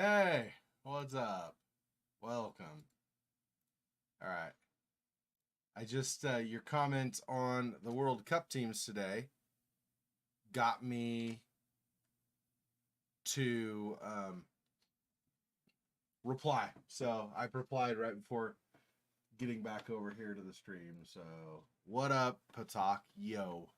Hey, what's up? Welcome. All right. Your comment on the World Cup teams today got me to reply. So I replied right before getting back over here to the stream. So, what up, Patak? Yo.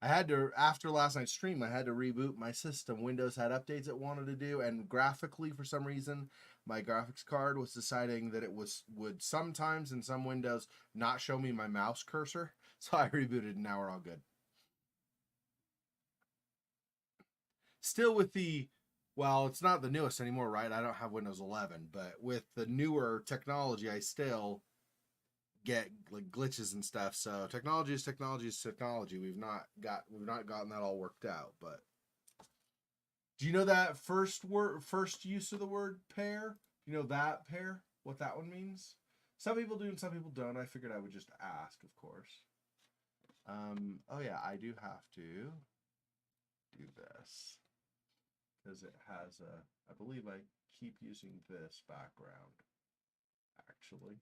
After last night's stream, I had to reboot my system. Windows had updates it wanted to do, and graphically, for some reason, my graphics card was deciding that would sometimes in some windows not show me my mouse cursor. So I rebooted, and now we're all good. Still with it's not the newest anymore, right? I don't have Windows 11, but with the newer technology, I still get like glitches and stuff. So technology is technology. We've not gotten that all worked out. But do you know that first use of the word pair? You know that pair? What that one means? Some people do and some people don't. I figured I would just ask, of course. Oh yeah, I do have to do this because it has I believe I keep using this background actually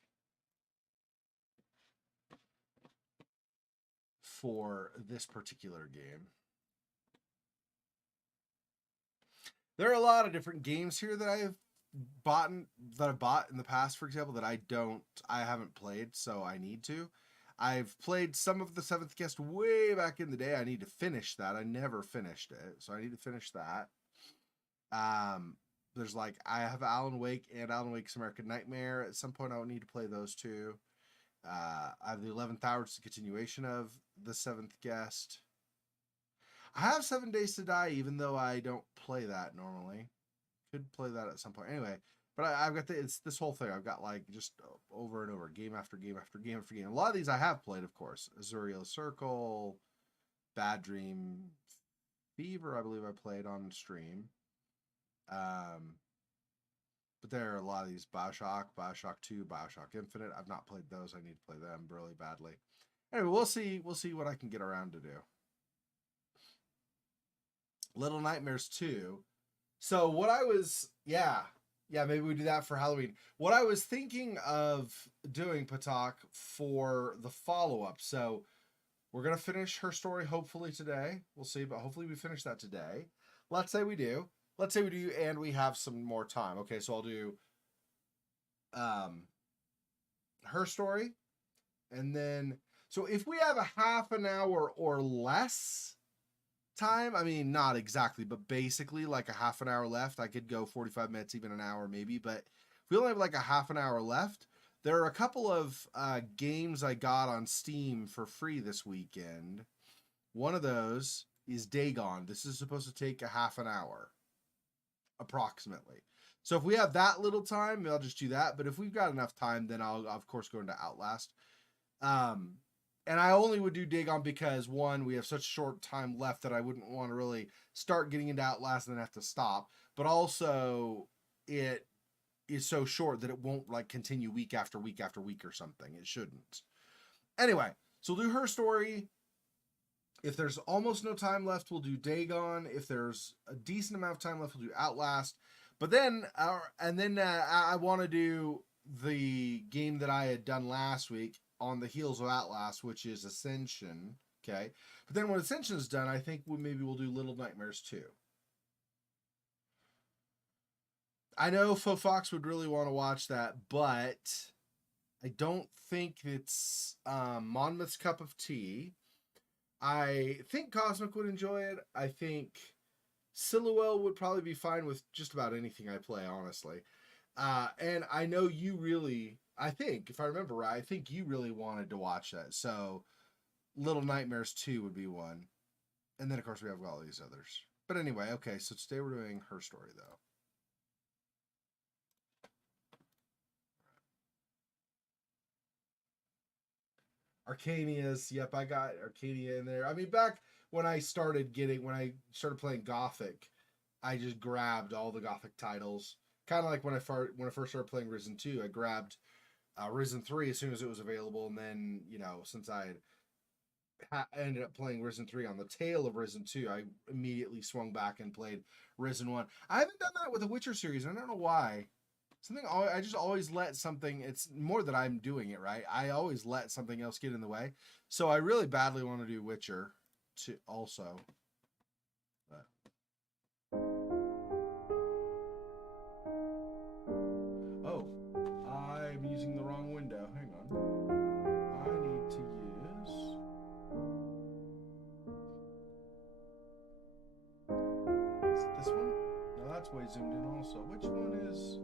for this particular game. There are a lot of different games here that I've bought in the past, for example, that I haven't played, so I need to. I've played some of the Seventh Guest way back in the day. I need to finish that. I never finished it, so I need to finish that. There's I have Alan Wake and Alan Wake's American Nightmare. At some point, I would need to play those two. I have the 11th Hour, it's a continuation of the Seventh Guest. I have 7 Days to Die, even though I don't play that normally. Could play that at some point. Anyway, but I've got it's this whole thing. I've got just over and over, game after game after game after game. A lot of these I have played, of course. Azuriel Circle, Bad Dream Fever, I believe I played on stream. But there are a lot of these Bioshock 2, Bioshock Infinite. I've not played those. I need to play them really badly. Anyway, we'll see what I can get around to do. Little Nightmares 2. So what I was, maybe we do that for Halloween. What I was thinking of doing, Patak, for the follow-up. So we're going to finish her story hopefully today. We'll see, but hopefully we finish that today. Let's say we do, and we have some more time. Okay, so I'll do her story. And then, so if we have a half an hour or less time, I mean, not exactly, but basically like a half an hour left. I could go 45 minutes, even an hour maybe, but if we only have a half an hour left, there are a couple of games I got on Steam for free this weekend. One of those is Dagon. This is supposed to take a half an hour, approximately. So if we have that little time, I'll just do that. But if we've got enough time, then I'll, of course, go into Outlast. And I only would do Dagon because, one, we have such short time left that I wouldn't want to really start getting into Outlast and then have to stop. But also, it is so short that it won't continue week after week after week or something. It shouldn't. Anyway, so we'll do her story. If there's almost no time left, we'll do Dagon. If there's a decent amount of time left, we'll do Outlast. But then, I want to do the game that I had done last week on the heels of Outlast, which is Ascension. Okay. But then when Ascension is done, I think maybe we'll do Little Nightmares 2. I know Fox would really want to watch that, but I don't think it's Monmouth's cup of tea. I think Cosmic would enjoy it. I think Silhouette would probably be fine with just about anything I play, honestly. And I know you really, I think, if I remember right, I think you really wanted to watch that. So Little Nightmares 2 would be one. And then, of course, we have all these others. But anyway, okay, so today we're doing her story, though. Arcania's, yep, I got Arcania in there. I mean, back when I started playing Gothic, I just grabbed all the Gothic titles. Kind of like when I first started playing Risen 2, I grabbed Risen 3 as soon as it was available, and then, since I had ended up playing Risen 3 on the tail of Risen 2. I immediately swung back and played Risen 1. I haven't done that with the Witcher series. I don't know why. I just always let something, it's more that I'm doing it, right? I always let something else get in the way. So I really badly want to do Witcher also. But. Oh, I'm using the wrong window. Hang on. I need to use... Is it this one? No, that's way zoomed in also. Which one is...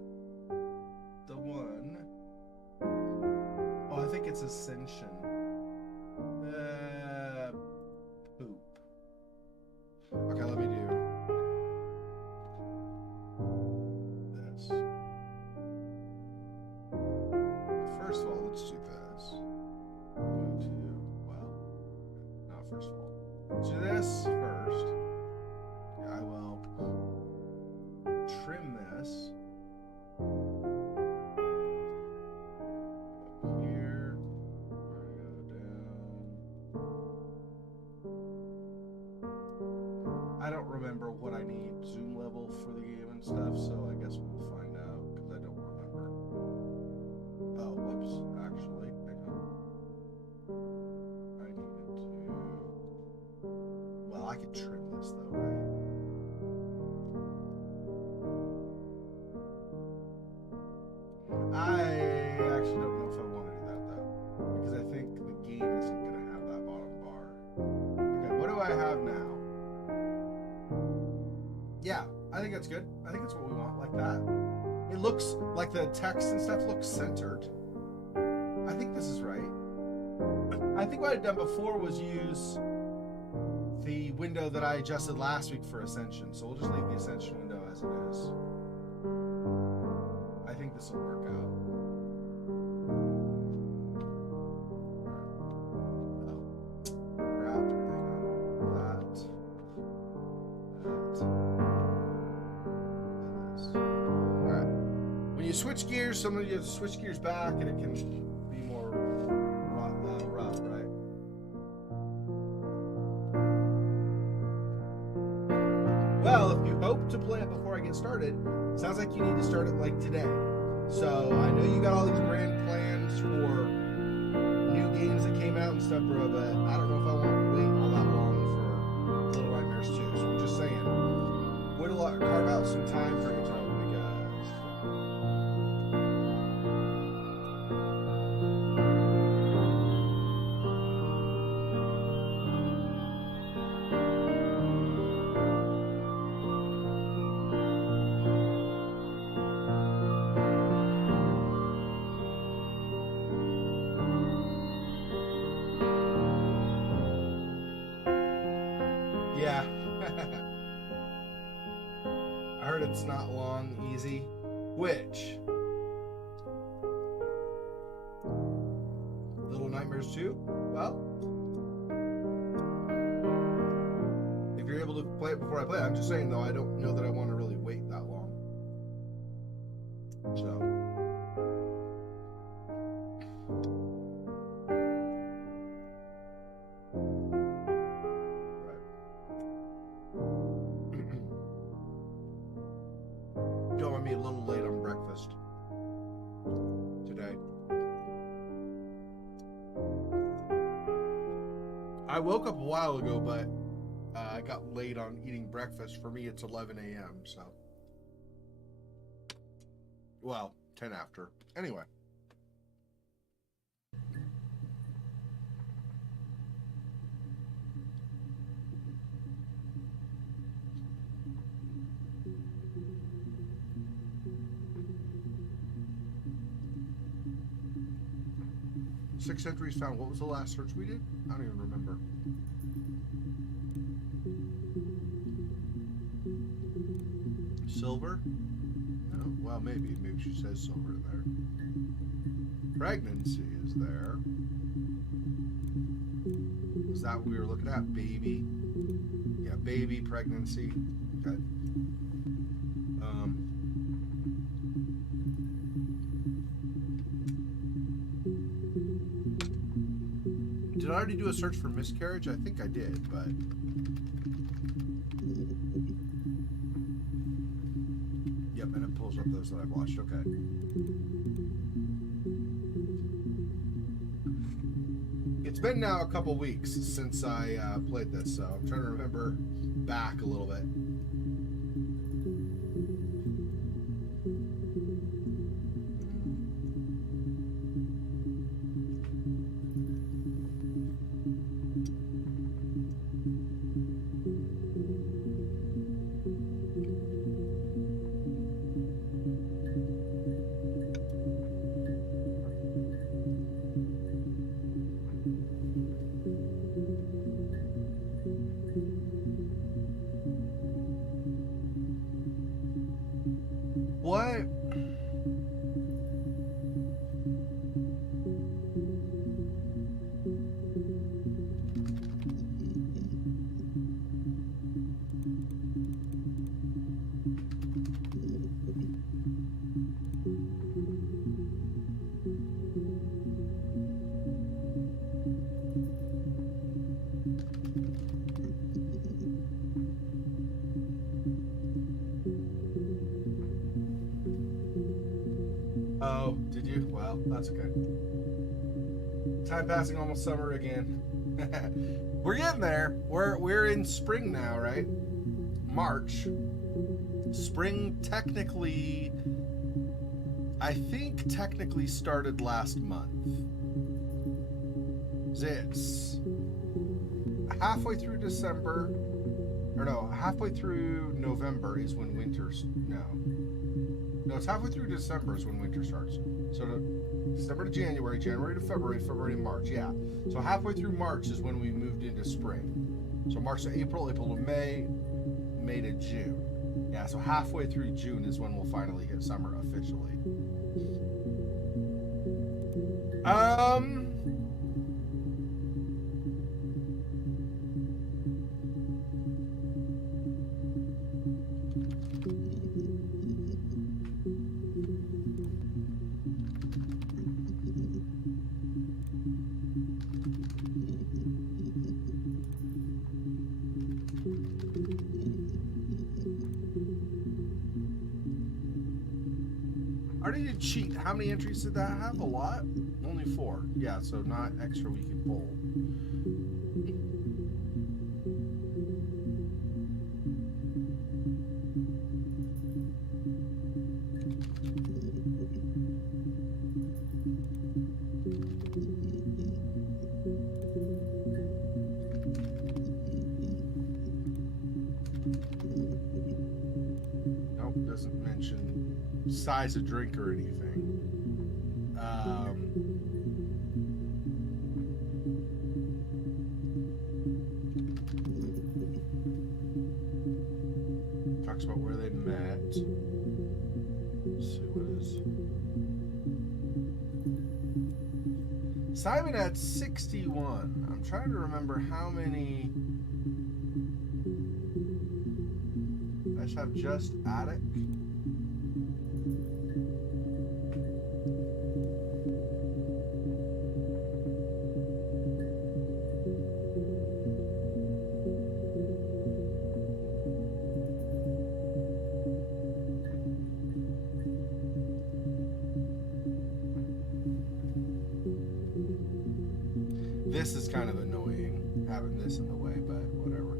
the one? Oh, I think it's Ascension. Poop. Okay, let me do this. First of all, let's do this. I'm going to, well, not first of all. Let's do this first. Yeah, I will trim this. I don't remember what I need zoom level for the game and stuff, so I guess we'll find out, because I don't remember. Oh, whoops, actually, hang on. I needed to... Well, I could trim this though, right? I actually don't know if I want to do that though, because I think the game isn't going to have that bottom bar. Okay, what do I have now? Yeah, I think that's good. I think it's what we want, like that. It looks like the text and stuff looks centered. I think this is right. I think what I'd done before was use the window that I adjusted last week for Ascension. So we'll just leave the Ascension window as it is. I think this will work out. Switch gears, sometimes you have to switch gears back and it can be more rough, right? Well, if you hope to play it before I get started, sounds like you need to start it like today. So I know you got all these grand plans for new games that came out and stuff, bro, but I don't know if I want to wait all that long for Little Nightmares 2. So I'm just saying, carve out some time for Untold. Yeah. I heard it's not long, easy. Which? Little Nightmares 2? Well, if you're able to play it before I play it, I'm just saying though, I don't know that I want to really wait that long. So. Me a little late on breakfast today. I woke up a while ago, but I got late on eating breakfast. For me, it's 11 a.m. So, well, 10 after. Anyway. Six entries found. What was the last search we did? I don't even remember. Silver? No? Well, maybe. Maybe she says silver in there. Pregnancy is there. Was that what we were looking at? Baby. Yeah, baby, pregnancy. Okay. Did I already do a search for miscarriage? I think I did, but... Yep, and it pulls up those that I've watched. Okay. It's been now a couple weeks since I played this, so I'm trying to remember back a little bit. What? Oh, did you? Well, that's okay. Time passing, almost summer again. We're getting there. We're in spring now, right? March. Spring technically, I think technically started last month. It's halfway through December, or no, halfway through November is when winter's, no, it's halfway through December is when winter starts. So December to January, January to February, February to March, yeah. So halfway through March is when we moved into spring. So March to April, April to May, May to June. Yeah, so halfway through June is when we'll finally hit summer officially. I already did cheat. How many entries did that have? A lot? Only 4. Yeah, so not extra we can pull. Nope, doesn't mention size of drink or anything. Talks about where they met. Let's see what is. Simon had 61. I'm trying to remember how many. I just have just Attic. This is kind of annoying, having this in the way, but whatever.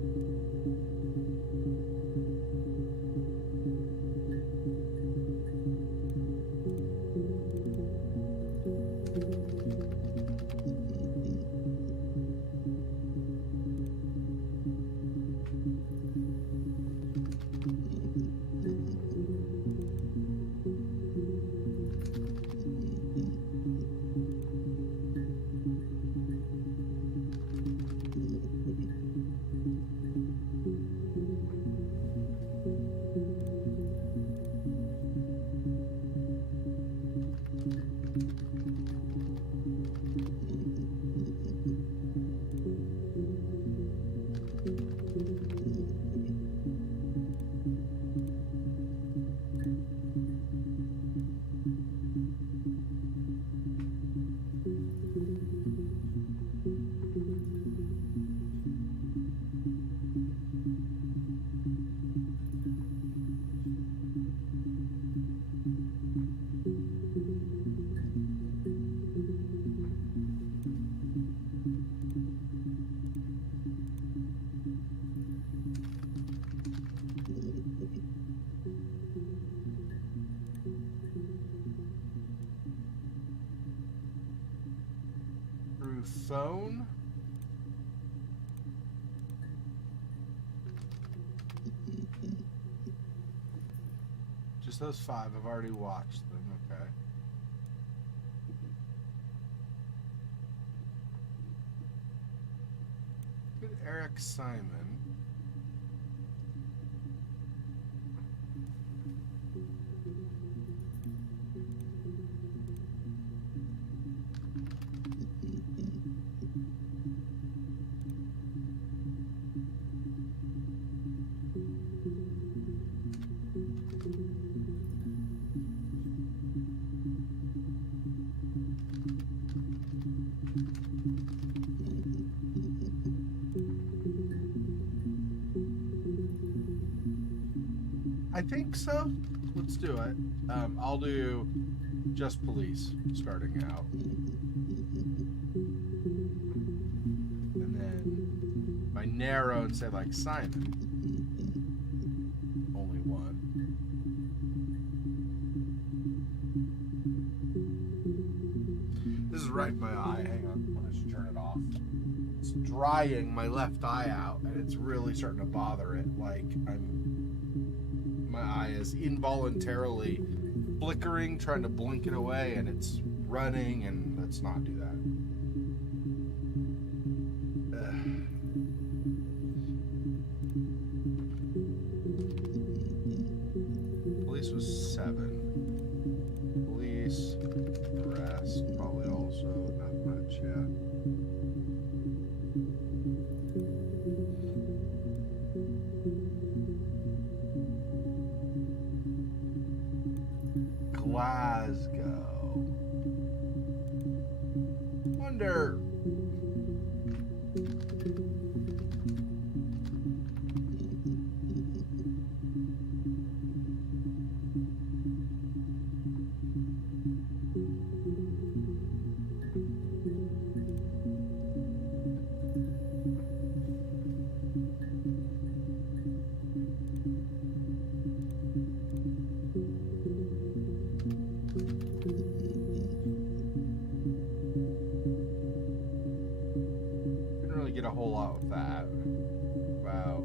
phone. Just those 5. I've already watched them. Okay. Good Eric Simon. I think so. Let's do it. I'll do just police starting out. And then my narrow and say like Simon. Only one. This is right in my eye. Hang on. I'll just turn it off. It's drying my left eye out and it's really starting to bother it. Like my eye is involuntarily flickering, trying to blink it away, and it's running, and let's not do that. Police was 7. Police, arrest, probably also not much, yeah. Glasgow. Wonder. Get a whole lot with that. Wow.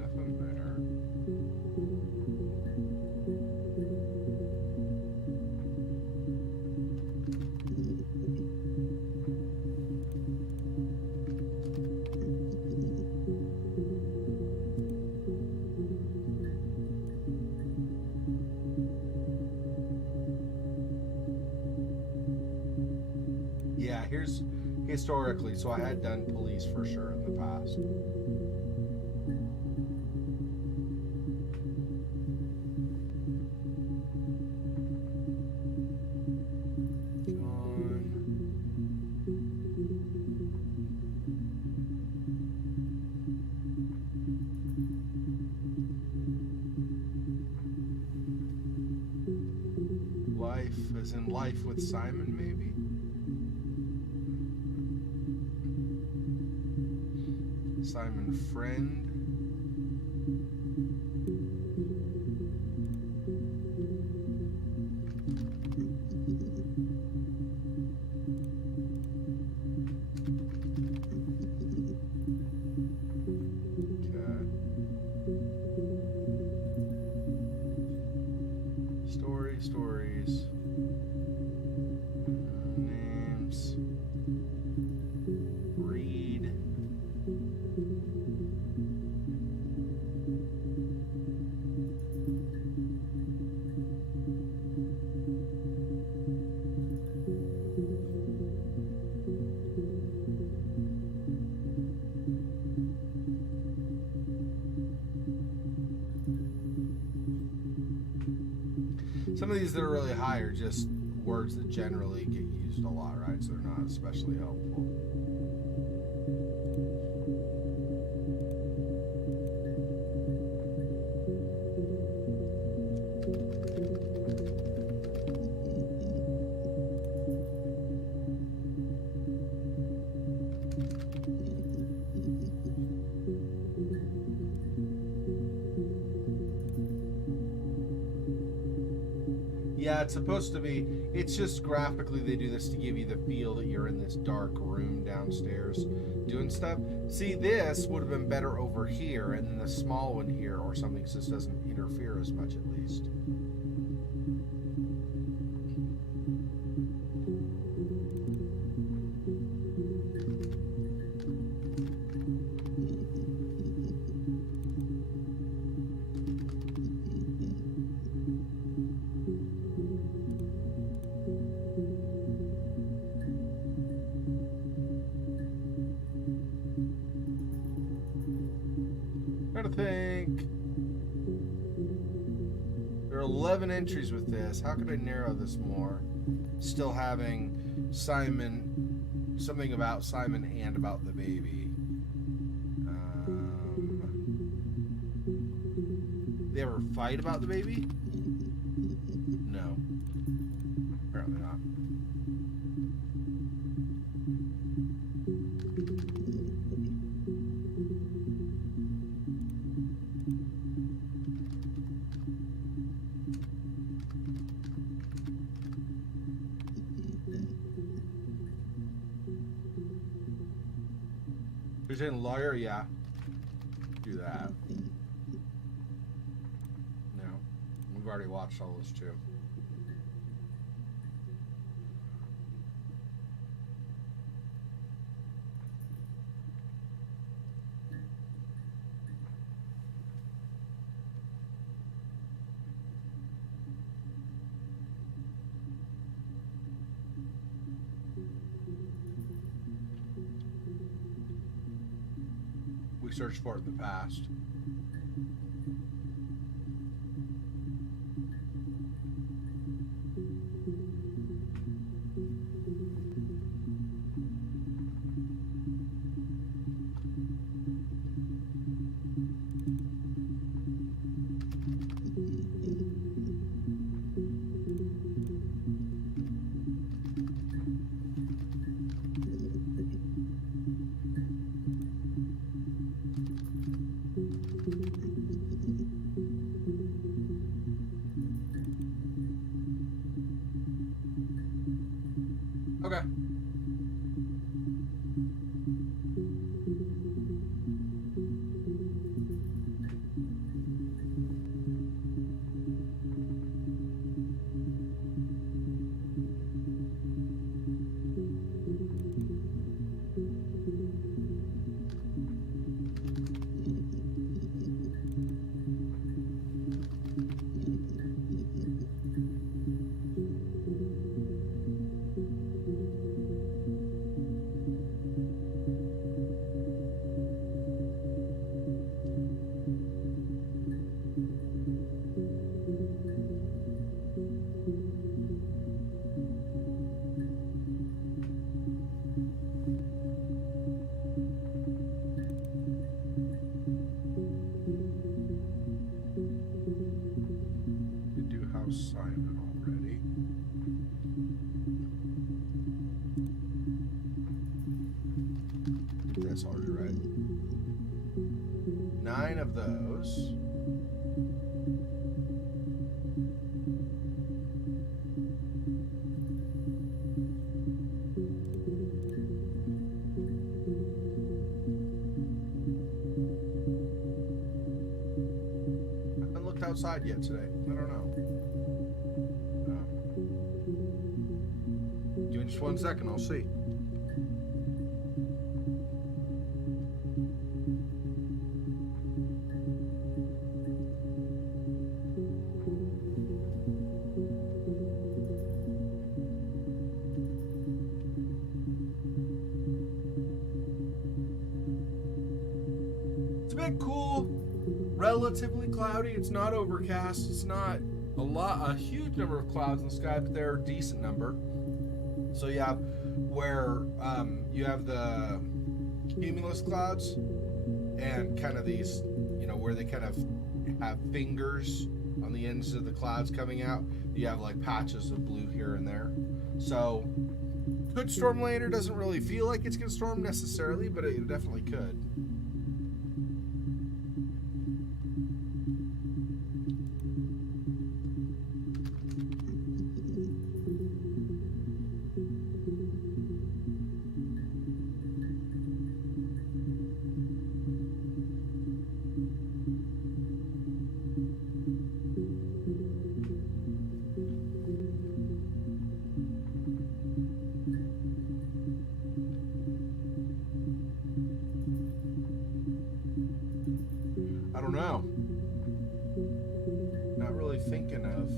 Nothing there. Yeah, here's historically, so I had done police for sure in the past. Life as in life with Simon, maybe? Simon friend. Okay. Stories. Names. Read. Some of these that are really high are just words that generally get used a lot, right? So they're not especially helpful. Yeah, it's supposed to be. It's just graphically they do this to give you the feel that you're in this dark room downstairs doing stuff. See, this would have been better over here, and then the small one here or something just doesn't interfere as much at least. Think there are 11 entries with this. How could I narrow this more? Still having Simon, something about Simon and about the baby. They ever fight about the baby? No, apparently not. You're saying lawyer? Yeah. Do that. No. We've already watched all this too. We searched for it in the past. Okay. Simon already. That's already right. 9 of those. I haven't looked outside yet today. I don't know. Give me just 1 second, I'll see. It's a bit cool, relatively cloudy. It's not overcast. It's not a huge number of clouds in the sky, but they're a decent number. So you have where you have the cumulus clouds and kind of these, you know, where they kind of have fingers on the ends of the clouds coming out. You have like patches of blue here and there. So could storm later. Doesn't really feel like it's going to storm necessarily, but it definitely could. really thinking of.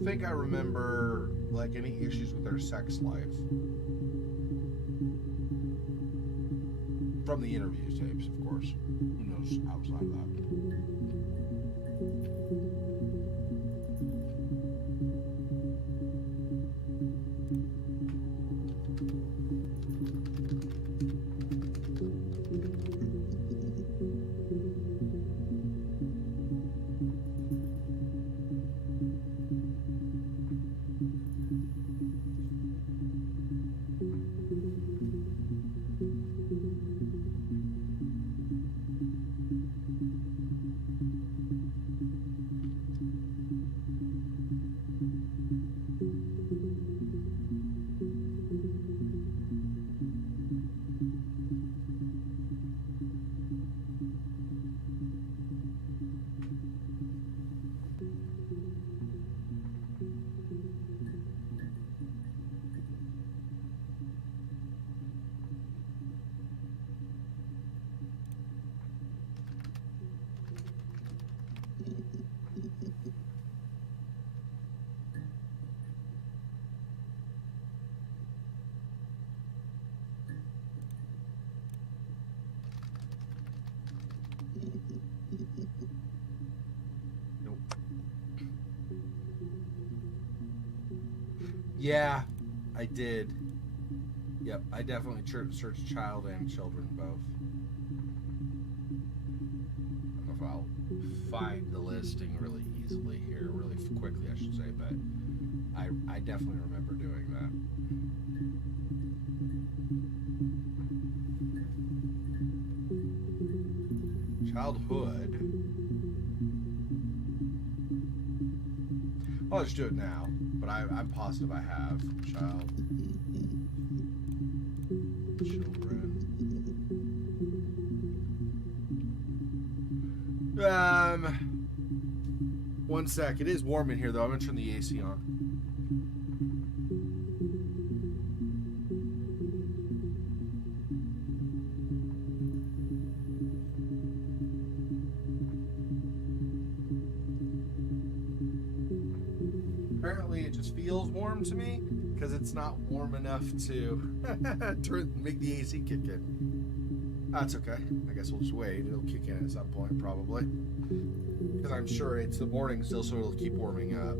I think I remember like any issues with their sex life from the interview tapes, of course. Who knows outside of that? Yeah, I did. Yep, I definitely searched child and children both. I don't know if I'll find the listing really easily here, really quickly, I should say, but I definitely remember doing that. Childhood. I'll just do it now, but I'm positive I have. Child. Children. 1 sec. It is warm in here, though. I'm going to turn the AC on. Apparently, it just feels warm to me because it's not warm enough to make the AC kick in. That's okay. I guess we'll just wait. It'll kick in at some point, probably. Because I'm sure it's the morning still, so it'll keep warming up.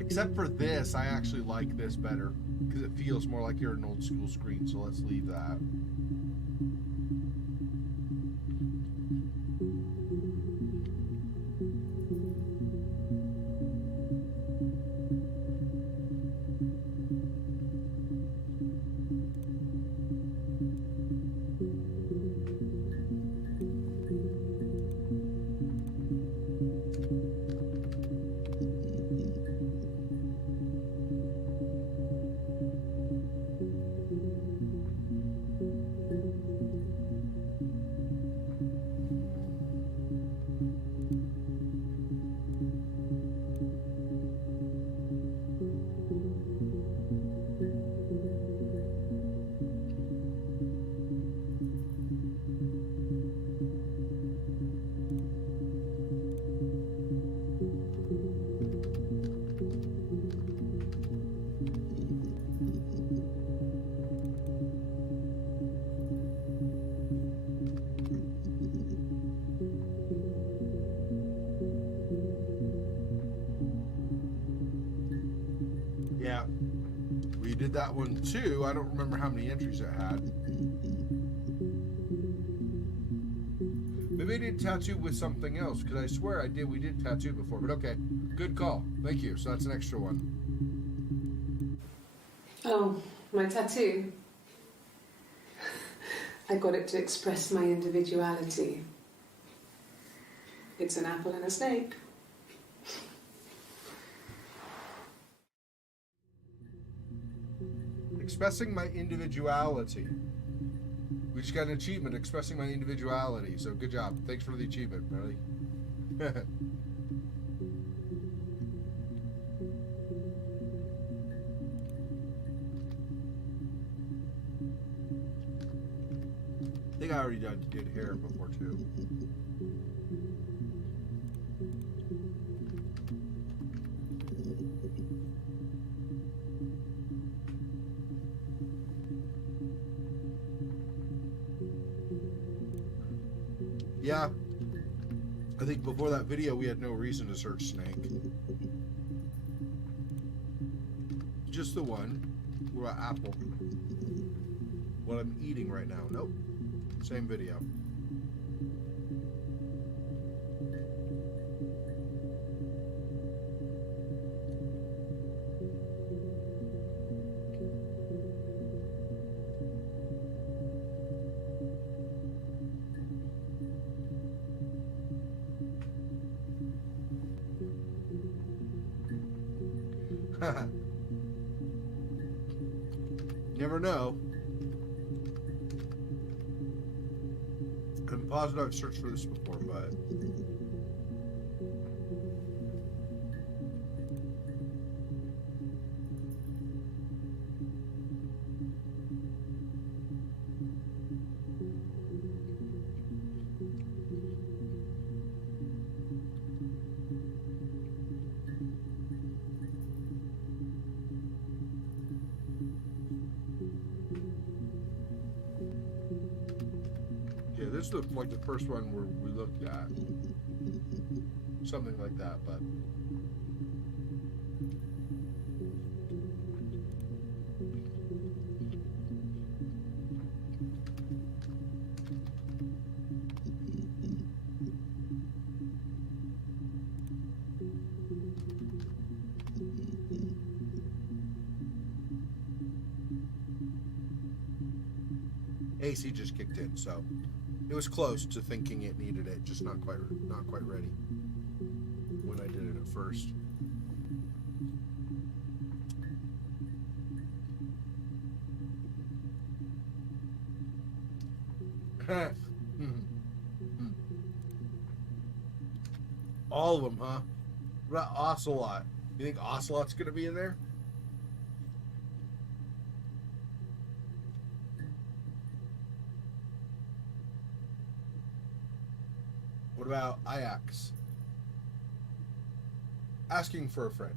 Except for this, I actually like this better because it feels more like you're an old school screen, so let's leave that. did that one too. I don't remember how many entries it had. Maybe I did tattoo with something else, because I swear we did tattoo before, but okay. Good call. Thank you. So that's an extra one. Oh, my tattoo. I got it to express my individuality. It's an apple and a snake. Expressing my individuality. We just got an achievement, expressing my individuality. So good job. Thanks for the achievement, buddy. I think I already did hair before too. Yeah, I think before that video we had no reason to search snake. Just the one. What about apple? What I'm eating right now. Nope. Same video. Never know. I'm positive I've searched for this before, but this looked like the first one we looked at. Something like that, but... AC just kicked in, so... It was close to thinking it needed it, just not quite ready when I did it at first. All of them, huh? What about Ocelot? You think Ocelot's gonna be in there? What about Ajax? Asking for a friend.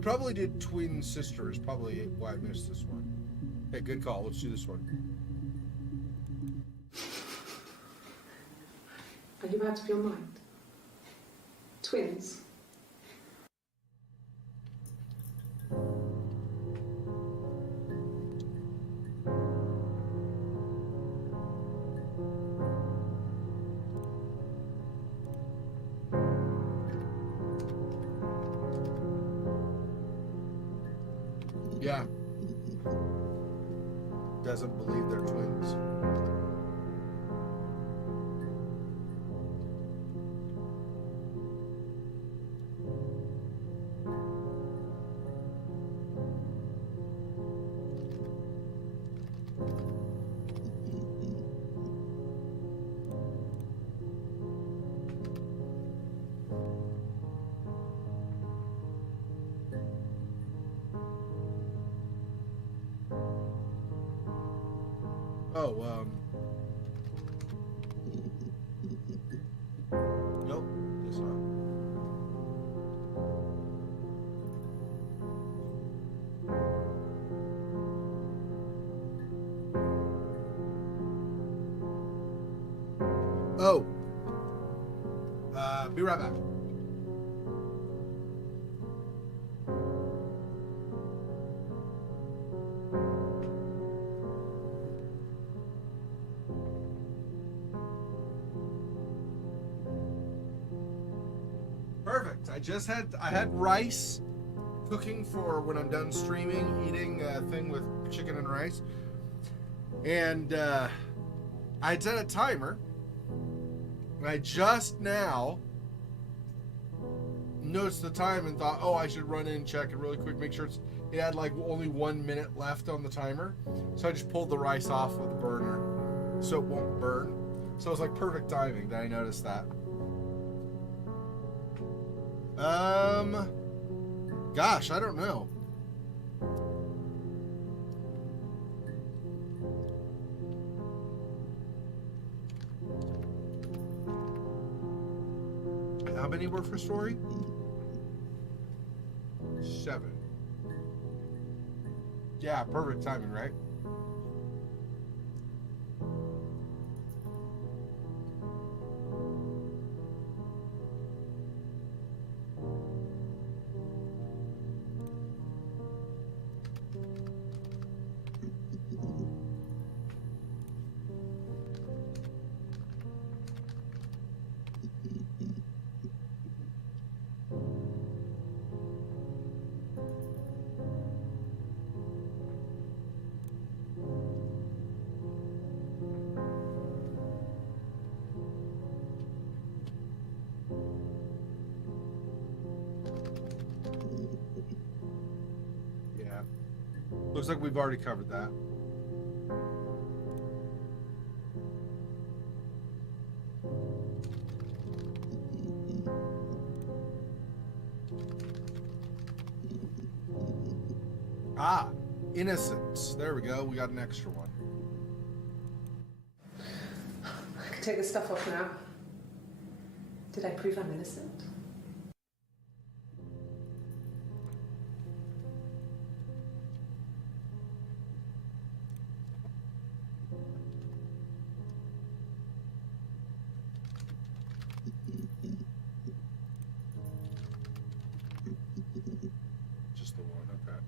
probably did Twin Sisters. Probably why I missed this one. Hey, good call. Let's do this one. Are you out of your mind? Twins? Yeah. Doesn't believe they're twins. Oh, nope, it's not. Oh, be right back. Perfect. I had rice cooking for when I'm done streaming, eating a thing with chicken and rice. And I had set a timer. And I just now noticed the time and thought, oh, I should run in and check it really quick, make sure it had like only 1 minute left on the timer. So I just pulled the rice off with the burner so it won't burn. So it was like perfect timing that I noticed that. Gosh, I don't know. How many were for story? 7. Yeah, perfect timing, right? Looks like we've already covered that. Ah, innocence. There we go. We got an extra one. I can take this stuff off now. Did I prove I'm innocent? Just the one, okay.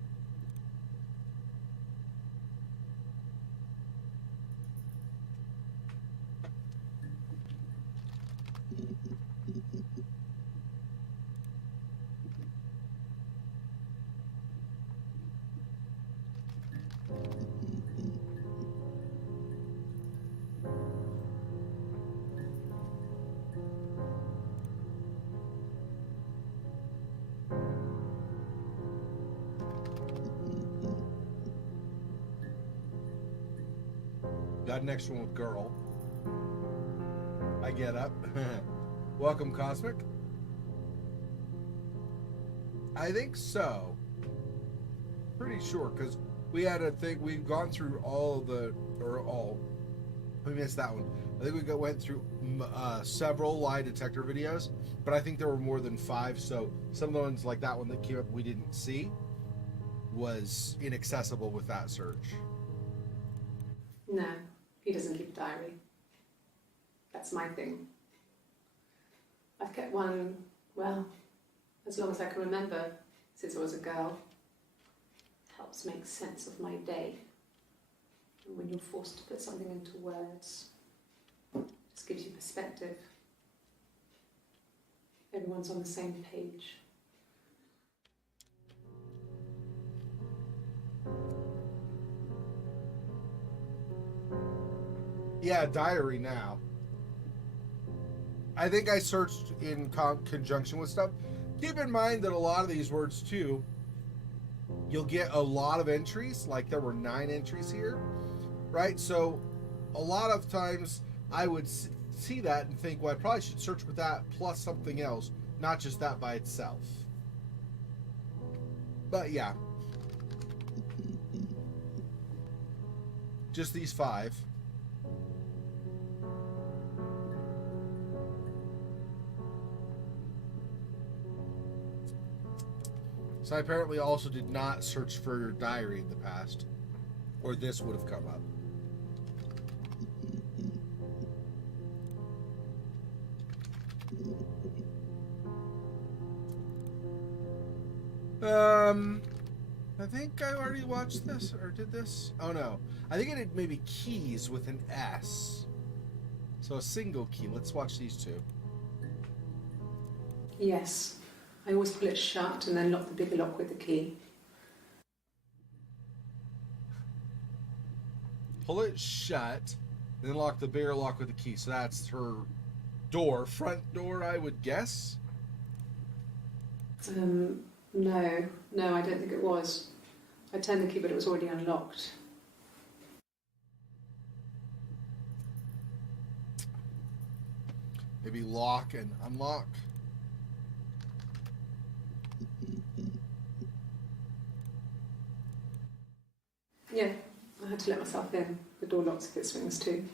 Got next one with girl. I get up. Welcome, Cosmic. I think so. Pretty sure, because we had a thing. We've gone through all the, or all. We missed that one. I think we went through several lie detector videos, but I think there were more than 5. So some of the ones like that one that came up we didn't see was inaccessible with that search. No, he doesn't keep a diary. That's my thing. I've kept one, well, as long as I can remember, since I was a girl. Helps make sense of my day. And when you're forced to put something into words, it just gives you perspective. Everyone's on the same page. Yeah, diary now. I think I searched in conjunction with stuff. Keep in mind that a lot of these words, too, you'll get a lot of entries. Like there were 9 entries here, right? So a lot of times I would see that and think, well, I probably should search with that plus something else, not just that by itself. But yeah. Just these 5. So I apparently also did not search for your diary in the past, or this would have come up. I think I already watched this, or did this? Oh no. I think I did maybe keys with an S. So a single key. Let's watch these 2. Yes, I always pull it shut and then lock the bigger lock with the key. Pull it shut, then lock the bigger lock with the key. So that's her door, front door, I would guess. No, I don't think it was. I turned the key, but it was already unlocked. Maybe lock and unlock. Yeah, I had to let myself in. The door locks if it swings too.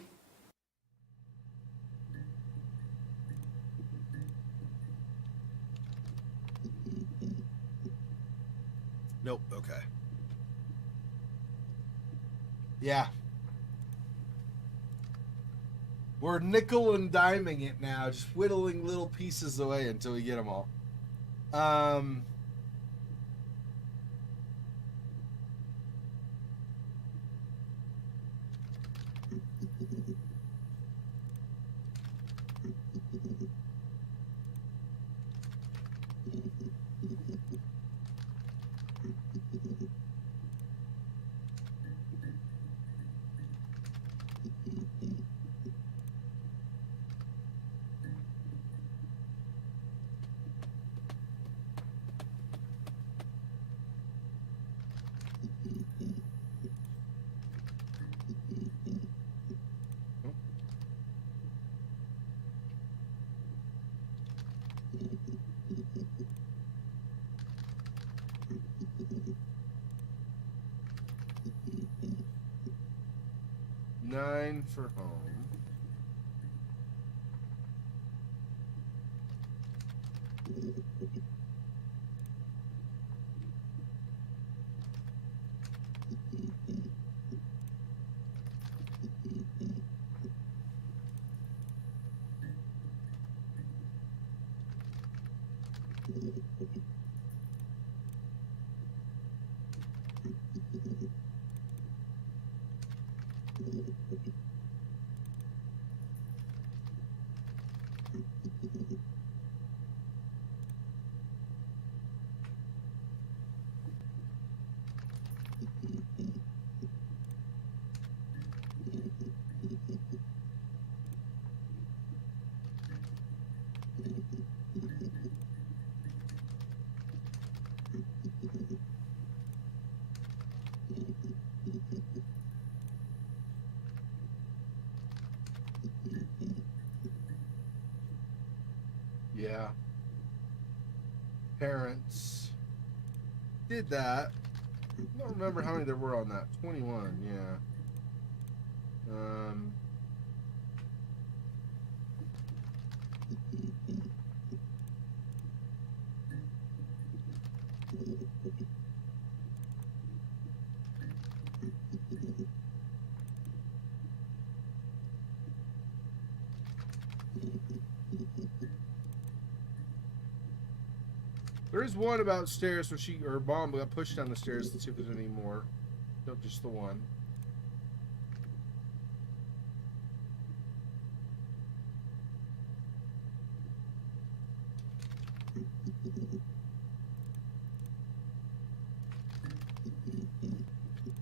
Nope, okay. Yeah. We're nickel and diming it now, just whittling little pieces away until we get them all. Nine for home. Yeah. Parents. Did that. I don't remember how many there were on that. 21, yeah. There is one about stairs where her mom got pushed down the stairs. Let's see if there's any more. Nope, just the one.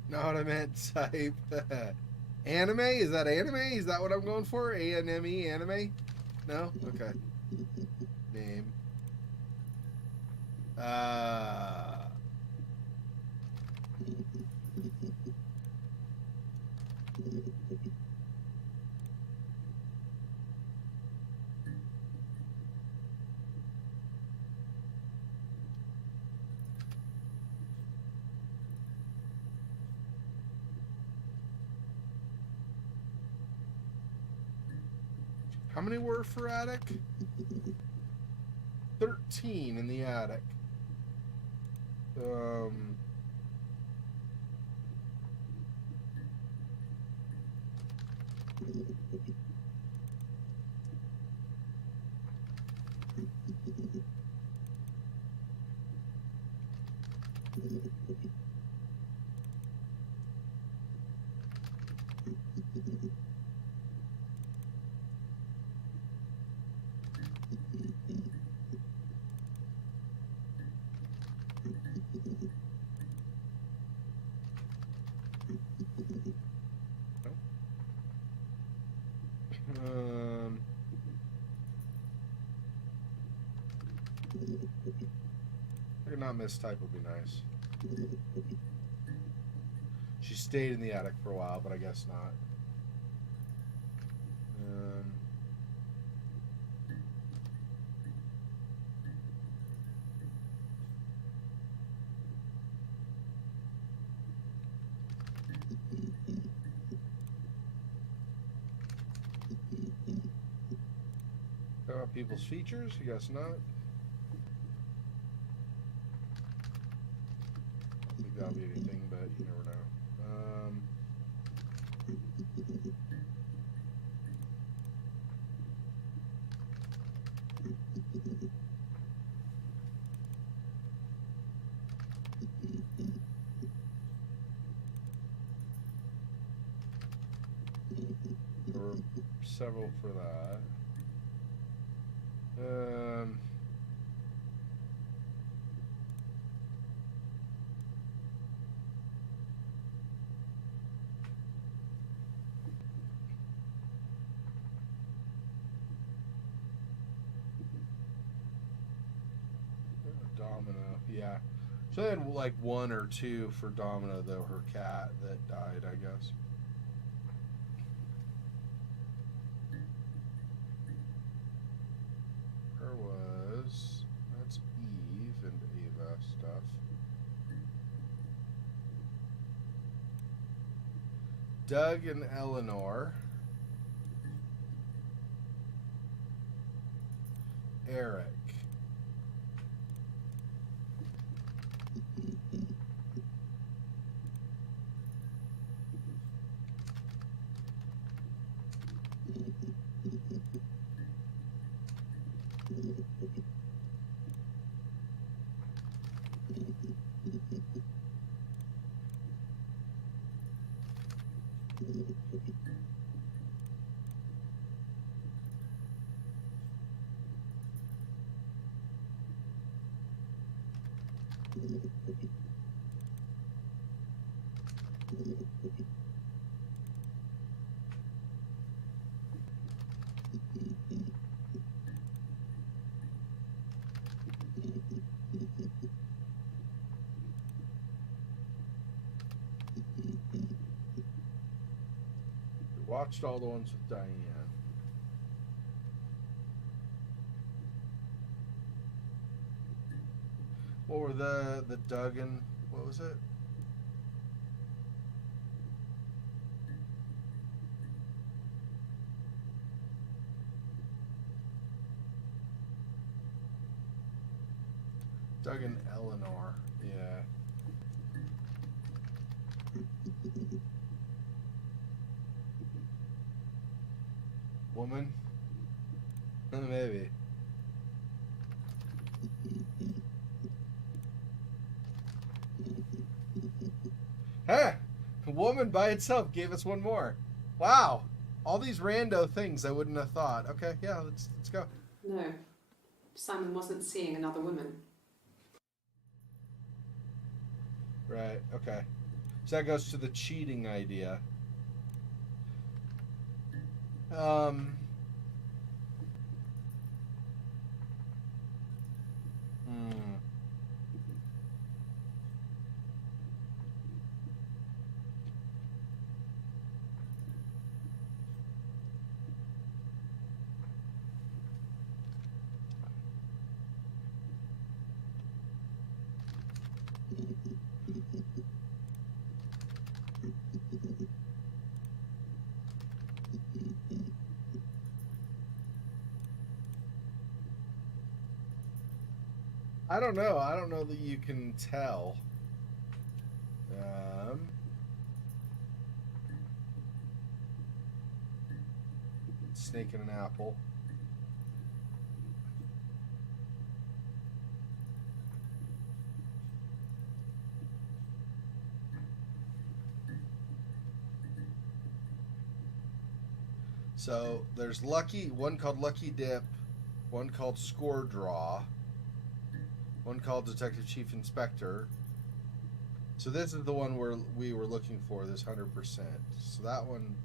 Not what I meant, type. Anime? Is that anime? Is that what I'm going for? A-N-M-E, anime? No? Okay. Name. How many were for attic? 13 in the attic. I could not mistype would be nice. She stayed in the attic for a while, but I guess not. People's features? I guess not. I don't think that'll be anything, but you never know. There were several for that. Domino, yeah. So they had like one or two for Domino, though, her cat that died, I guess. That's Eve and Ava stuff. Doug and Eleanor. Eric. Watched all the ones with Diane. What were the Doug and what was it? Doug and Eleanor, yeah. Woman? Maybe. Hey, a woman by itself gave us one more. Wow. All these rando things I wouldn't have thought. Okay, yeah, let's go. No, Simon wasn't seeing another woman. Right, okay. So that goes to the cheating idea. Hmm. I don't know. I don't know that you can tell. Snake and an apple. So there's one called Lucky Dip, one called Score Draw, one called Detective Chief Inspector. So this is the one we were looking for, this 100%. So that one,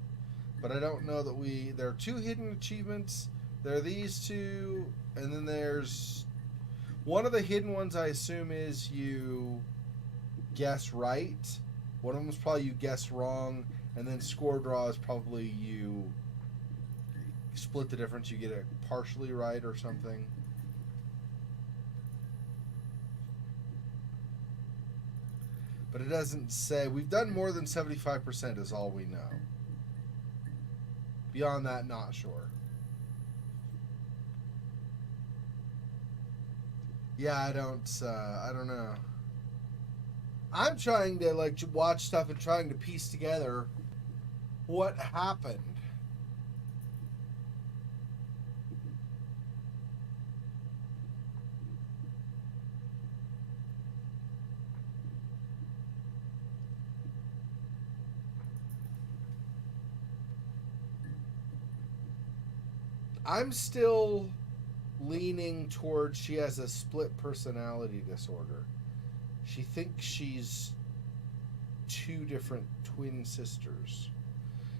but I don't know that there are 2 hidden achievements. There are these 2, and then there's one of the hidden ones. I assume is you guess right. One of them is probably you guess wrong, and then Score Draw is probably you split the difference. You get it partially right or something. But it doesn't say. We've done more than 75% is all we know. Beyond that, not sure. Yeah, I don't know. I'm trying to watch stuff and trying to piece together what happened. I'm still leaning towards she has a split personality disorder. She thinks she's 2 different twin sisters.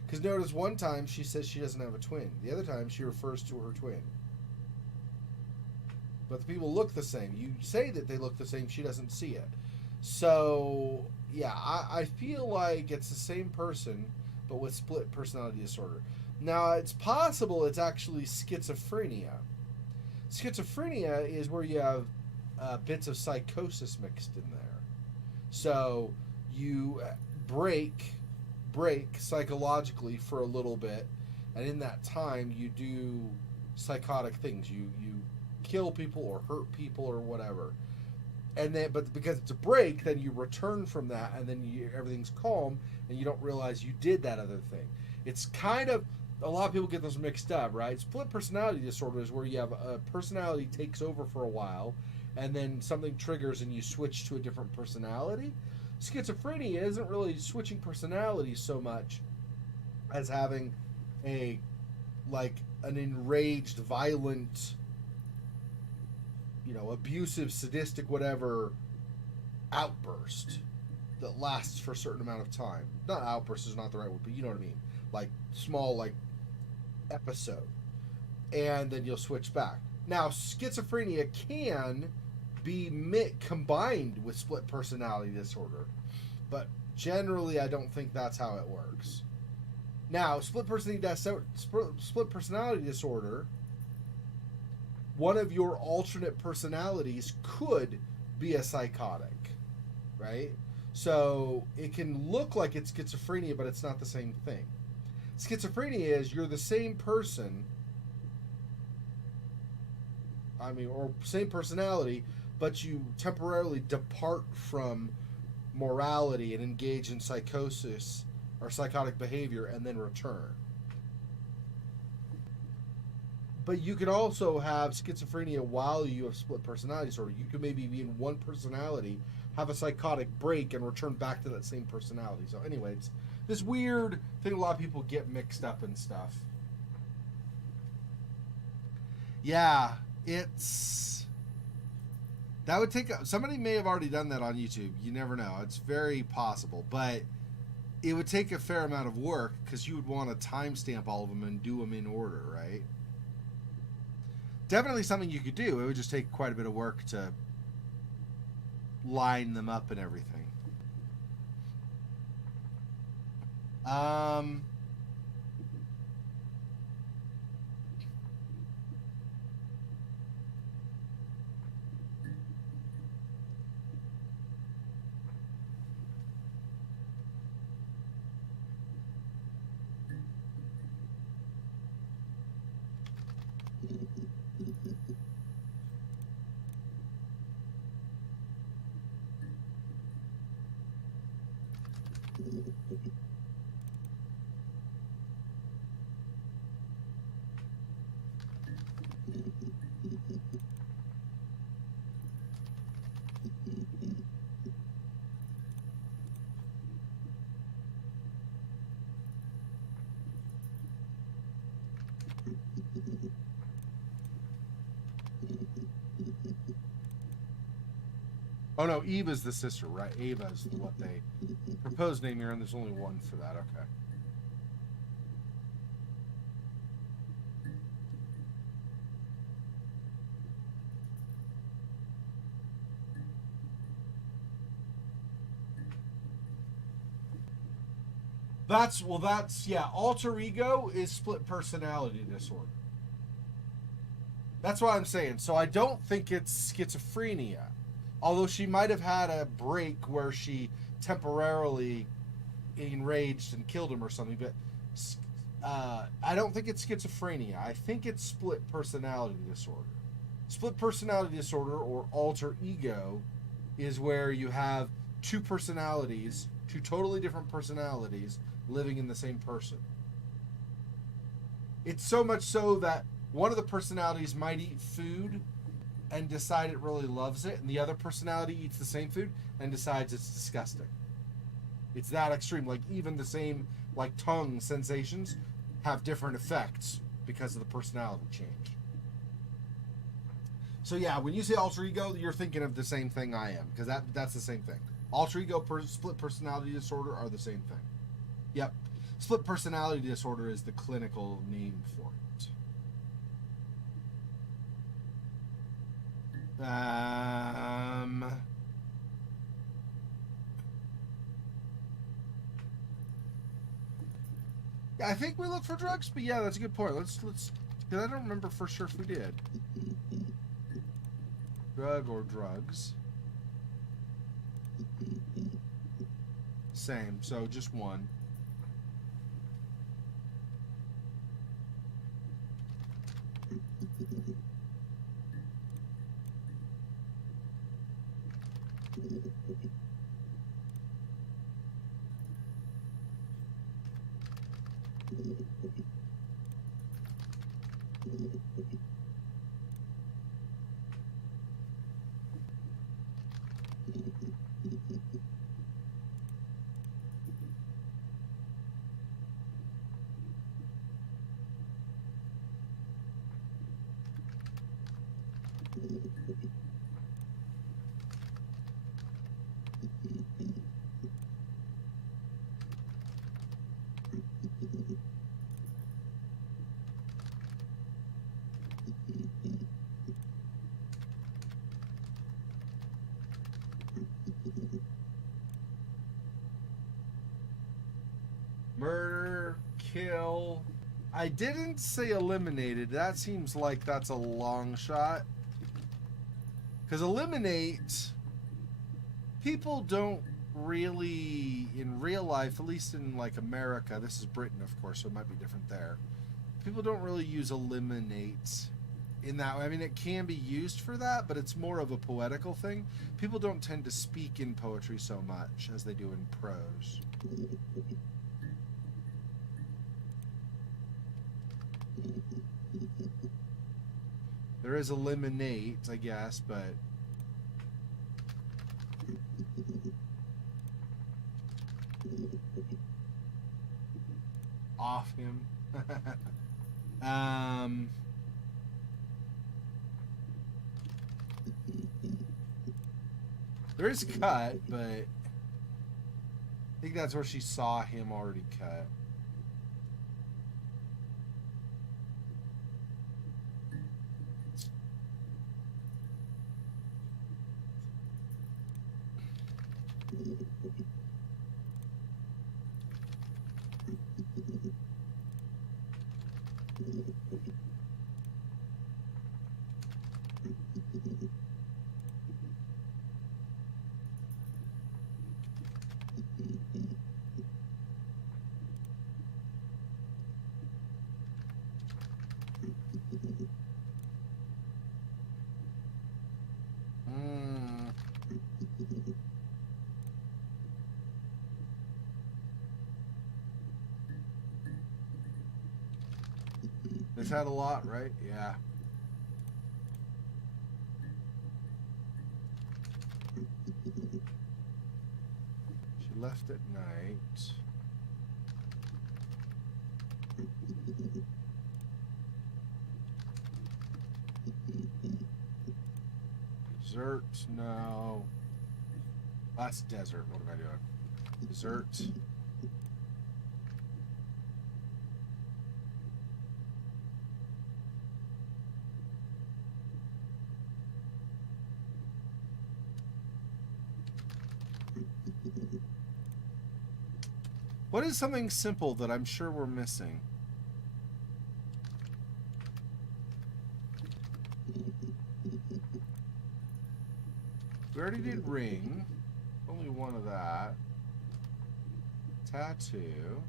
Because notice one time she says she doesn't have a twin. The other time she refers to her twin. But the people look the same. You say that they look the same, she doesn't see it. So, yeah, I feel like it's the same person, but with split personality disorder. Now, it's possible it's actually schizophrenia. Schizophrenia is where you have bits of psychosis mixed in there. So you break psychologically for a little bit, and in that time you do psychotic things. You kill people or hurt people or whatever. And then, but because it's a break, then you return from that, and then everything's calm, and you don't realize you did that other thing. It's kind of, a lot of people get those mixed up, right? Split personality disorder is where you have a personality takes over for a while, and then something triggers and you switch to a different personality. Schizophrenia isn't really switching personality so much as having an enraged, violent, abusive, sadistic, whatever outburst that lasts for a certain amount of time. Not outburst is not the right word, but you know what I mean. Like small, episode, and then you'll switch back. Now, schizophrenia can be combined with split personality disorder, but generally, I don't think that's how it works. Now, split personality disorder, one of your alternate personalities could be a psychotic, right? So it can look like it's schizophrenia, but it's not the same thing. Schizophrenia is you're the same person, or same personality, but you temporarily depart from morality and engage in psychosis or psychotic behavior and then return. But you can also have schizophrenia while you have split personality disorder. You could maybe be in one personality have a psychotic break and return back to that same personality. So anyway, it's this weird thing a lot of people get mixed up and stuff. Yeah, it's... That would take... Somebody may have already done that on YouTube. You never know. It's very possible. But it would take a fair amount of work because you would want to timestamp all of them and do them in order, right? Definitely something you could do. It would just take quite a bit of work to line them up and everything. Oh no, Eva's the sister, right? Ava's what they proposed name here, and there's only one for that. Okay. Yeah, alter ego is split personality disorder. That's what I'm saying. So I don't think it's schizophrenia. Although she might have had a break where she temporarily enraged and killed him or something, but I don't think it's schizophrenia. I think it's split personality disorder. Split personality disorder, or alter ego, is where you have two personalities, two totally different personalities, living in the same person. It's so much so that one of the personalities might eat food and decide it really loves it, and the other personality eats the same food and decides it's disgusting. It's that extreme. Like, even the same, like, tongue sensations have different effects because of the personality change. So yeah, when you say alter ego, you're thinking of the same thing I am, because that's the same thing. Alter ego, split personality disorder are the same thing. Yep. Split personality disorder is the clinical name for it. Yeah, I think we look for drugs, but yeah, that's a good point. Let's because I don't remember for sure if we did. Drug or drugs. Same, so just one. Murder, kill. I didn't say eliminated. That seems like that's a long shot. Because eliminate, people don't really, in real life, at least in like America, this is Britain, of course, so it might be different there. People don't really use eliminate in that way. I mean, it can be used for that, but it's more of a poetical thing. People don't tend to speak in poetry so much as they do in prose. There is eliminate, I guess, but Off him. There is cut, but I think that's where she saw him already cut. It's had a lot, right? Yeah. She left at night. Desert, no. That's desert. What am I doing? Desert. What is something simple that I'm sure we're missing? We already did ring. Only one of that. Tattoo.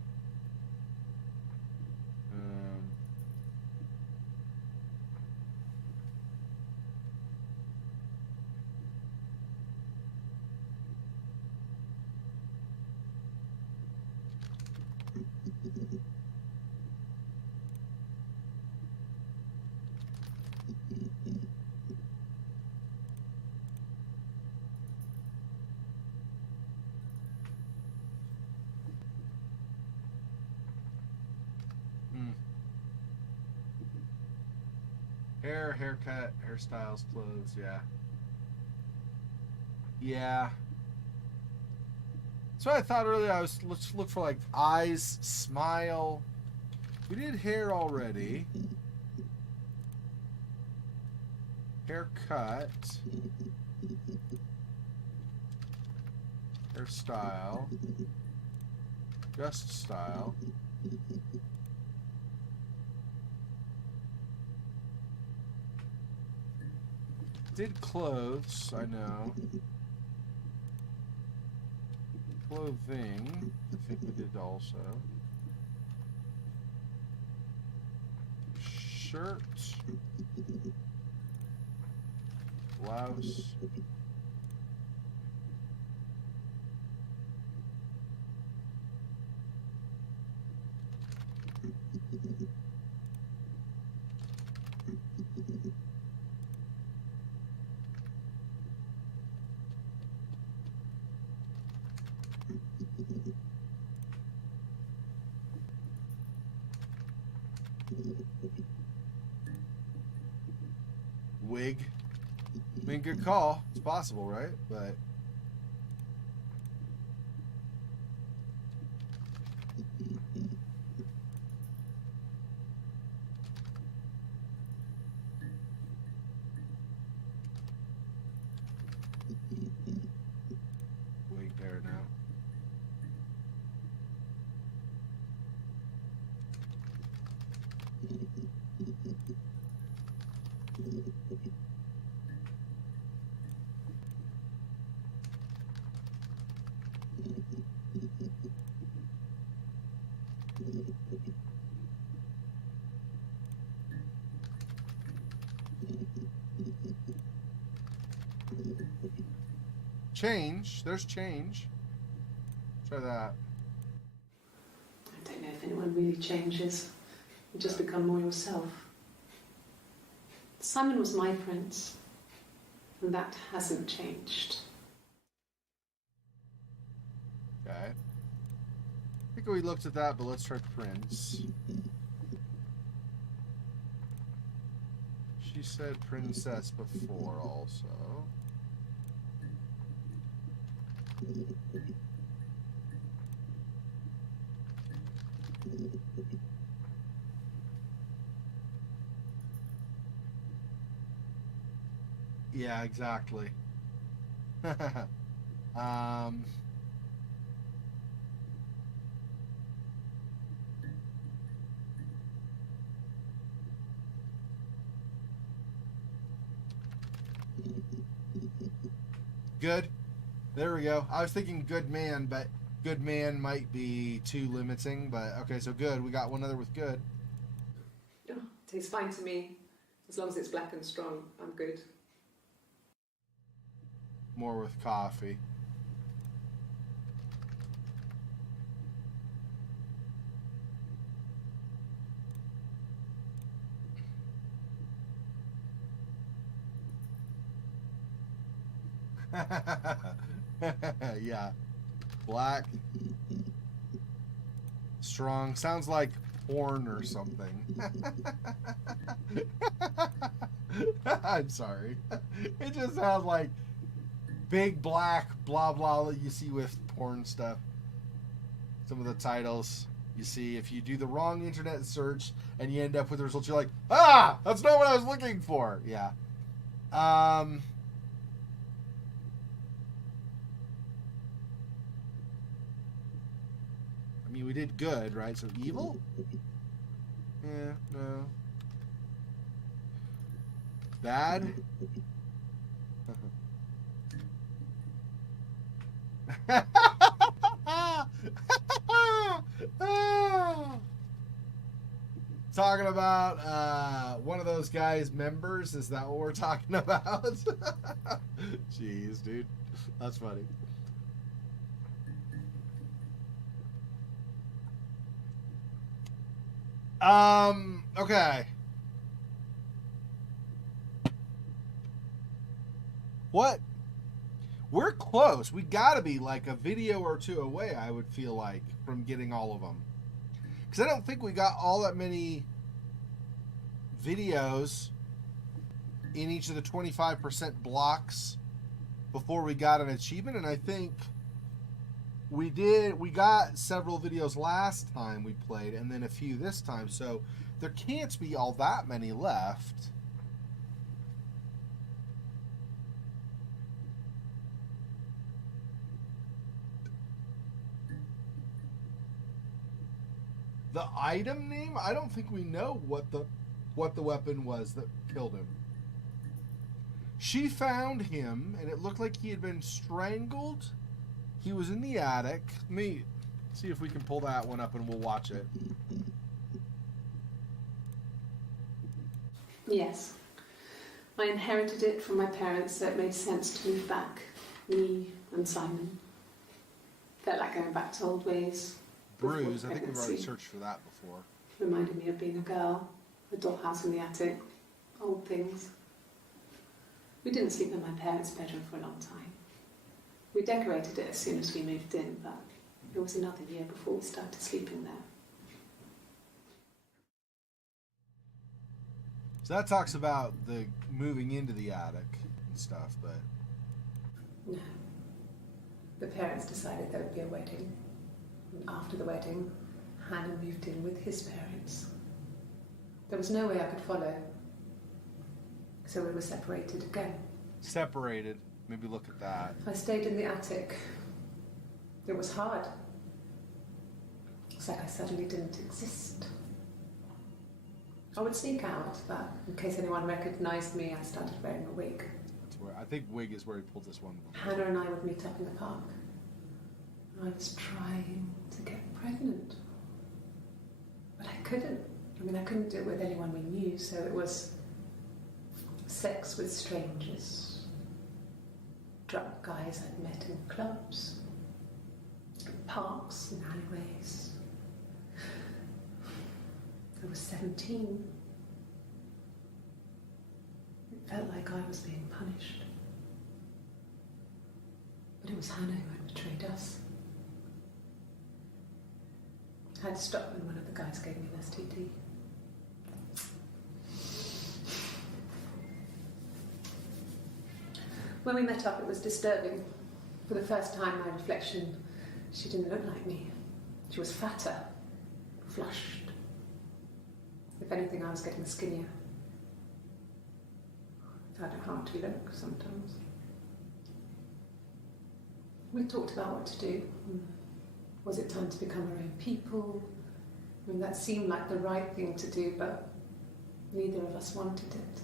Hair, haircut, hairstyles, clothes, yeah. Yeah. So I thought earlier let's look for like eyes, smile. We did hair already. Haircut. Hairstyle. Just style. Did clothes, I know. Clothing, I think we did also. Shirt. Blouse. Wig. I mean, good call. It's possible, right? But wig there now. Change. There's change. Try that. I don't know if anyone really changes. You just become more yourself. Simon was my prince, and that hasn't changed. Okay. I think we looked at that, but let's try Prince. She said princess before also. Yeah, exactly. um... Good. There we go. I was thinking good man, but good man might be too limiting. But okay, so good. We got one other with good. Oh, tastes fine to me. As long as it's black and strong, I'm good. More with coffee. Yeah. Black. Strong. Sounds like porn or something. I'm sorry. It just sounds like big black blah blah that you see with porn stuff. Some of the titles you see, if you do the wrong internet search and you end up with the results, you're like, ah, that's not what I was looking for. Yeah. I mean, we did good, right? So evil? Yeah, no. Bad? Talking about one of those guys' members? Is that what we're talking about? Jeez, dude. That's funny. Okay. What? We're close. We gotta be like a video or two away, I would feel like, from getting all of them. Because I don't think we got all that many videos in each of the 25% blocks before we got an achievement. And I think we got several videos last time we played and then a few this time. So there can't be all that many left. The item name? I don't think we know what the weapon was that killed him. She found him, and it looked like he had been strangled. He was in the attic. Let me see if we can pull that one up, and we'll watch it. Yes. I inherited it from my parents, so it made sense to move back. Me and Simon. Felt like going back to old ways. Bruise, I think we've already searched for that before. Reminded me of being a girl, a dollhouse in the attic, old things. We didn't sleep in my parents' bedroom for a long time. We decorated it as soon as we moved in, but it was another year before we started sleeping there. So that talks about the moving into the attic and stuff, but... No. The parents decided there would be a wedding. And after the wedding, Hannah moved in with his parents. There was no way I could follow. So we were separated again. Separated. Maybe look at that. I stayed in the attic. It was hard. It's like I suddenly didn't exist. I would sneak out, but in case anyone recognized me, I started wearing a wig. That's where I think wig is where he pulled this one from. Hannah and I would meet up in the park. I was trying to get pregnant. But I couldn't. I mean, I couldn't do it with anyone we knew, so it was sex with strangers. Drunk guys I'd met in clubs, parks and alleyways. I was 17. It felt like I was being punished. But it was Hannah who had betrayed us. I had to stop when one of the guys gave me an STD. When we met up, it was disturbing. For the first time, my reflection, she didn't look like me. She was fatter, flushed. If anything, I was getting skinnier. I found it hard to look sometimes. We talked about what to do. Was it time to become our own people? I mean, that seemed like the right thing to do, but neither of us wanted it.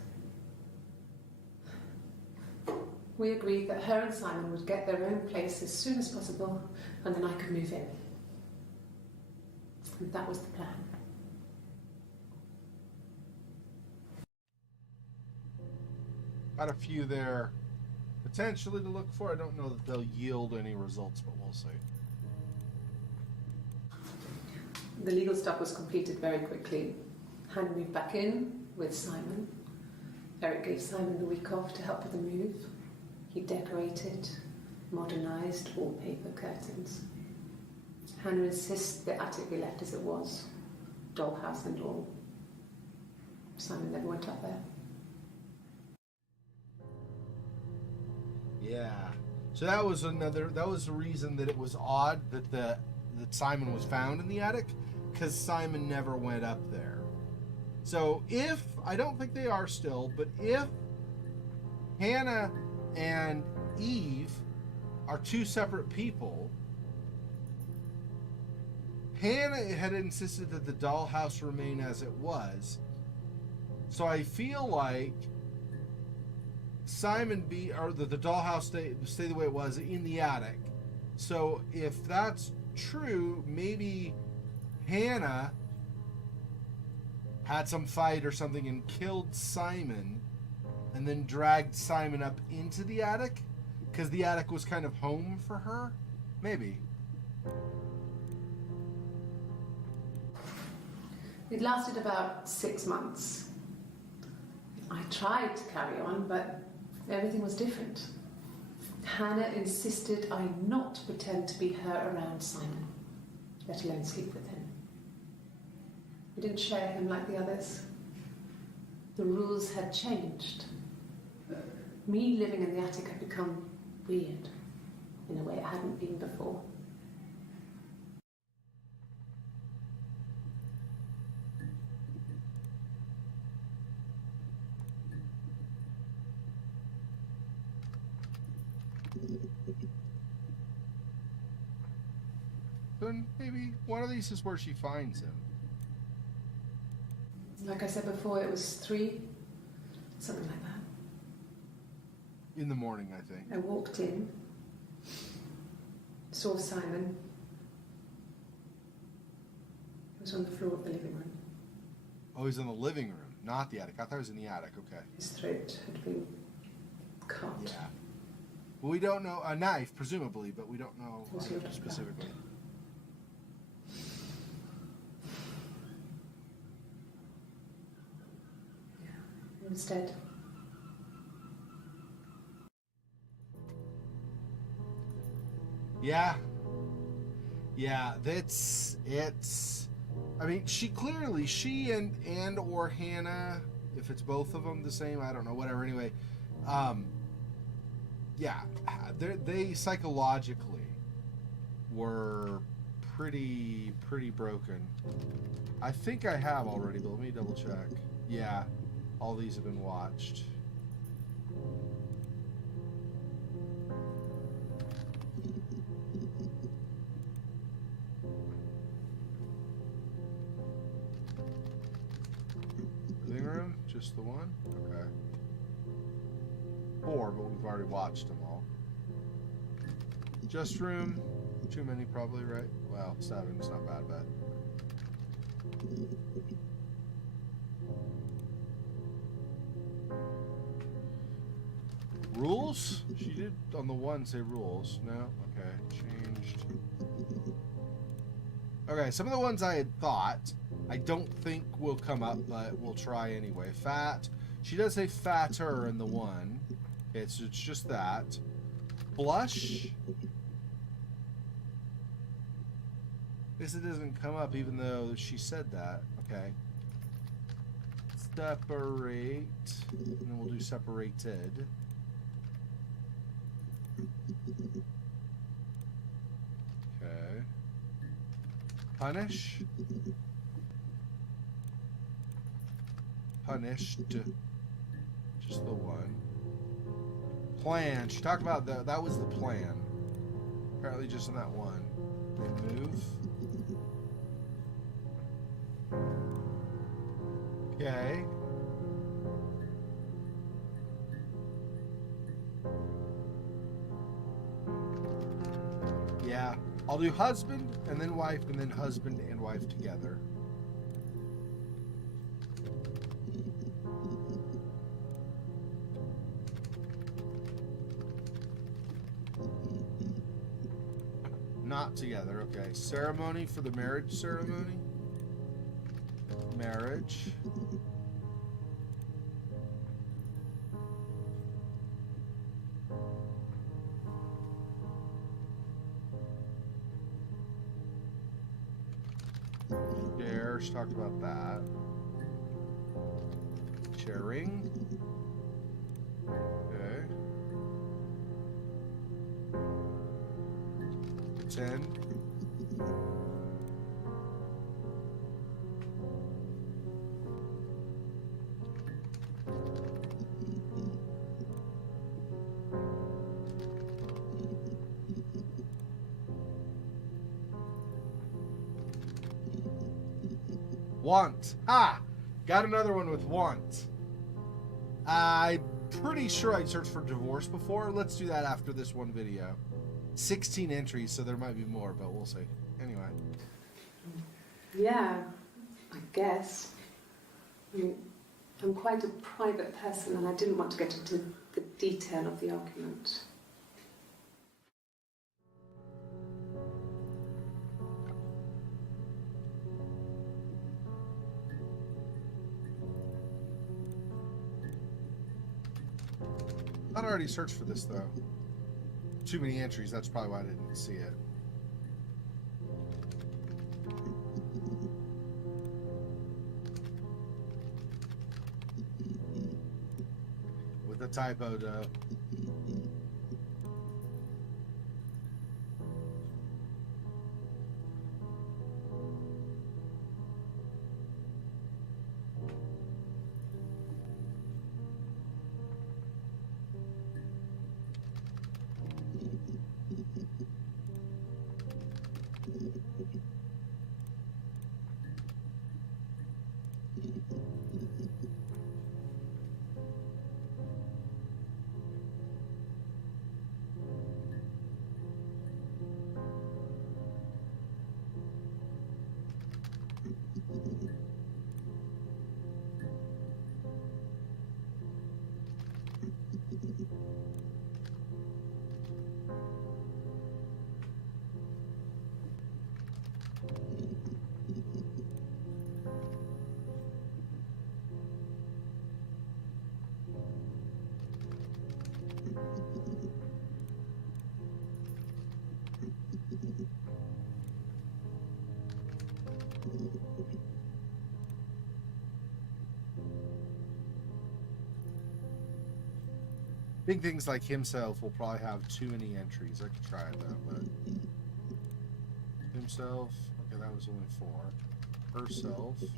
We agreed that her and Simon would get their own place as soon as possible, and then I could move in. And that was the plan. Got a few there potentially to look for. I don't know that they'll yield any results, but we'll see. The legal stuff was completed very quickly. Hannah moved back in with Simon. Eric gave Simon the week off to help with the move. He decorated, modernised wallpaper curtains. Hannah insists the attic be left as it was, dollhouse and all. Simon never went up there. Yeah. So that was the reason that it was odd that Simon was found in the attic, because Simon never went up there. So if, I don't think they are still, but if Hannah and Eve are two separate people, Hannah had insisted that the dollhouse remain as it was. So I feel like the dollhouse stay the way it was in the attic. So if that's true, maybe Hannah had some fight or something and killed Simon, and then dragged Simon up into the attic, because the attic was kind of home for her. Maybe. It lasted about 6 months. I tried to carry on, but everything was different. Hannah insisted I not pretend to be her around Simon, let alone sleep with him. We didn't share him like the others. The rules had changed. Me living in the attic had become weird, in a way it hadn't been before. Then maybe one of these is where she finds him. Like I said before, it was 3, something like that. In the morning, I think. I walked in, saw Simon. He was on the floor of the living room. Oh, he's in the living room, not the attic. I thought he was in the attic. Okay. His throat had been cut. Yeah. Well, we don't know. A knife, presumably, but we don't know Was he looking specifically. Yeah, he was dead. Yeah. Yeah, it's I mean, she and or Hannah, if it's both of them the same, I don't know, whatever, anyway. Yeah, they psychologically were pretty broken. I think I have already, but let me double check. Yeah, all these have been watched. Living room? Just the one? Okay. 4, but we've already watched them all. Just room? Too many probably, right? Well, 7, it's not bad, but... Rules? She did on the one say rules. No? Okay. Changed. Okay, some of the ones I had thought, I don't think will come up, but we'll try anyway. Fat. She does say fatter in the one. Okay, so it's just that. Blush. Guess it doesn't come up even though she said that. Okay. Separate. And then we'll do separated. Okay. Punish. Punished. Just the one. Plan. She talked about that was the plan. Apparently just in that one. Remove. Okay. Yeah. I'll do husband and then wife and then husband and wife together. Not together, okay. Ceremony for the marriage ceremony. Marriage. Share, she talked about that. Sharing. Okay. 10. Want. Ah! Got another one with want. I'm pretty sure I searched for divorce before. Let's do that after this one video. 16 entries, so there might be more, but we'll see. Anyway. Yeah, I guess. I mean, I'm quite a private person and I didn't want to get into the detail of the argument. I'd already searched for this, though. Too many entries, that's probably why I didn't see it. With a typo, though. Big things like himself will probably have too many entries. I could try it though, but himself. Okay, that was only 4. Herself. Okay.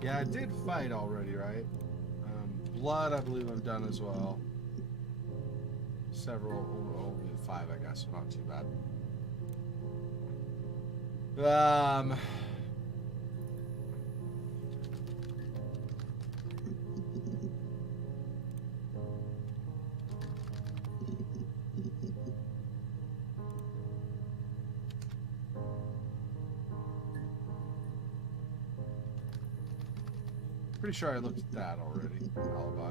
Yeah, I did fight already, right? Blood, I believe I've done as well. Several, only 5, I guess, so not too bad. Pretty sure I looked at that already. Alibi.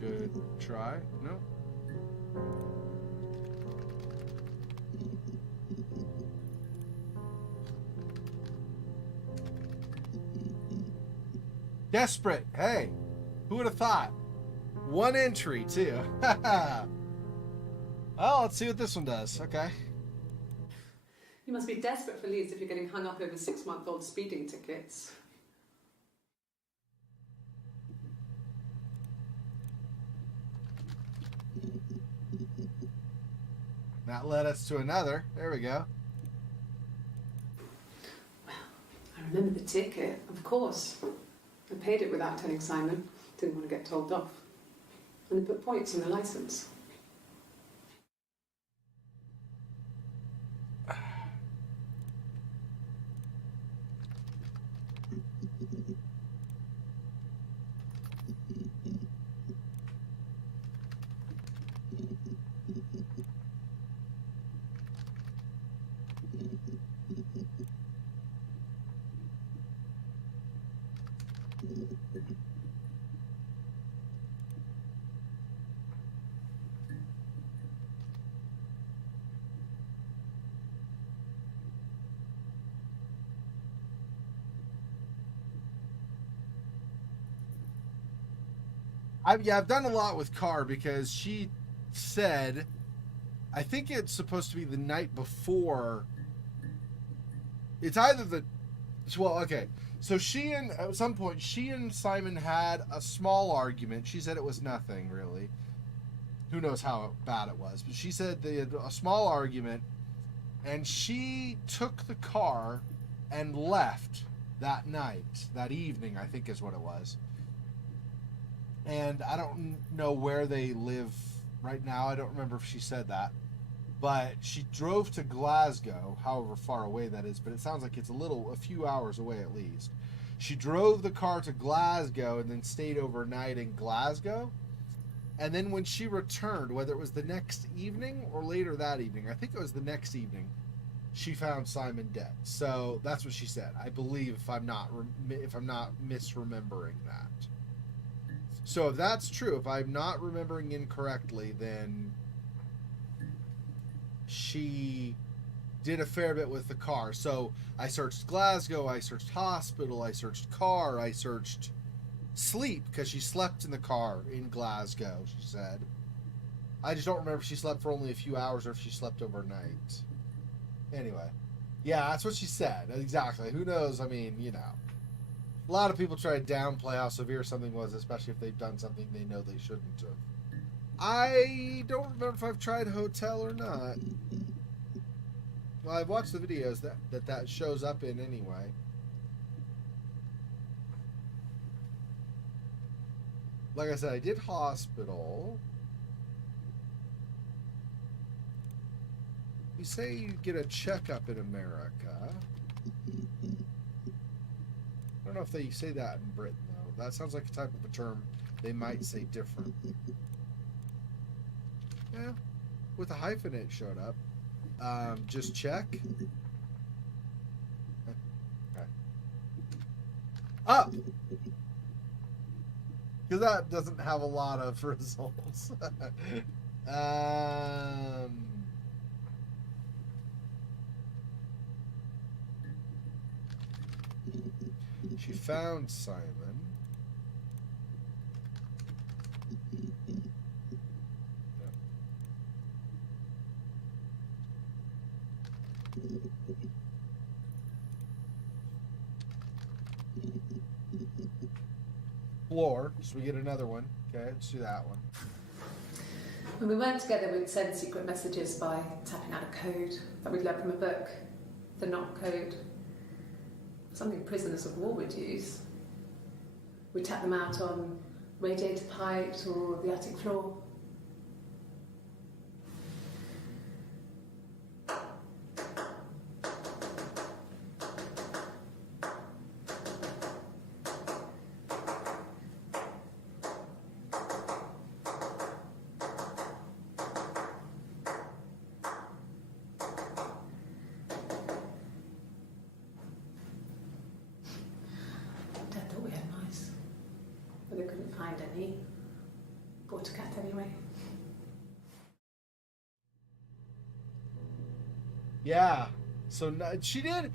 Good try. No. Desperate. Hey, who would have thought? One entry, too. Oh, let's see what this one does. Okay. You must be desperate for leads if you're getting hung up over 6-month-old speeding tickets. That led us to another. There we go. Well, I remember the ticket, of course. I paid it without telling Simon. Didn't want to get told off. And they put points on the license. I've done a lot with Car because she said, I think it's supposed to be the night before. It's either the, well, okay. So at some point, she and Simon had a small argument. She said it was nothing really. Who knows how bad it was, but she said they had a small argument, and she took the car and left that night, that evening, I think is what it was. And I don't know where they live right now. I don't remember if she said that. But she drove to Glasgow, however far away that is, but it sounds like it's a few hours away at least. She drove the car to Glasgow and then stayed overnight in Glasgow. And then when she returned, whether it was the next evening or later that evening, I think it was the next evening, she found Simon dead. So that's what she said, I believe, if I'm not misremembering that. So if that's true, if I'm not remembering incorrectly, then she did a fair bit with the car. So I searched Glasgow, I searched hospital, I searched car, I searched sleep, because she slept in the car in Glasgow, she said. I just don't remember if she slept for only a few hours or if she slept overnight. Anyway, yeah, that's what she said. Exactly. Who knows? I mean, you know. A lot of people try to downplay how severe something was, especially if they've done something they know they shouldn't have. I don't remember if I've tried hotel or not. Well, I've watched the videos that shows up in anyway. Like I said, I did hospital. You say you get a checkup in America. I don't know if they say that in Britain, though. That sounds like a type of a term they might say different. Yeah, with a hyphen it showed up. Just check. Okay. Up! Because that doesn't have a lot of results. She found Simon. Floor, so we get another one. Okay, let's do that one. When we weren't together, we'd send secret messages by tapping out a code that we'd learned from a book, the knock code. Something prisoners of war would use. We'd tap them out on radiator pipes or the attic floor. he bought a cat anyway. Yeah. So she did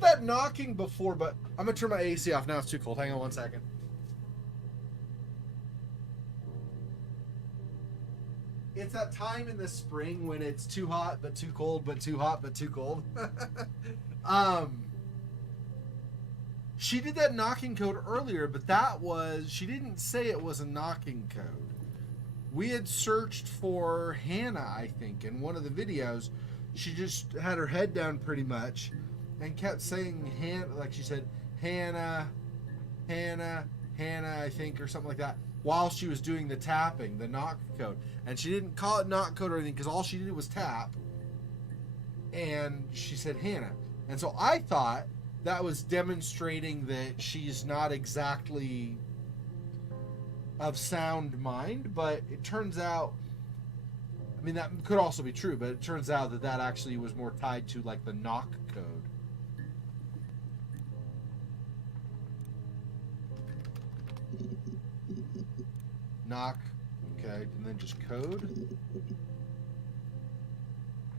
that knocking before, but I'm gonna turn my AC off now. It's too cold. Hang on 1 second. It's that time in the spring when it's too hot but too cold, but too hot but too cold. She did that knocking code earlier, but she didn't say it was a knocking code. We had searched for Hannah, I think, in one of the videos. She just had her head down pretty much and kept saying like she said, Hannah, Hannah, Hannah, I think, or something like that, while she was doing the tapping, the knock code. And she didn't call it knock code or anything because all she did was tap. And she said Hannah. And so I thought that was demonstrating that she's not exactly of sound mind, but it turns out, I mean, that could also be true, but it turns out that actually was more tied to like the knock code. Knock, okay, and then just code.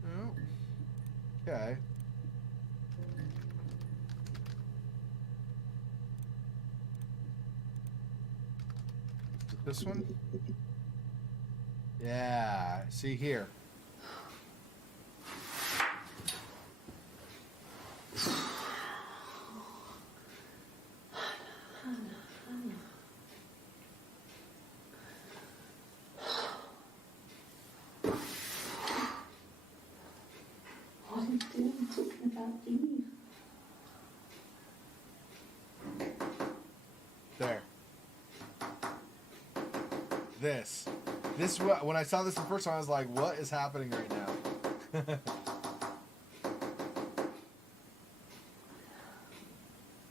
Oh, okay. This one? Yeah, see here. What are you doing talking about Eve? There. This, when I saw this the first time, I was like, what is happening right now?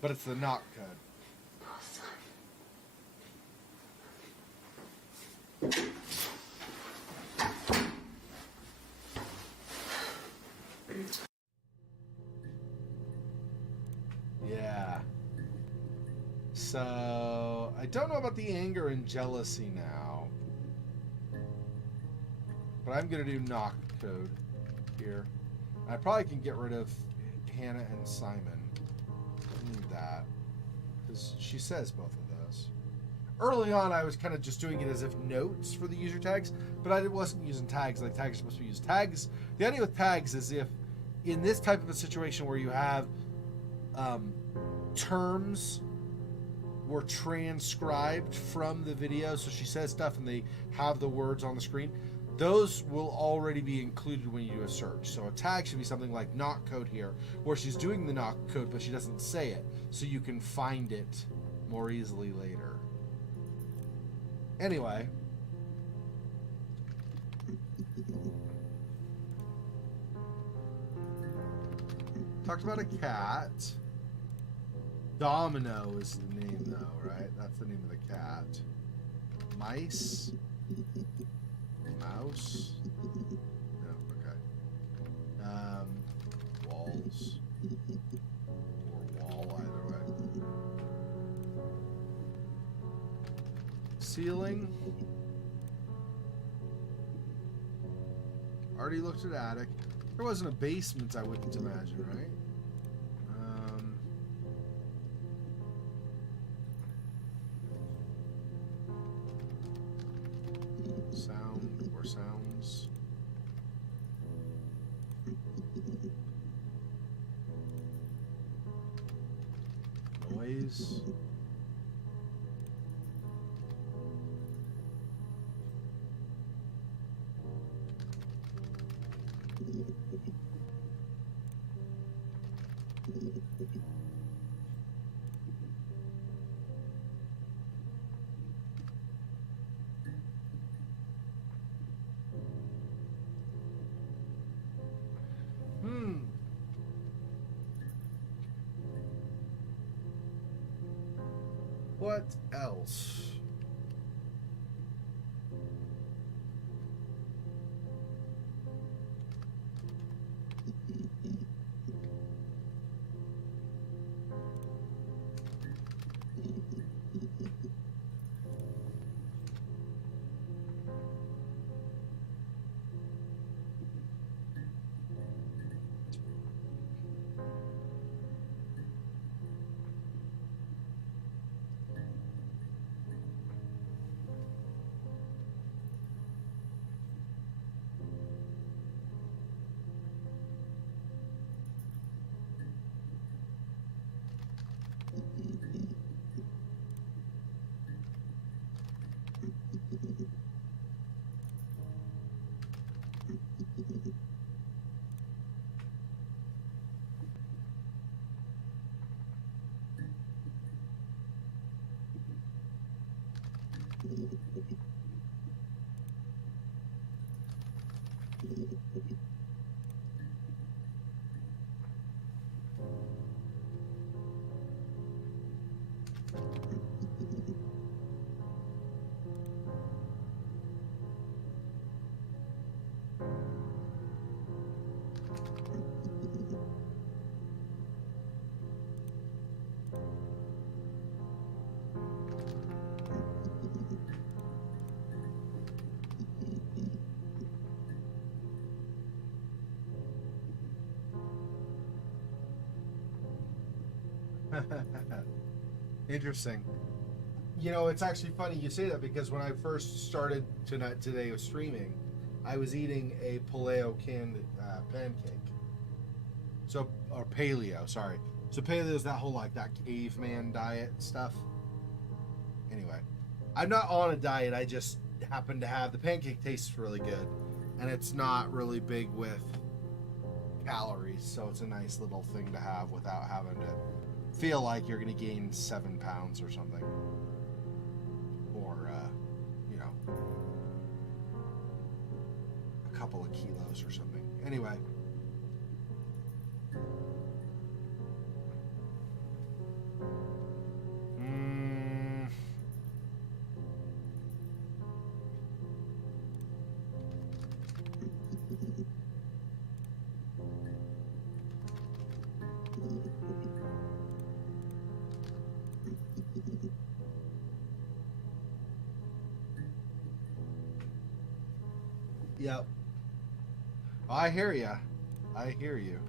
But it's the knock code. Yeah. So, I don't know about the anger and jealousy now. But I'm going to do knock code here. I probably can get rid of Hannah and Simon. I need that. Because she says both of those. Early on, I was kind of just doing it as if notes for the user tags, but I wasn't using tags like tags are supposed to be used. Tags, the idea with tags is if in this type of a situation where you have terms were transcribed from the video, so she says stuff and they have the words on the screen, those will already be included when you do a search. So a tag should be something like knock code here, where she's doing the knock code but she doesn't say it, so you can find it more easily later. Anyway, talked about a cat. Domino is the name though, right? That's the name of the cat. Mice. Mouse. No, okay. Walls. Or wall, either way. Ceiling. Already looked at attic. There wasn't a basement, I wouldn't imagine, right? Sound or sounds. Noise. What else? Interesting. You know, it's actually funny you say that because when I first started today with streaming, I was eating a paleo canned pancake. So, or paleo, sorry. So paleo is that whole like that caveman diet stuff. Anyway, I'm not on a diet. I just happen to have the pancake tastes really good, and it's not really big with calories, so it's a nice little thing to have without having to feel like you're going to gain 7 pounds or something, or you know, a couple of kilos or something. Anyway. Yep. I hear ya. I hear you.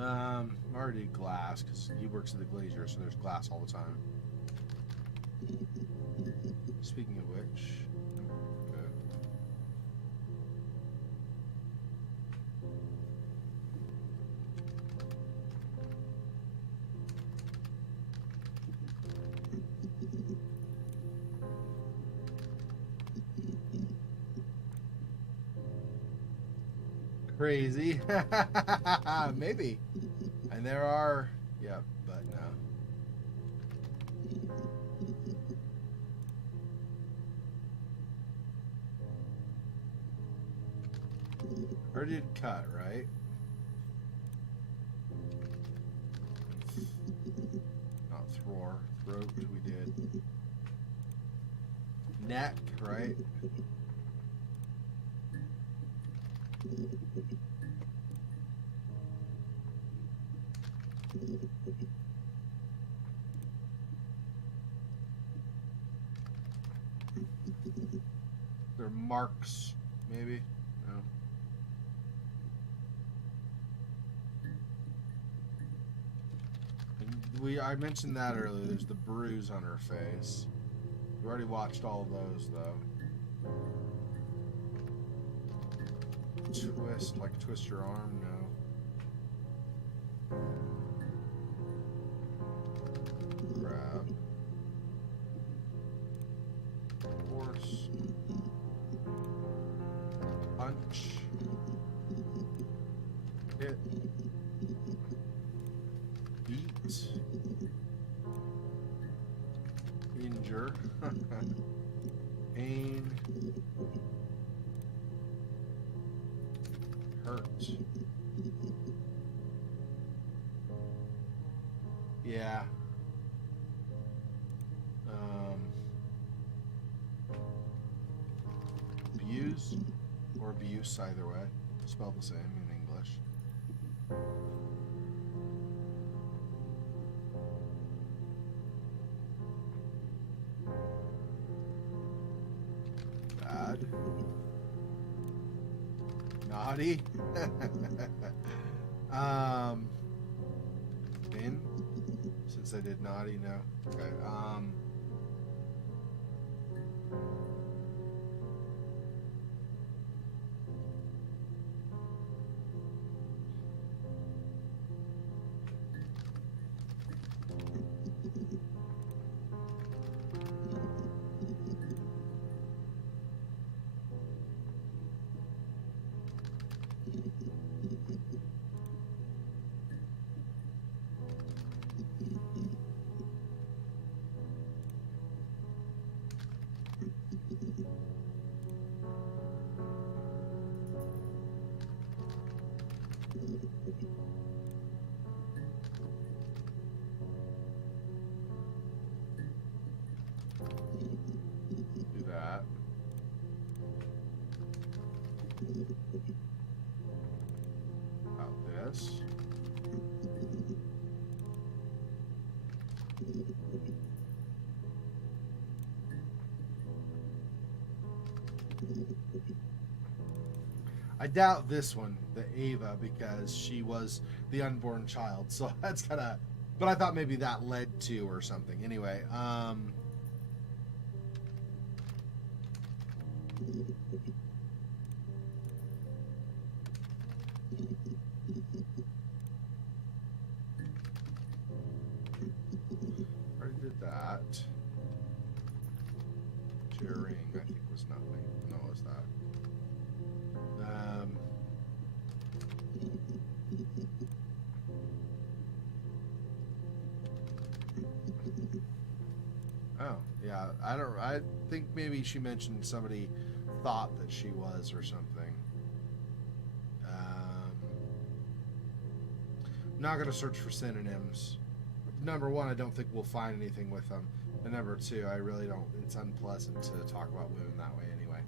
I already did glass because he works at the glazier, so there's glass all the time. Speaking of which, good. Crazy. Maybe. And there are, yeah, but no. Or did cut, right? Not throat, we did. Neck, right? There marks, maybe? No. And I mentioned that earlier. There's the bruise on her face. We already watched all of those, though. Twist your arm? No. Grab. Force. Punch. Hit. Beat. Injure. Pain. Hurt. Yeah. abuse. Or abuse, either way. Spelled the same in English. Bad. Naughty. In? Since I did naughty, no. Okay, do that. About this. I doubt this one, the Ava, because she was the unborn child. So that's kind of, but I thought maybe that led to or something. Anyway, already did that. Ring, I think was nothing. No, it was that. Oh, yeah. I think maybe she mentioned somebody thought that she was or something. I'm not going to search for synonyms. Number one, I don't think we'll find anything with them. And number two, I really don't. It's unpleasant to talk about women that way anyway.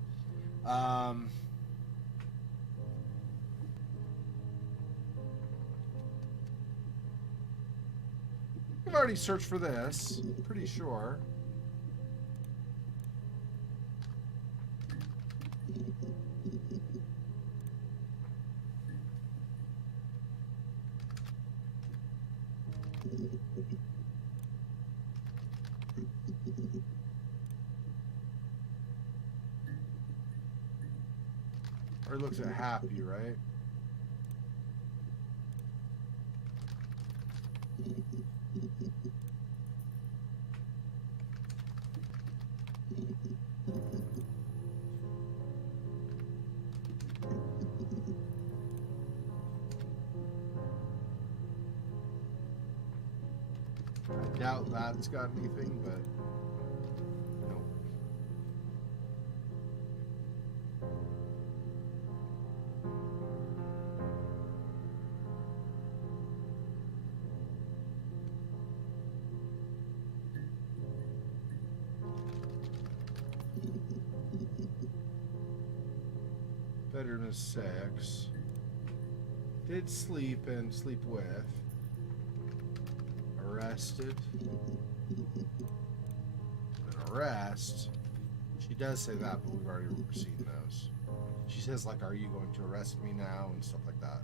I've already searched for this. Pretty sure. Or it looks at happy, right? I doubt that's got anything, but nope. Bedroom is 6. Did sleep and sleep with. Arrested. An arrest. She does say that, but we've already received those. She says, like, are you going to arrest me now? And stuff like that.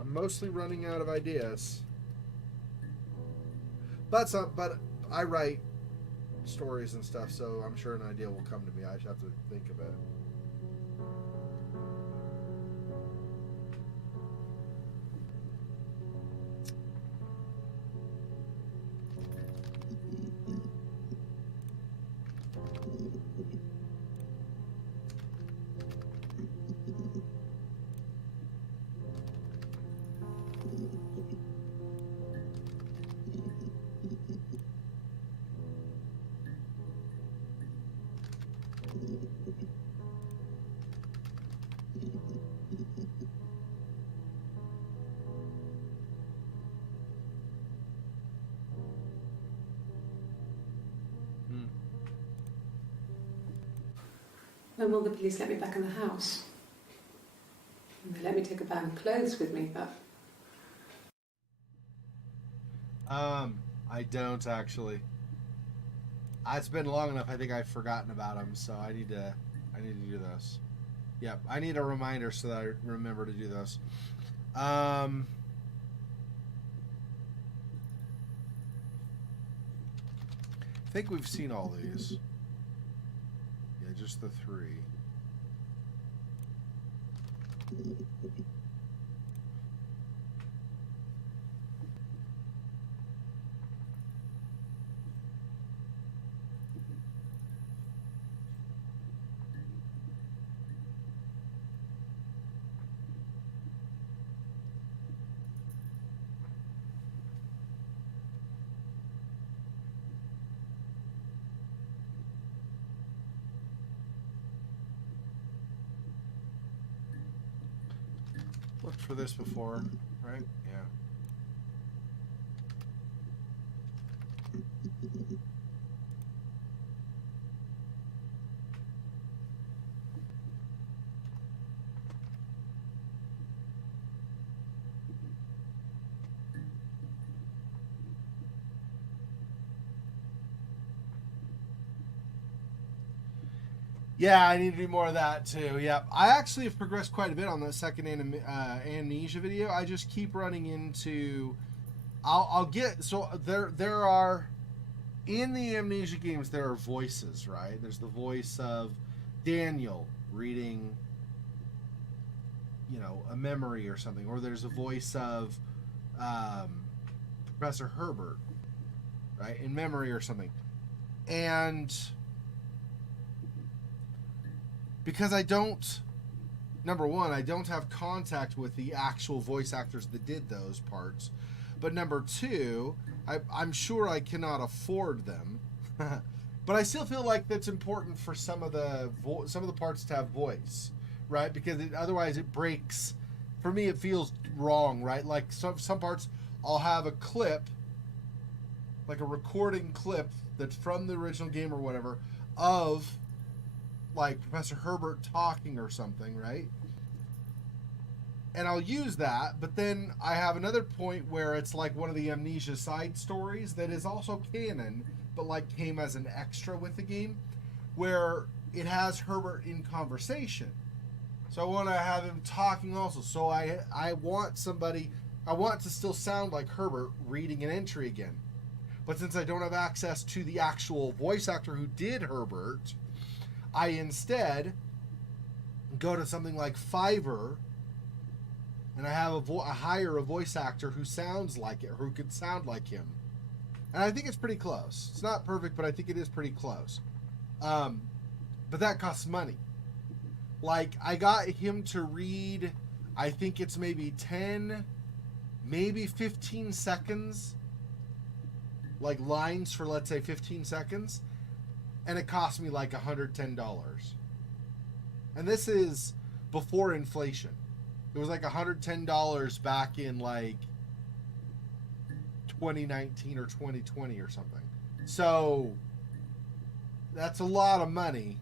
I'm mostly running out of ideas. But I write stories and stuff, so I'm sure an idea will come to me. I just have to think of it. When will the police let me back in the house? And they let me take a bag of clothes with me, but... I don't actually. It's been long enough. I think I've forgotten about them, so I need to do those. Yep, I need a reminder so that I remember to do those. I think we've seen all these. Yeah, just the 3. Looked for this before, right? Yeah. Yeah, I need to do more of that too. Yep, I actually have progressed quite a bit on that second amnesia video. I just keep running into. I'll get so there are in the amnesia games there are voices, right? There's the voice of Daniel reading, you know, a memory or something, or there's a voice of Professor Herbert, right, in memory or something, and. Because I don't, number one, I don't have contact with the actual voice actors that did those parts. But number two, I'm sure I cannot afford them. But I still feel like that's important for some of the parts to have voice, right? Because otherwise it breaks. For me, it feels wrong, right? Like some parts, I'll have a clip, like a recording clip that's from the original game or whatever, of like Professor Herbert talking or something, right? And I'll use that, but then I have another point where it's like one of the amnesia side stories that is also canon, but like came as an extra with the game, where it has Herbert in conversation. So I want to have him talking also. So I want to still sound like Herbert reading an entry again. But since I don't have access to the actual voice actor who did Herbert, I instead go to something like Fiverr, and I have hire a voice actor who sounds like it, who could sound like him, and I think it's pretty close. It's not perfect, but I think it is pretty close. But that costs money. Like I got him to read, I think it's maybe 10, maybe 15 seconds, like lines for let's say 15 seconds. And it cost me like $110. And this is before inflation. It was like $110 back in like 2019 or 2020 or something. So that's a lot of money.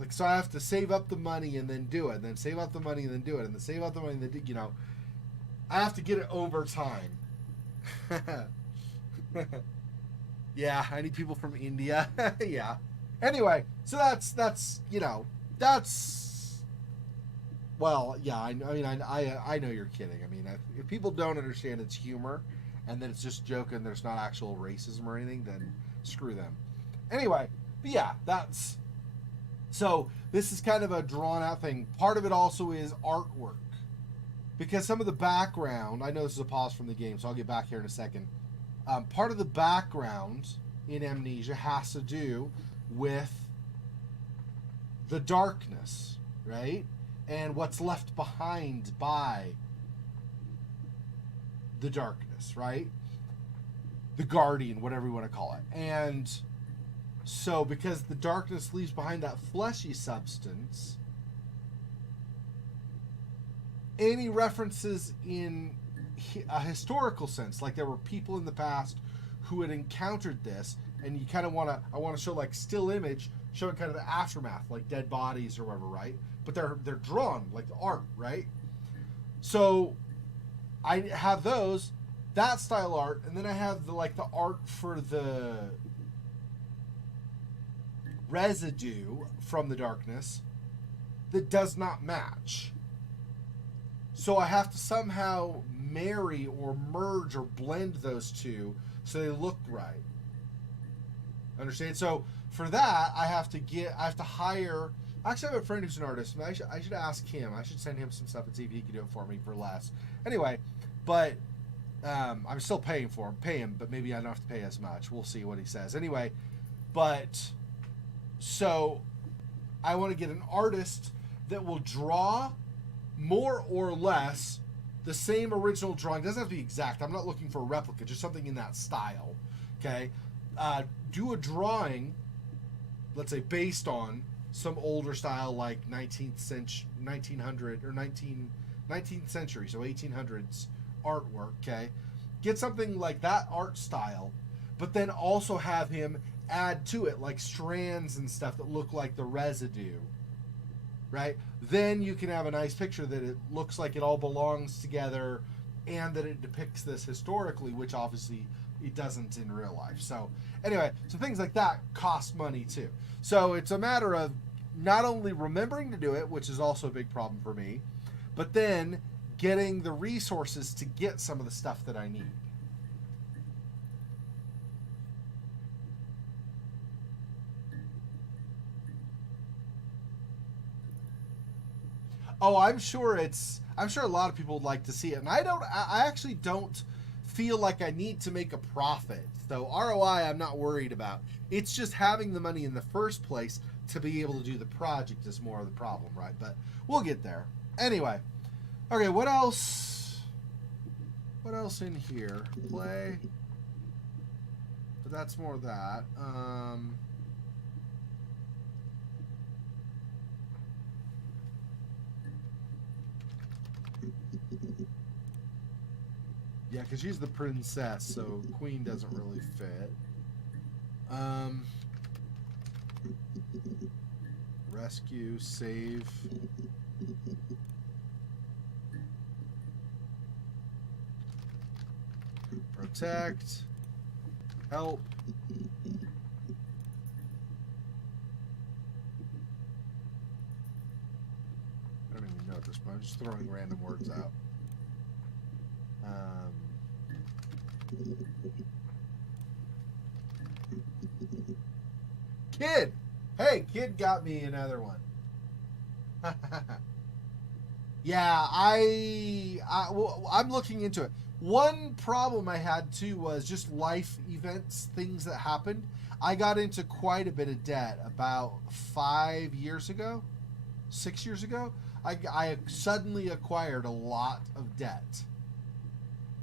Like, so I have to save up the money and then do it, and then save up the money and then do it, and then save up the money and then do, you know, I have to get it over time. Yeah, I need people from India. Yeah. Anyway, so that's you know, that's, well, yeah, I mean, I know you're kidding. I mean, if people don't understand it's humor and then it's just joking, there's not actual racism or anything, then screw them. Anyway, but yeah, that's... So this is kind of a drawn out thing. Part of it also is artwork. Because some of the background, I know this is a pause from the game, so I'll get back here in a second. Part of the background in Amnesia has to do with the darkness, right? And what's left behind by the darkness, right? The guardian, whatever you want to call it. And so because the darkness leaves behind that fleshy substance, any references in a historical sense, like there were people in the past who had encountered this, and you kind of want to, I want to show like still image showing kind of the aftermath, like dead bodies or whatever, right? But they're drawn like the art, right? So I have those, that style art, and then I have the like the art for the residue from the darkness that does not match. So I have to somehow marry or merge or blend those two so they look right. Understand? So for that, I have to hire. Actually, I have a friend who's an artist. I should ask him. I should send him some stuff and see if he can do it for me for less. Anyway, but I'm still pay him, but maybe I don't have to pay as much. We'll see what he says. Anyway, but so I want to get an artist that will draw more or less the same original drawing. It doesn't have to be exact. I'm not looking for a replica, just something in that style. Okay, do a drawing, let's say based on some older style like 19th century, 1900 or 19th century, so 1800s artwork. Okay, get something like that art style, but then also have him add to it like strands and stuff that look like the residue, right? Then you can have a nice picture that it looks like it all belongs together and that it depicts this historically, which obviously it doesn't in real life. So anyway, so things like that cost money too. So it's a matter of not only remembering to do it, which is also a big problem for me, but then getting the resources to get some of the stuff that I need. Oh, I'm sure a lot of people would like to see it. And I actually don't feel like I need to make a profit. So ROI, I'm not worried about. It's just having the money in the first place to be able to do the project is more of the problem, right? But we'll get there. Anyway. Okay, what else? What else in here? Play. But that's more of that. Yeah, because she's the princess, so queen doesn't really fit. Rescue, save. Protect. Help. I don't even know at this point. I'm just throwing random words out. Kid! Hey, Kid got me another one. Yeah, I'm looking into it. One problem I had too was just life events, things that happened. I got into quite a bit of debt about 5 years ago, 6 years ago. I suddenly acquired a lot of debt.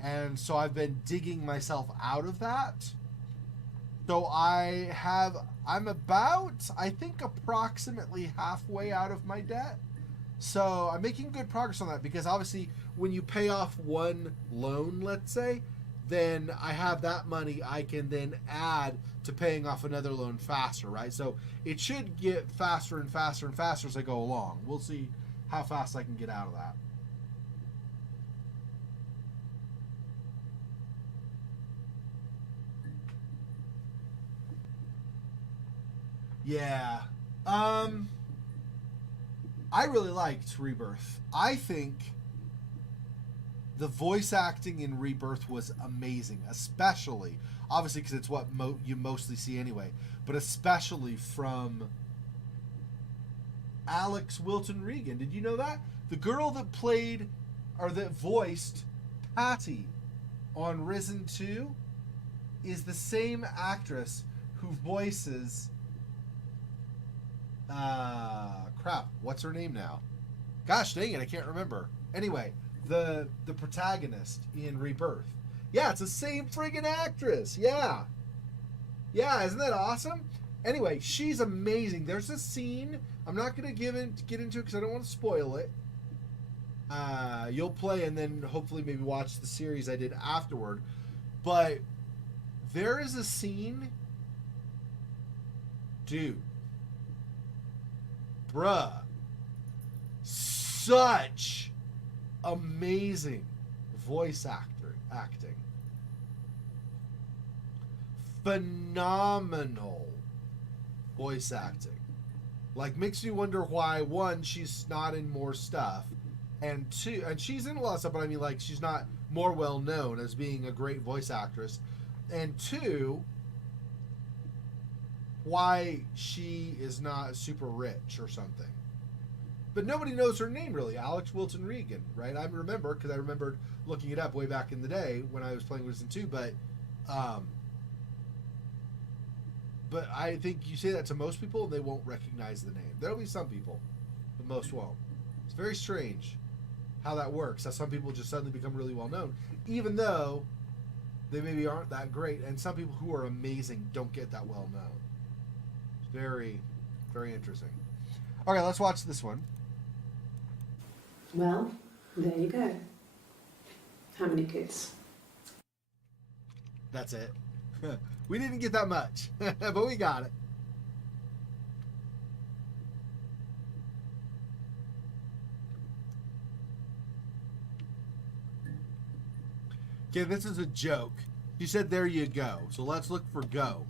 And so I've been digging myself out of that. So I'm about, I think, approximately halfway out of my debt. So I'm making good progress on that because obviously when you pay off one loan, let's say, then I have that money I can then add to paying off another loan faster, right? So it should get faster and faster and faster as I go along. We'll see how fast I can get out of that. Yeah. I really liked Rebirth. I think the voice acting in Rebirth was amazing, especially, obviously, because it's what you mostly see anyway, but especially from Alex Wilton Regan. Did you know that? The girl that played, or that voiced Patty on Risen 2 is the same actress who voices crap, what's her name now? Gosh dang it, I can't remember. Anyway, the protagonist in Rebirth. Yeah, it's the same friggin' actress. Yeah. Yeah, isn't that awesome? Anyway, she's amazing. There's a scene, I'm not going to get into it because I don't want to spoil it. You'll play and then hopefully maybe watch the series I did afterward. But there is a scene, dude, bruh, such amazing voice acting. Phenomenal voice acting. Like, makes me wonder why, one, she's not in more stuff, and two, and she's in a lot of stuff, but I mean, like, she's not more well known as being a great voice actress, and two, why she is not super rich or something. But nobody knows her name, really. Alex Wilton Regan, right? I remember, because I remembered looking it up way back in the day when I was playing Risen 2, but I think you say that to most people and they won't recognize the name. There'll be some people, but most won't. It's very strange how that works, how some people just suddenly become really well known, even though they maybe aren't that great, and some people who are amazing don't get that well known. It's very, very interesting. Okay, let's watch this one. Well, there you go. How many kids? That's it. We didn't get that much, but we got it. Okay, this is a joke. She said, there you go. So let's look for go.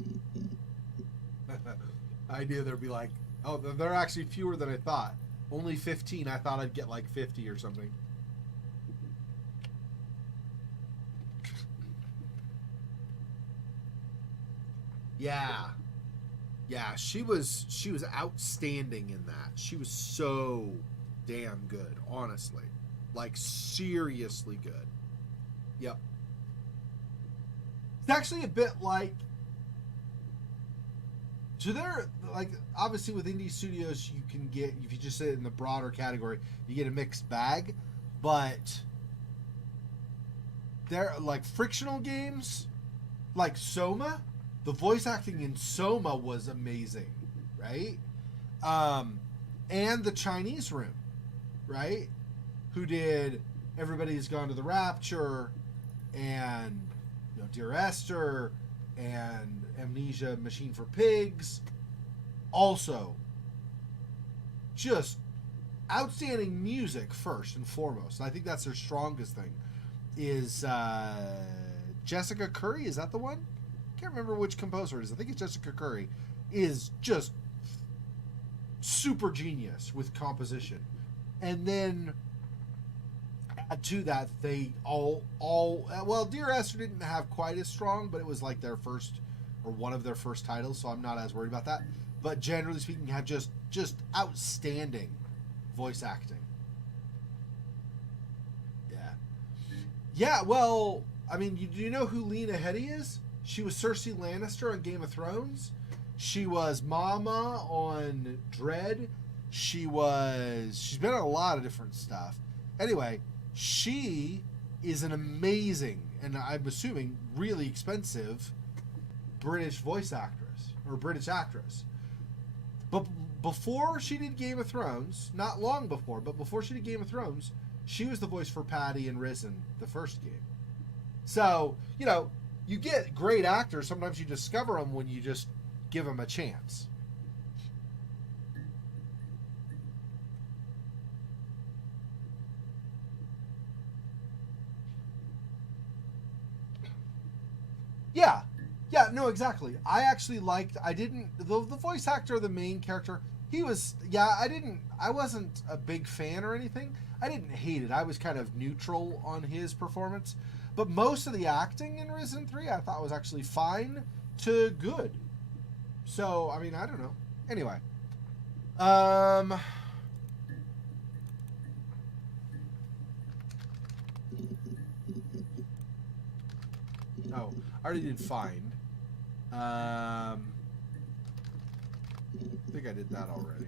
I knew there'd be like, oh, there are actually fewer than I thought. Only 15. I thought I'd get like 50 or something. Yeah. Yeah, she was outstanding in that. She was so damn good, honestly. Like, seriously good. Yep. It's actually a bit like, so there, like, obviously with indie studios you can get, if you just say it in the broader category, you get a mixed bag, but there, like, frictional games like Soma, the voice acting in Soma was amazing, right? And the Chinese Room, right? Who did Everybody's Gone to the Rapture and, you know, Dear Esther and Amnesia Machine for Pigs. Also, just outstanding music first and foremost. And I think that's their strongest thing. Is Jessica Curry? Is that the one? I can't remember which composer it is. I think it's Jessica Curry. Is just super genius with composition. And then add to that, they all well, Dear Esther didn't have quite as strong, but it was like their first or one of their first titles, so I'm not as worried about that. But generally speaking, had just outstanding voice acting. Yeah. Yeah, well, I mean, do you know who Lena Headey is? She was Cersei Lannister on Game of Thrones. She was Mama on Dread. She's been on a lot of different stuff. Anyway, she is an amazing, and I'm assuming really expensive, British voice actress, or British actress. But before she did Game of Thrones, not long before, but before she did Game of Thrones, she was the voice for Patty in Risen, the first game. So, you know, you get great actors. Sometimes you discover them when you just give them a chance. Yeah, no, exactly. I actually liked, the voice actor of the main character He was, yeah, I wasn't a big fan or anything. I didn't hate it. I was kind of neutral on his performance. But most of the acting in Resident 3 I thought was actually fine to good. So, I mean, I don't know. Anyway. Oh, I already did find. I think I did that already.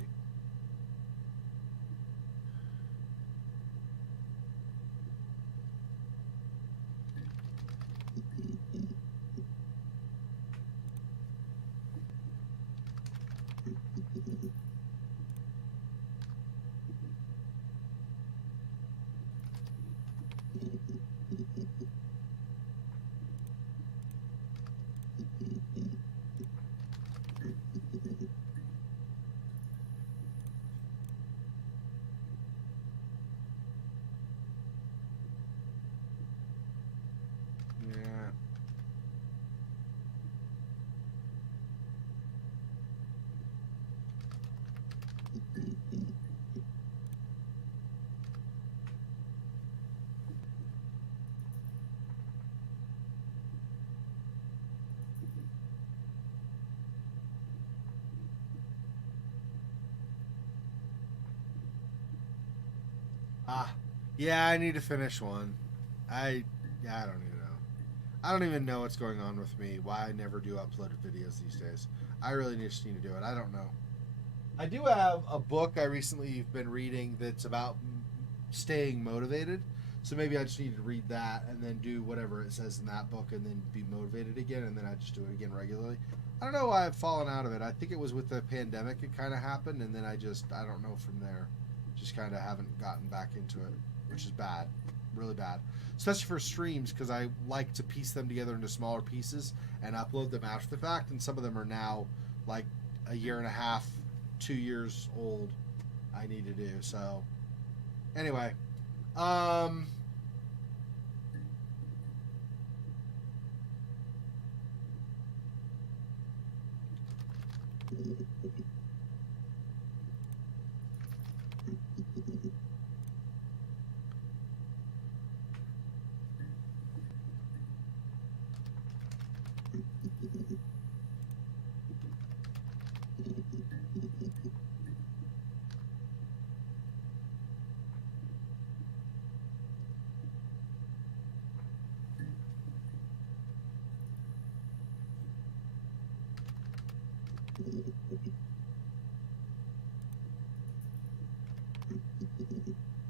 Yeah. Ah, yeah, I need to finish one. I don't even know. I don't even know what's going on with me. Why I never do uploaded videos these days. I really just need to do it. I don't know. I do have a book I recently been reading that's about staying motivated. So maybe I just need to read that and then do whatever it says in that book and then be motivated again and then I just do it again regularly. I don't know why I've fallen out of it. I think it was with the pandemic it kind of happened and then I don't know from there. Just kind of haven't gotten back into it, which is bad. Really bad. Especially for streams because I like to piece them together into smaller pieces and upload them after the fact and some of them are now like a year and a half, 2 years old I need to do. So anyway,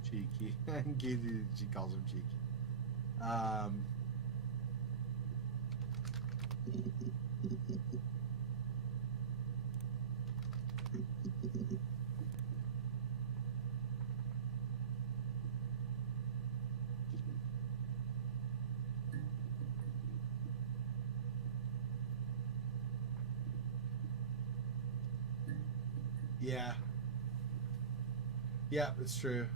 cheeky. She calls him cheeky. Um, yeah. Yeah, it's true.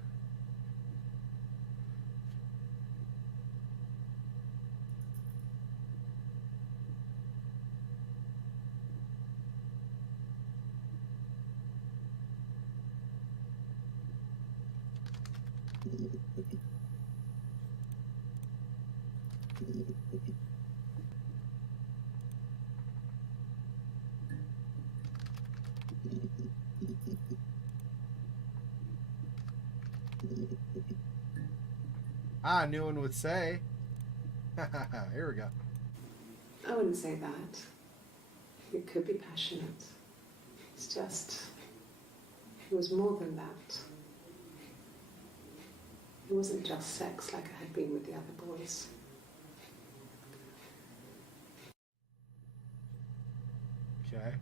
Ah, new one would say. Here we go. I wouldn't say that. It could be passionate. It's just, it was more than that. It wasn't just sex like I had been with the other boys. Okay.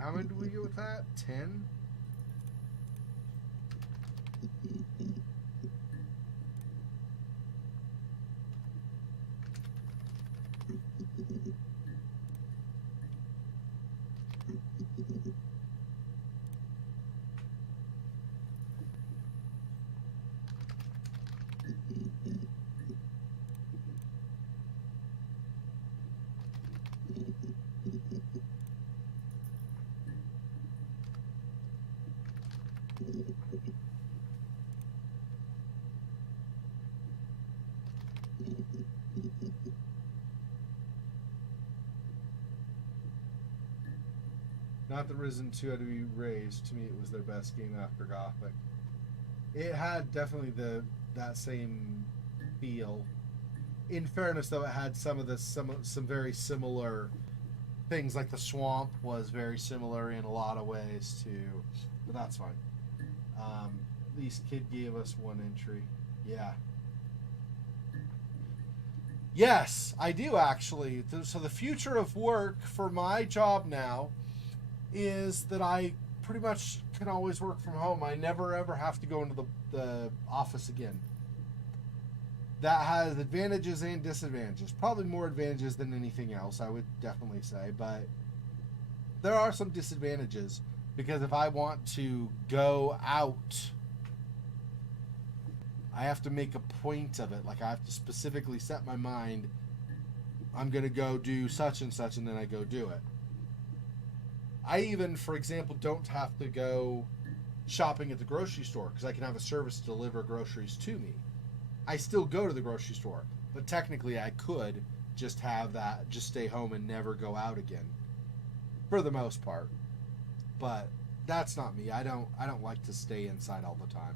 How many do we get with that? 10? Not that Risen 2 had to be raised. To me, it was their best game after Gothic. It had definitely that same feel. In fairness, though, it had some very similar things. Like the swamp was very similar in a lot of ways too, but that's fine. At least Kid gave us one entry. Yeah. Yes, I do actually. So the future of work for my job now is that I pretty much can always work from home. I never ever have to go into the office again. That has advantages and disadvantages. Probably more advantages than anything else, I would definitely say. But there are some disadvantages, because if I want to go out, I have to make a point of it. Like, I have to specifically set my mind, I'm going to go do such and such, and then I go do it. I even, for example, don't have to go shopping at the grocery store, because I can have a service deliver groceries to me. I still go to the grocery store, but technically I could just stay home and never go out again, for the most part. But that's not me. I don't like to stay inside all the time.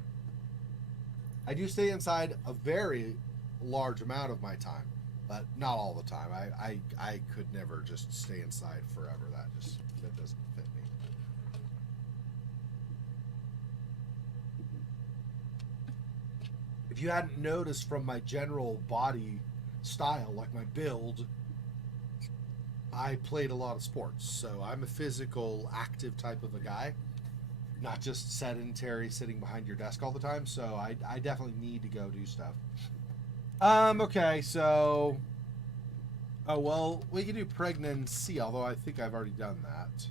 I do stay inside a very large amount of my time, but not all the time. I could never just stay inside forever. That doesn't fit me. If you hadn't noticed from my general body style, like my build, I played a lot of sports. So I'm a physical, active type of a guy, not just sedentary sitting behind your desk all the time. So I definitely need to go do stuff. Okay, so... Oh, well, we can do pregnancy, although I think I've already done that.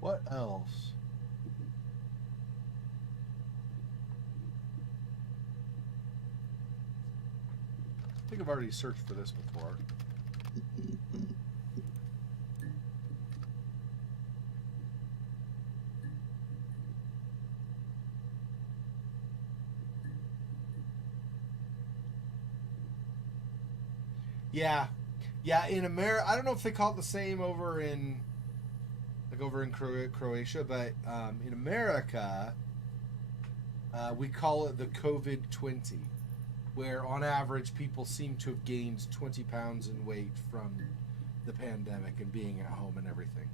What else? I think I've already searched for this before. Yeah. Yeah, in America, I don't know if they call it the same over in Croatia, but in America, we call it the COVID-20, where on average people seem to have gained 20 pounds in weight from the pandemic and being at home and everything.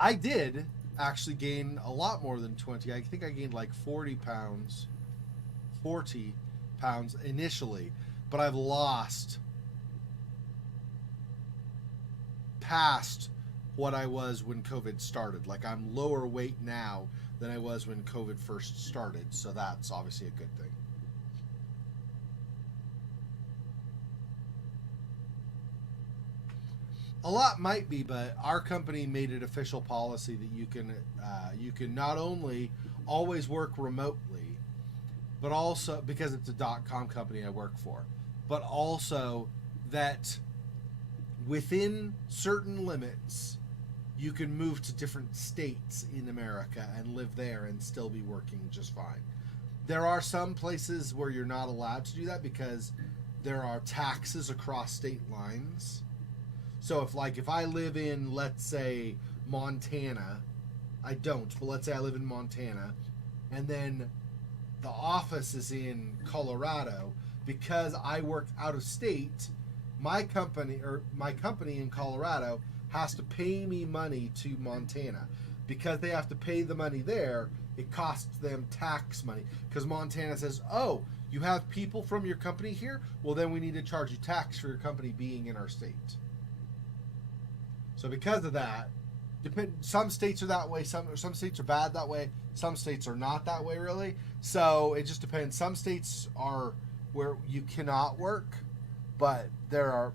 I did actually gain a lot more than 20. I think I gained like 40 pounds initially, but I've lost past what I was when COVID started. Like, I'm lower weight now than I was when COVID first started, so that's obviously a good thing. A lot might be, but our company made it official policy that you can not only always work remotely, but also, because it's a .com company I work for, but also that within certain limits, you can move to different states in America and live there and still be working just fine. There are some places where you're not allowed to do that because there are taxes across state lines. So if I live in, let's say, Montana, I don't, but let's say I live in Montana, and then the office is in Colorado, because I work out of state, my company in Colorado has to pay me money to Montana. Because they have to pay the money there, it costs them tax money. Because Montana says, oh, you have people from your company here? Well, then we need to charge you tax for your company being in our state. So because of that, some states are that way, some states are bad that way, some states are not that way really. So it just depends. Some states are where you cannot work, but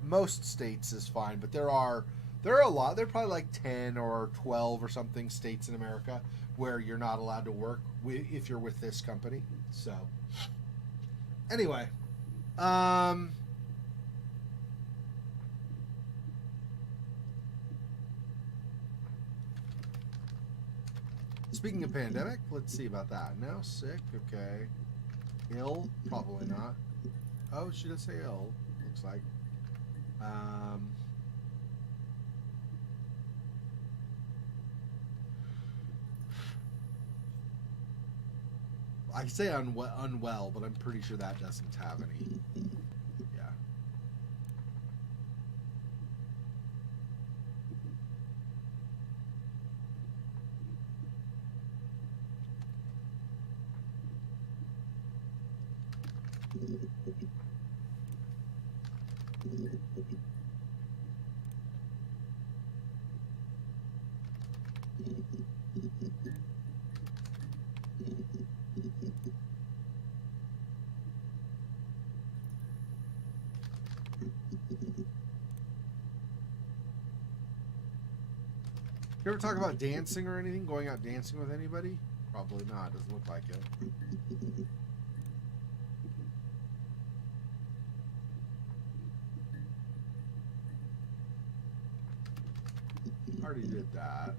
most states is fine, but there are a lot. There are probably like 10 or 12 or something states in America where you're not allowed to work if you're with this company. So anyway, speaking of pandemic, let's see about that. No, sick, okay. Ill, probably not. Oh, she does say ill, looks like. I say unwell, but I'm pretty sure that doesn't have any. Yeah. You ever talk about dancing or anything? Going out dancing with anybody? Probably not. Doesn't look like it. Already did that.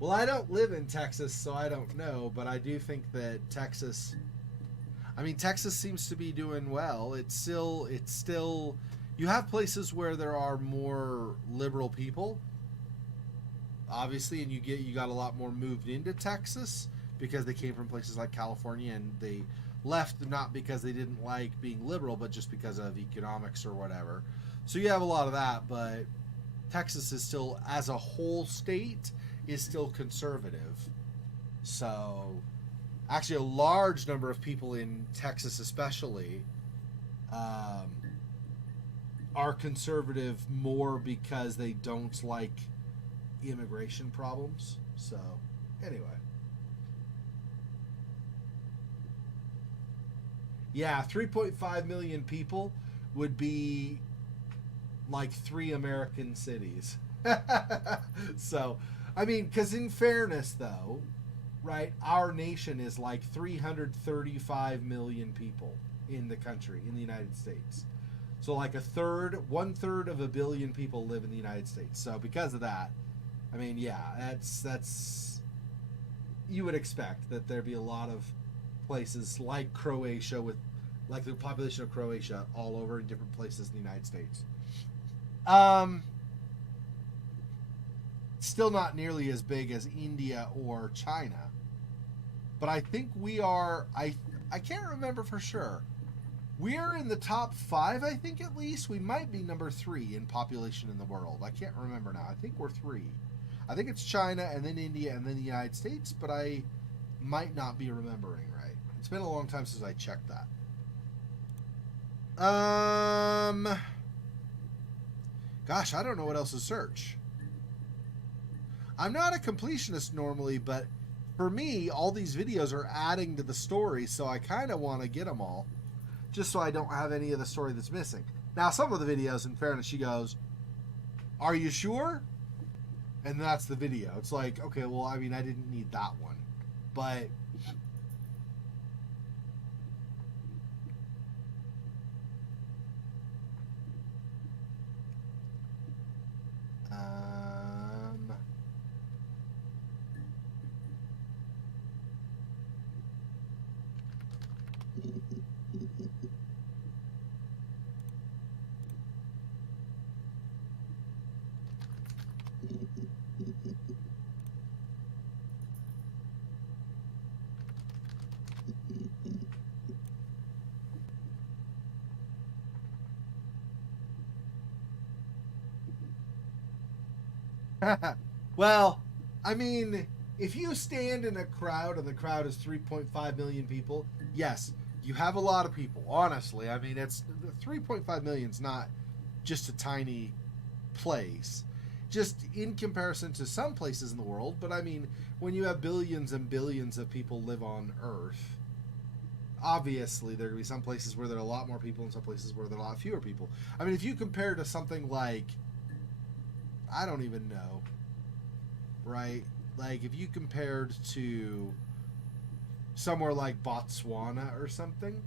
Well, I don't live in Texas, so I don't know, but I do think that Texas seems to be doing well. It's still you have places where there are more liberal people, obviously, and you got a lot more moved into Texas because they came from places like California, and they left not because they didn't like being liberal, but just because of economics or whatever. So you have a lot of that, but Texas is still, as a whole state, is still conservative. So actually a large number of people in Texas especially are conservative more because they don't like immigration problems. So anyway, yeah, 3.5 million people would be like 3 American cities. So I mean, because in fairness though, right, our nation is like 335 million people in the country, in the United States. So like 1/3 of a billion people live in the United States. So because of that, I mean, yeah, that's you would expect that there'd be a lot of places like Croatia with like the population of Croatia all over in different places in the United States. Still not nearly as big as India or China, but I think we are. I can't remember for sure. We're in the top 5, I think, at least. We might be number 3 in population in the world. I can't remember now. I think we're 3. I think it's China and then India and then the United States, but I might not be remembering right. It's been a long time since I checked that. Gosh, I don't know what else to search. I'm not a completionist normally, but for me, all these videos are adding to the story, so I kind of want to get them all, just so I don't have any of the story that's missing. Now, some of the videos, in fairness, she goes, "Are you sure?" And that's the video. It's like, okay, well, I mean, I didn't need that one, but Well, I mean, if you stand in a crowd and the crowd is 3.5 million people, yes, you have a lot of people. Honestly, I mean, it's 3.5 million is not just a tiny place, just in comparison to some places in the world. But I mean, when you have billions and billions of people live on Earth, obviously there are going to be some places where there are a lot more people and some places where there are a lot fewer people. I mean, if you compare to something like, I don't even know, right? Like if you compared to somewhere like Botswana or something,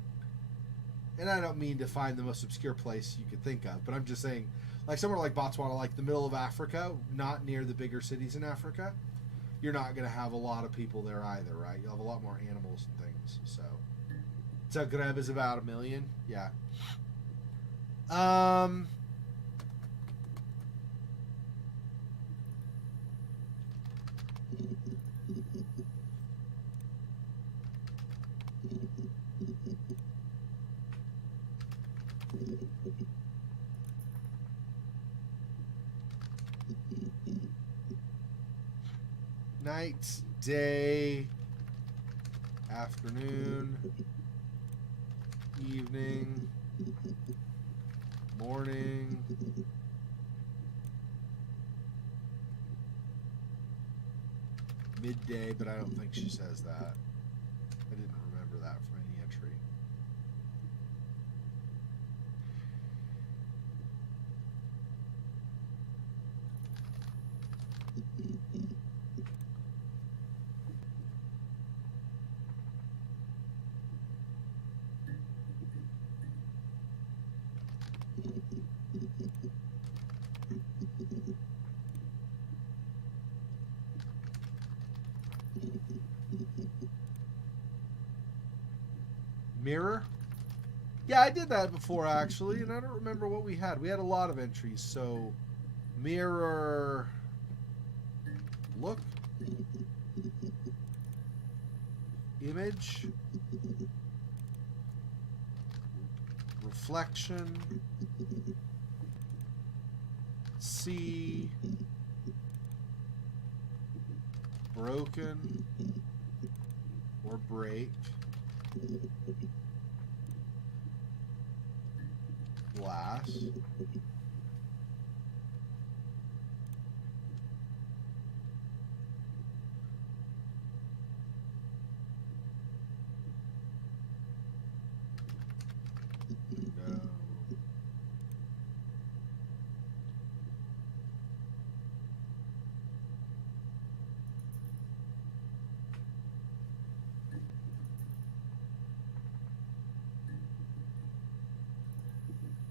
and I don't mean to find the most obscure place you could think of, but I'm just saying, like somewhere like Botswana, like the middle of Africa, not near the bigger cities in Africa, you're not going to have a lot of people there either, right? You'll have a lot more animals and things. So Zagreb is about 1 million. Yeah. Night, day, afternoon, evening, morning, midday, but I don't think she says that. I didn't remember that from any entry. Mirror? Yeah, I did that before actually, and I don't remember what we had. We had a lot of entries, so mirror, look, image, reflection, see, broken, or break, glass, no.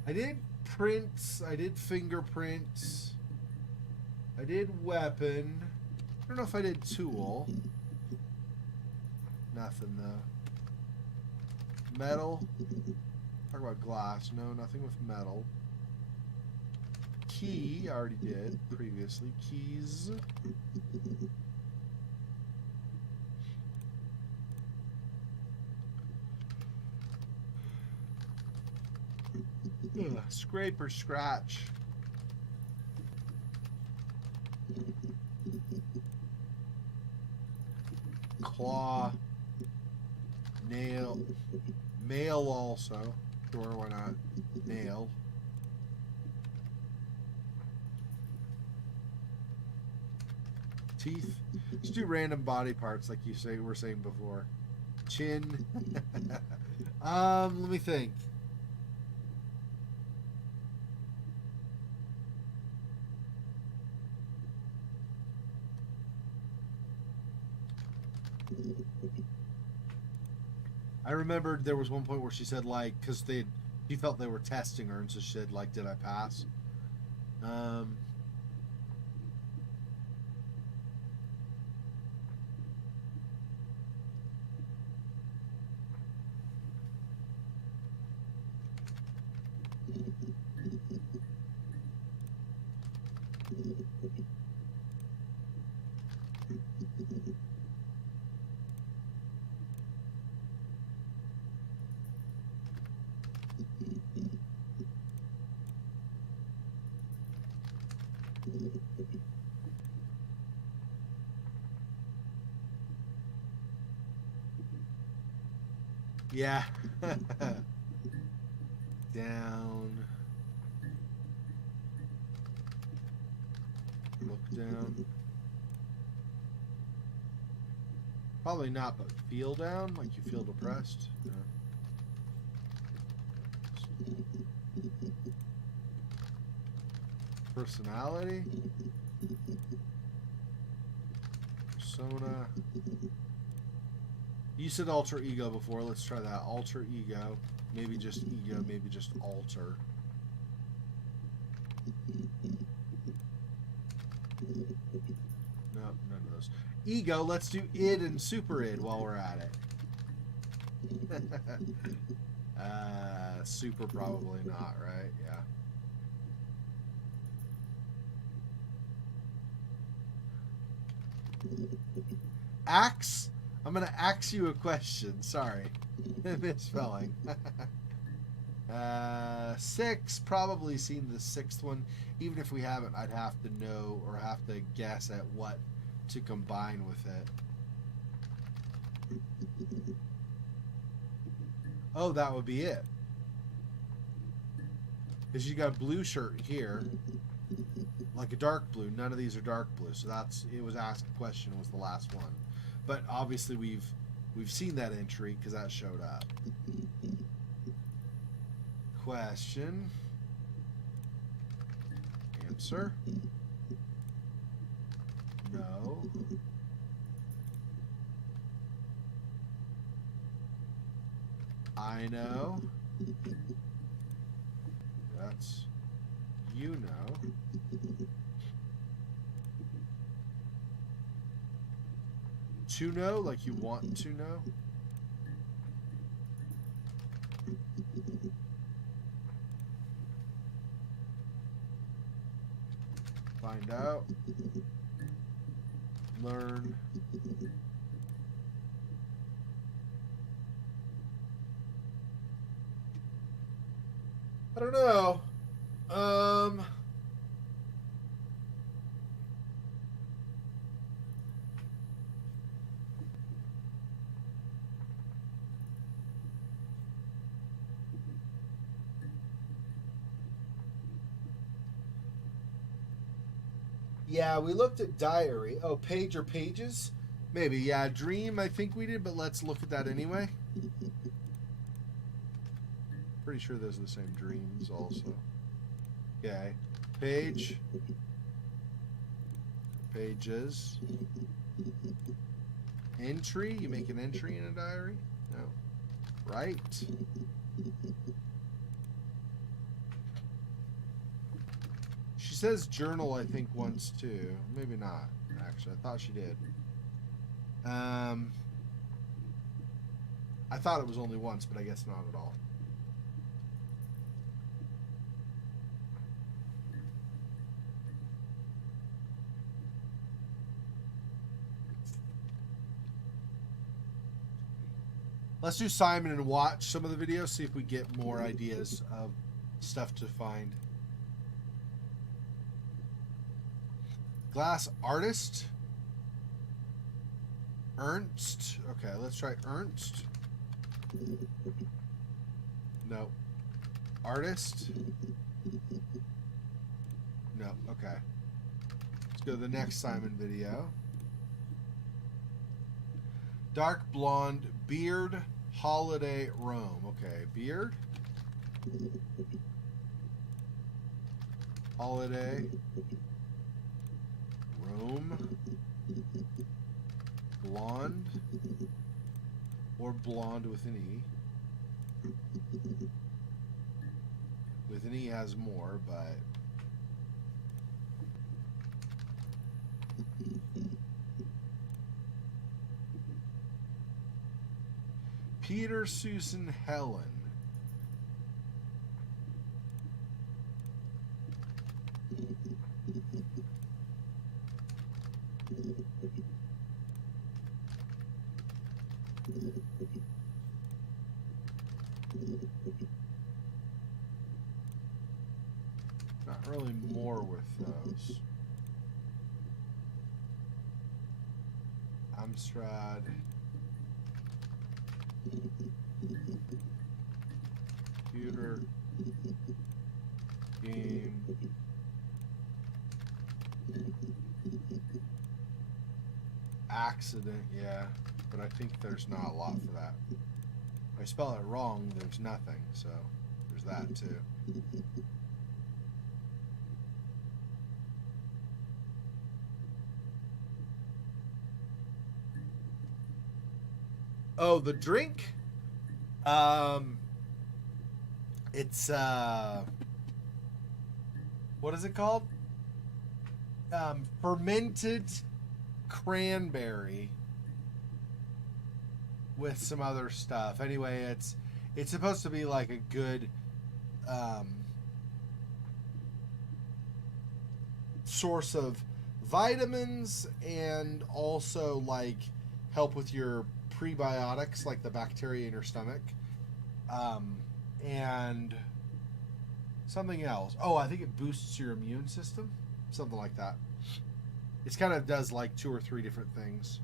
I did prints, I did fingerprints, I did weapon. I don't know if I did tool. Nothing though. Metal. Talk about glass. No, nothing with metal. Key, I already did previously. Keys. Ugh, scrape or scratch. Claw. Nail. Mail also. Sure, why not? Nail. Teeth. Just do random body parts like you were saying before. Chin. Let me think. I remembered there was one point where she said, like, because she felt they were testing her, and so she said, like, did I pass? Yeah. Down. Look down. Probably not, but feel down, like you feel depressed. No. Personality. Persona. You said alter ego before. Let's try that. Alter ego. Maybe just ego. Maybe just alter. No, none of those. Ego. Let's do id and super id while we're at it. Super probably not, right? Yeah. Axe? I'm gonna axe you a question. Sorry. Misspelling. 6. Probably seen the 6th one. Even if we haven't, I'd have to know or have to guess at what to combine with it. Oh, that would be it. Because you got blue shirt here. Like a dark blue. None of these are dark blue. So that's, it was asked a question, was the last one. But obviously we've seen that entry because that showed up. Question. Answer. No. I know. That's you know. To know, like you want to know. Find out. Learn. I don't know. Yeah, we looked at diary. Oh, page or pages? Maybe, yeah. Dream, I think we did, but let's look at that anyway. Pretty sure those are the same dreams also. Okay. Page. Pages. Entry. You make an entry in a diary? No. Right. She says journal, I think, once too. Maybe not, actually. I thought she did. I thought it was only once, but I guess not at all. Let's do Simon and watch some of the videos, see if we get more ideas of stuff to find. Glass artist. Ernst. Okay, let's try Ernst. No. Artist. No. Okay. Let's go to the next Simon video. Dark blonde, beard, holiday, Rome. Okay, beard. Holiday. Rome. Blonde. Or blonde with an E. With an E has more, but... Peter, Susan, Helen. Not really more with those. Amstrad. computer game accident, yeah, but I think there's not a lot for that. If I spell it wrong, there's nothing, so there's that too. Oh, the drink? It's what is it called? Fermented cranberry with some other stuff. Anyway, it's supposed to be like a good source of vitamins and also like help with your prebiotics, like the bacteria in your stomach, and something else. Oh, I think it boosts your immune system, something like that. It kind of does like 2 or 3 different things.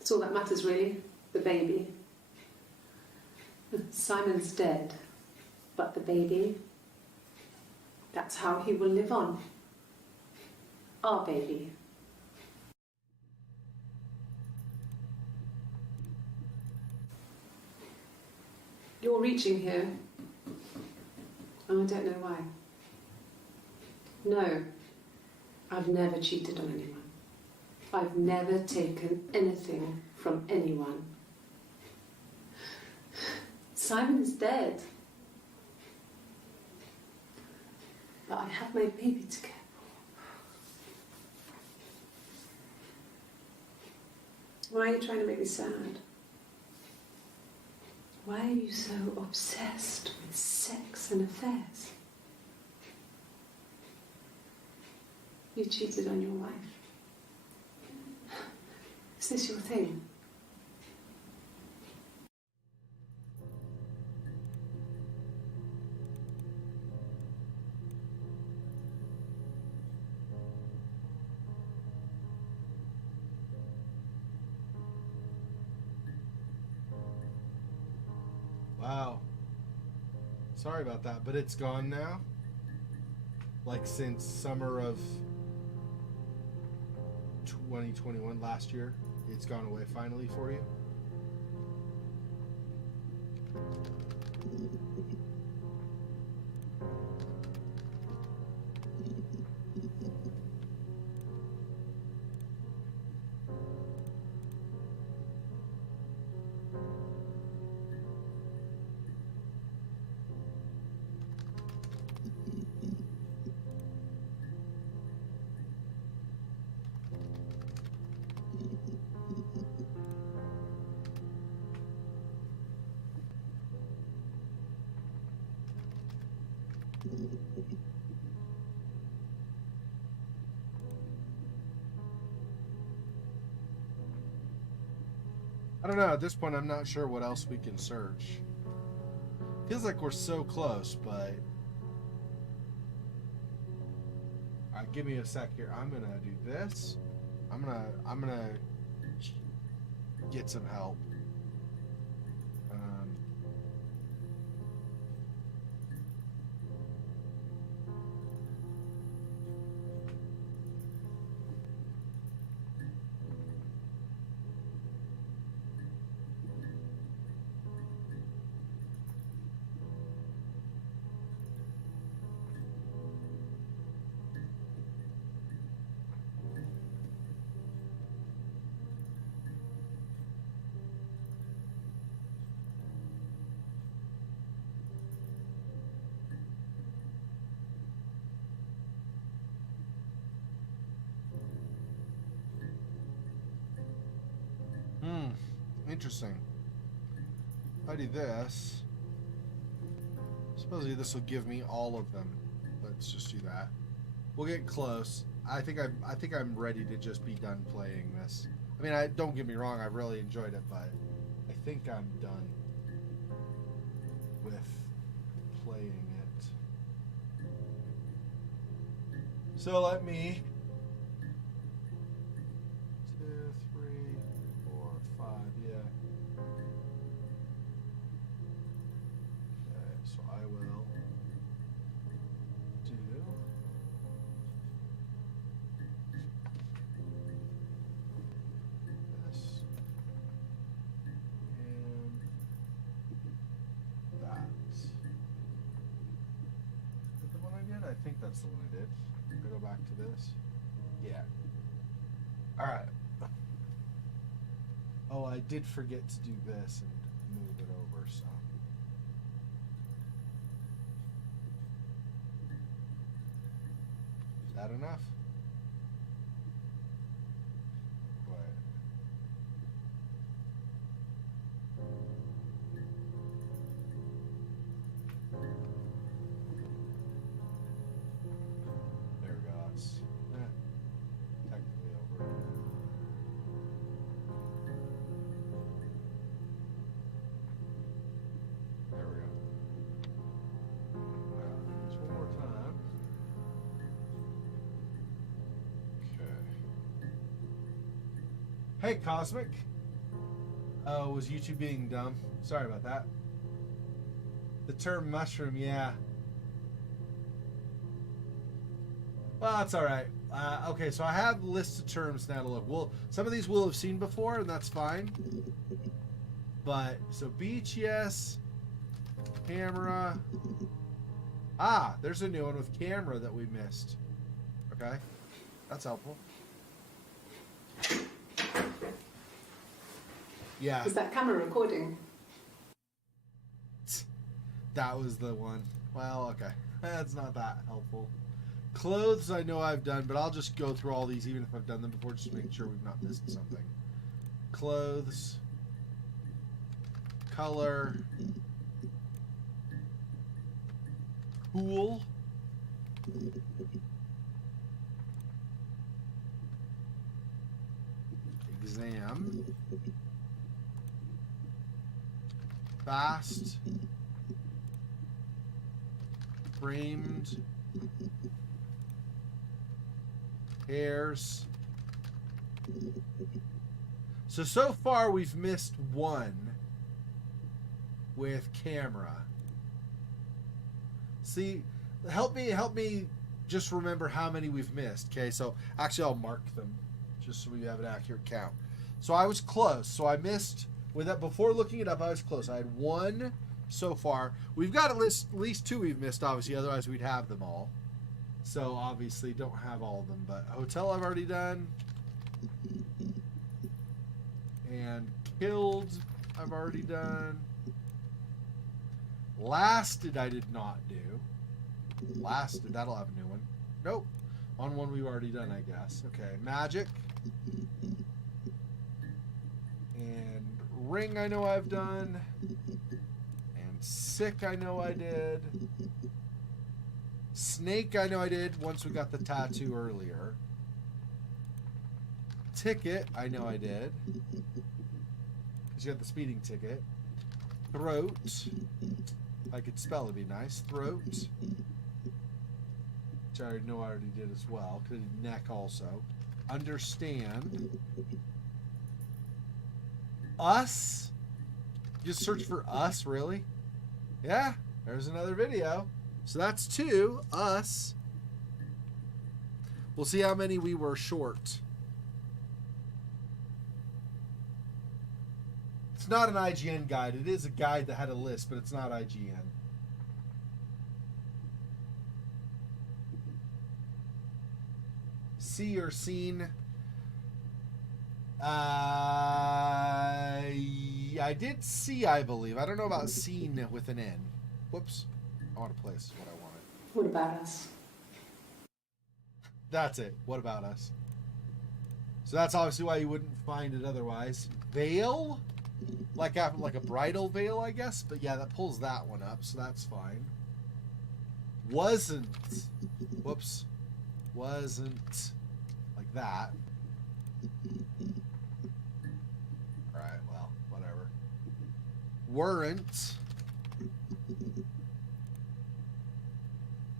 It's all that matters, really. The baby. Simon's dead, but the baby, that's how he will live on. Our baby. You're reaching here. Oh, I don't know why. No, I've never cheated on anyone. I've never taken anything from anyone. Simon's dead. But I have my baby to care for. Why are you trying to make me sad? Why are you so obsessed with sex and affairs? You cheated on your wife. Is this your thing? Wow. Sorry about that, but it's gone now. Like since summer of 2021, last year, it's gone away finally for you. I don't know, at this point I'm not sure what else we can search. Feels like we're so close, but alright, give me a sec here. I'm gonna do this. I'm gonna get some help. interesting. If I do this, supposedly this will give me all of them. Let's just do that. We'll get close. I think I'm ready to just be done playing this. I mean, don't get me wrong, I really enjoyed it, but I think I'm done with playing it. So let me 2, 3, 4, 5, yeah. Okay, so I will do this and that. Is that the one I did? I think that's the one I did. I'm gonna go back to this. Yeah. Alright. Oh, I did forget to do this and move it over some. Is that enough? Quiet. There we go. It's technically over. There we go. Just one more time. Okay. Hey, Cosmic. Oh, was YouTube being dumb? Sorry about that. The term mushroom, yeah. Well, that's all right. Okay, so I have lists of terms now to look. Well, some of these we'll have seen before, and that's fine. But, so beach, yes. Camera. Ah, there's a new one with camera that we missed. Okay, that's helpful. Yeah. Is that camera recording? That was the one. Well, okay. That's not that helpful. Clothes I know I've done, but I'll just go through all these even if I've done them before, just to make sure we've not missed something. Clothes. Color. Pool. Exam. Fast. Framed. Hairs. So far we've missed one with camera. See, help me just remember how many we've missed. Okay, so actually I'll mark them just so we have an accurate count. So I was close. So I missed with that before looking it up. I was close. I had one so far. We've got at least two we've missed, obviously. Otherwise we'd have them all. So obviously don't have all of them. But hotel I've already done, and killed I've already done. Lasted I did not do. Lasted, that'll have a new one. Nope. On one we've already done, I guess. Okay, magic. And ring I know I've done. And sick I know I did. Snake I know I did once we got the tattoo earlier. Ticket I know I did. Because you got the speeding ticket. Throat. If I could spell, it'd be nice. Throat. Which I already know I already did as well. Could have neck also. Understand. Us. Just search for us, really? Yeah, there's another video. So that's two. Us. We'll see how many we were short. It's not an IGN guide. It is a guide that had a list, but it's not IGN. See or seen. I did see, I believe. I don't know about seen with an N. Whoops. I want to place what I wanted. What about us? That's it. What about us? So that's obviously why you wouldn't find it otherwise. Veil? like a bridal veil, I guess. But yeah, that pulls that one up, so that's fine. Wasn't. Whoops. Wasn't like that. Alright, well, whatever. Weren't.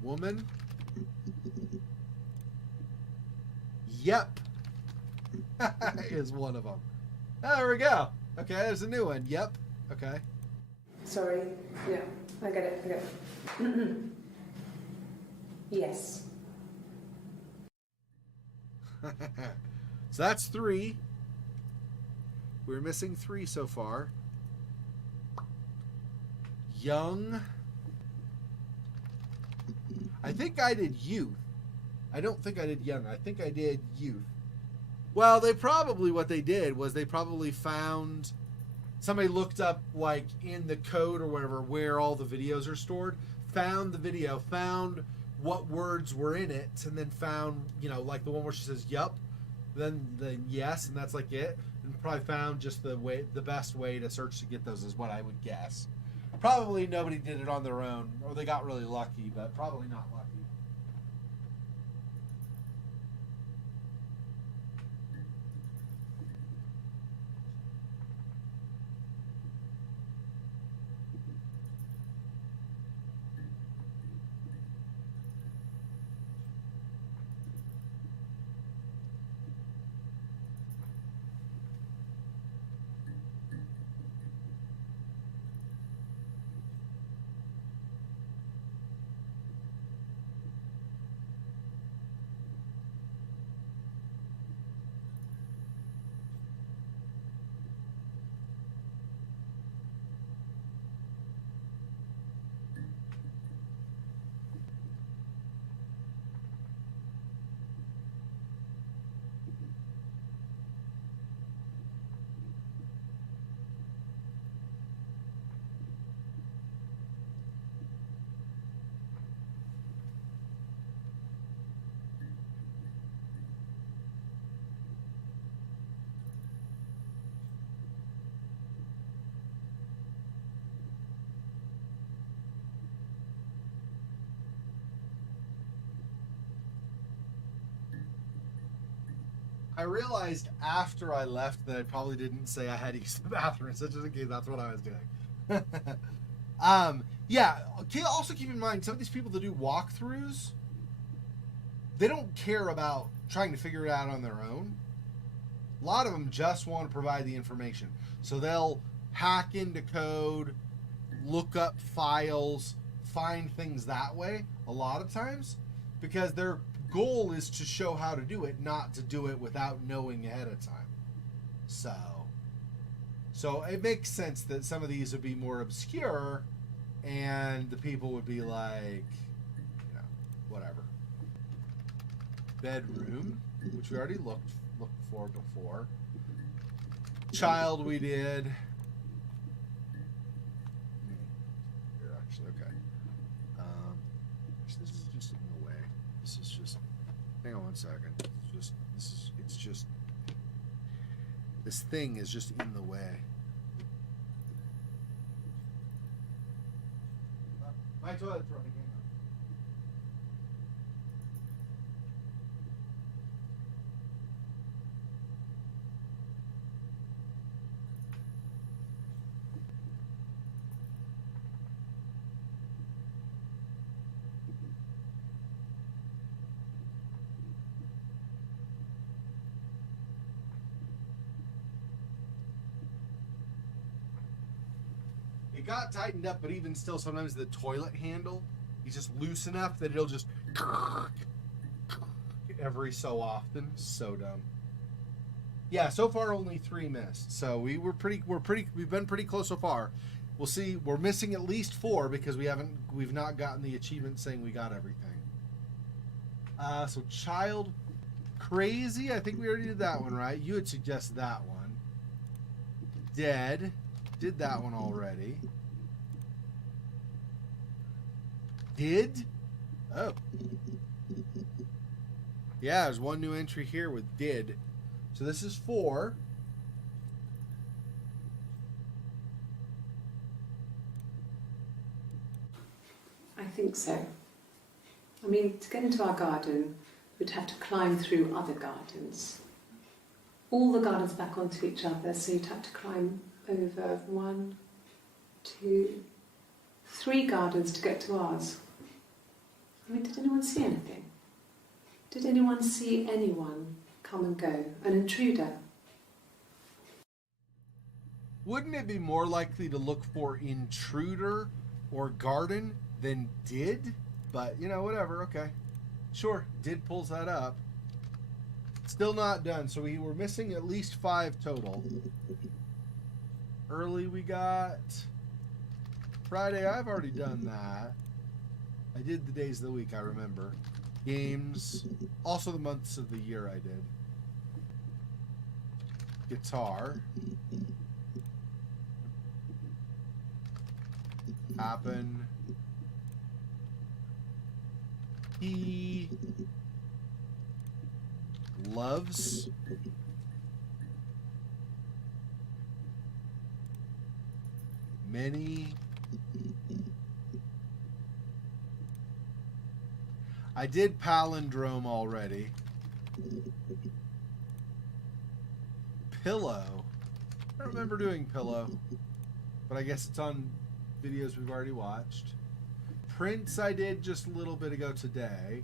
Woman. Yep. Is one of them. Oh, there we go. Okay, there's a new one. Yep. Okay. Sorry. Yeah, I get it. I get it. Yes. So that's 3. We're missing 3 so far. Young. I think I did youth. I don't think I did young. I think I did youth. Well, they probably, what they did was they probably found, somebody looked up like in the code or whatever where all the videos are stored, found the video, found what words were in it, and then found, you know, like the one where she says yup, then yes, and that's like it, and probably found just the best way to search to get those is what I would guess. Probably nobody did it on their own, or they got really lucky, but probably not lucky. I realized after I left that I probably didn't say I had to use the bathroom, so just in case that's what I was doing. Yeah, also keep in mind, some of these people that do walkthroughs, they don't care about trying to figure it out on their own. A lot of them just want to provide the information. So they'll hack into code, look up files, find things that way a lot of times, because they're goal is to show how to do it, not to do it without knowing ahead of time. So it makes sense that some of these would be more obscure and the people would be like, you know, whatever. Bedroom, which we already looked for before. Child we did. Here, actually, okay. This is just in the way. This is just, hang on one second. It's just, this thing is just in the way. My toilet's running. Hang on. It got tightened up, but even still, sometimes the toilet handle is just loose enough that it'll just every so often. So dumb. Yeah, so far only 3 missed. So we've been pretty close so far. We'll see. We're missing at least 4 because we've not gotten the achievement saying we got everything. So child crazy. I think we already did that one, right? You had suggested that one. Dead. Did that one already. Did? Oh. Yeah, there's one new entry here with did. So this is 4. think so. I mean, to get into our garden, we'd have to climb through other gardens. All the gardens back onto each other, so you'd have to climb over 1, 2, 3 gardens to get to ours. I mean, did anyone see anything? Did anyone see anyone come and go? An intruder? Wouldn't it be more likely to look for intruder or garden than did? But, you know, whatever, okay. Sure, did pulls that up. Still not done, so we were missing at least 5 total. Early we got Friday. I've already done that. I did the days of the week, I remember. Games, also the months of the year I did. Guitar. Happen. He loves many. I did palindrome already. Pillow. I don't remember doing pillow, but I guess it's on videos we've already watched. Prints I did just a little bit ago today.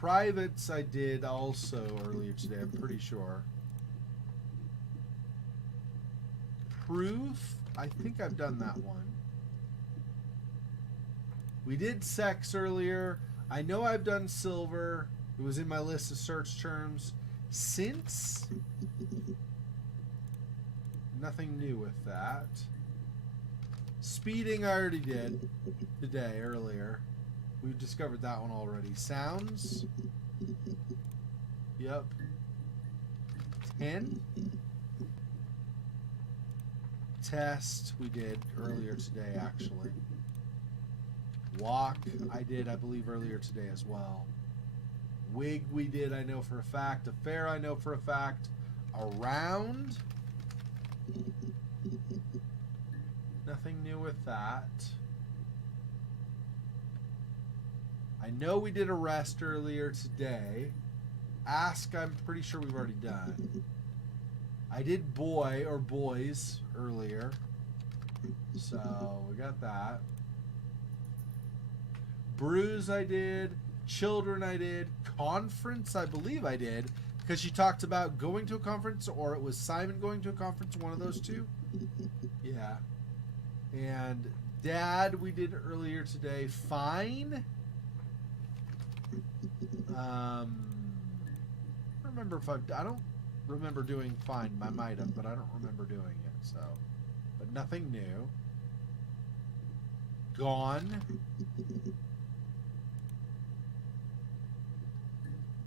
Privates I did also earlier today, I'm pretty sure. Proof, I think I've done that one. We did sex earlier. I know I've done silver. It was in my list of search terms. Since, nothing new with that. Speeding I already did today, earlier. We've discovered that one already. Sounds. Yep. 10. Test we did earlier today, actually. Walk I did, I believe, earlier today as well. Wig we did, I know for a fact. Affair I know for a fact. Around. Nothing new with that. I know we did arrest earlier today. Ask, I'm pretty sure we've already done. I did boy or boys earlier. So we got that. Bruise I did. Children I did. Conference I believe I did. Because she talked about going to a conference, or it was Simon going to a conference, one of those two. Yeah. And Dad we did earlier today. Fine. I don't remember doing fine. I might have, but I don't remember doing it. So, but nothing new. Gone.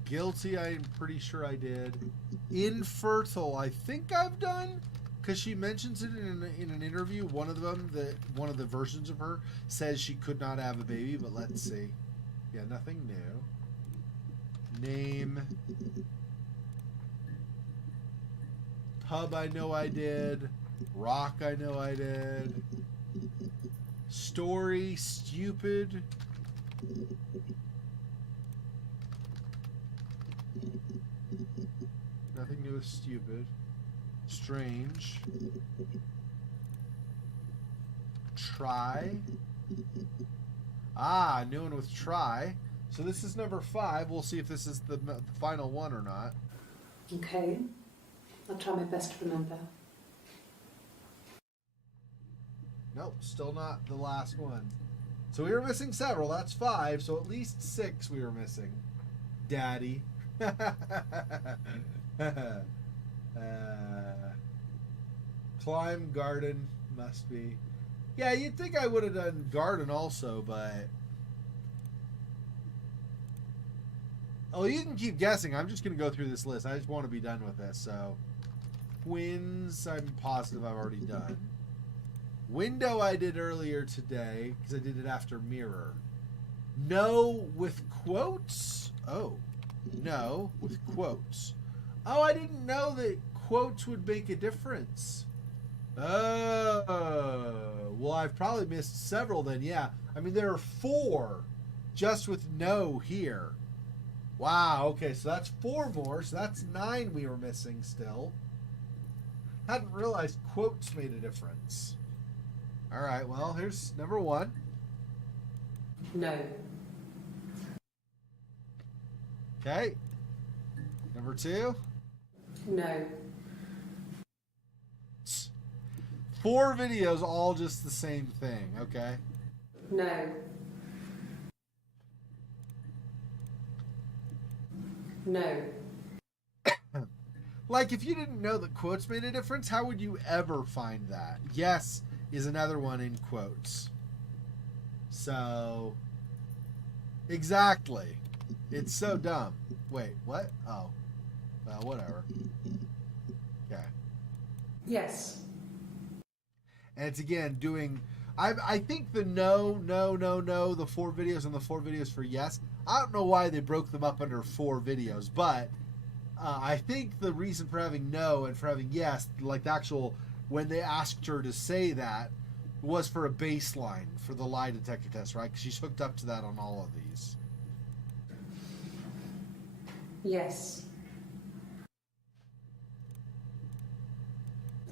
Guilty, I'm pretty sure I did. Infertile, I think I've done, because she mentions it in an interview. One of the versions of her says she could not have a baby, but let's see. Yeah, nothing new. Name. Pub, I know I did. Rock, I know I did. Story, stupid. Nothing new with stupid. Strange. Try. Ah, new one with try. So this is number 5. We'll see if this is the final one or not. Okay. I'll try my best to remember. Nope, still not the last one. So we were missing several. That's 5. So at least 6 we were missing. Daddy. Climb garden must be. Yeah, you'd think I would have done garden also, but. Oh, you can keep guessing. I'm just going to go through this list. I just want to be done with this. So, twins, I'm positive I've already done. Window I did earlier today because I did it after mirror. No with quotes. Oh, no with quotes. Oh, I didn't know that quotes would make a difference. Oh, well, I've probably missed several then. Yeah, I mean there are 4 just with no here. Wow, okay, so that's 4 more, so that's 9 we were missing still. Hadn't realized quotes made a difference. All right, well, here's number 1. No. Okay. Number 2. No. 4 videos, all just the same thing, okay? No. No. Like, if you didn't know that quotes made a difference, how would you ever find that? Yes is another one in quotes. So, exactly. It's so dumb. Wait, what? Oh. Well, whatever. Okay. Yes. And it's again doing... I think the no, the 4 videos and the 4 videos for yes, I don't know why they broke them up under 4 videos, but I think the reason for having no and for having yes, like the actual, when they asked her to say that, was for a baseline for the lie detector test, right? Because she's hooked up to that on all of these. Yes.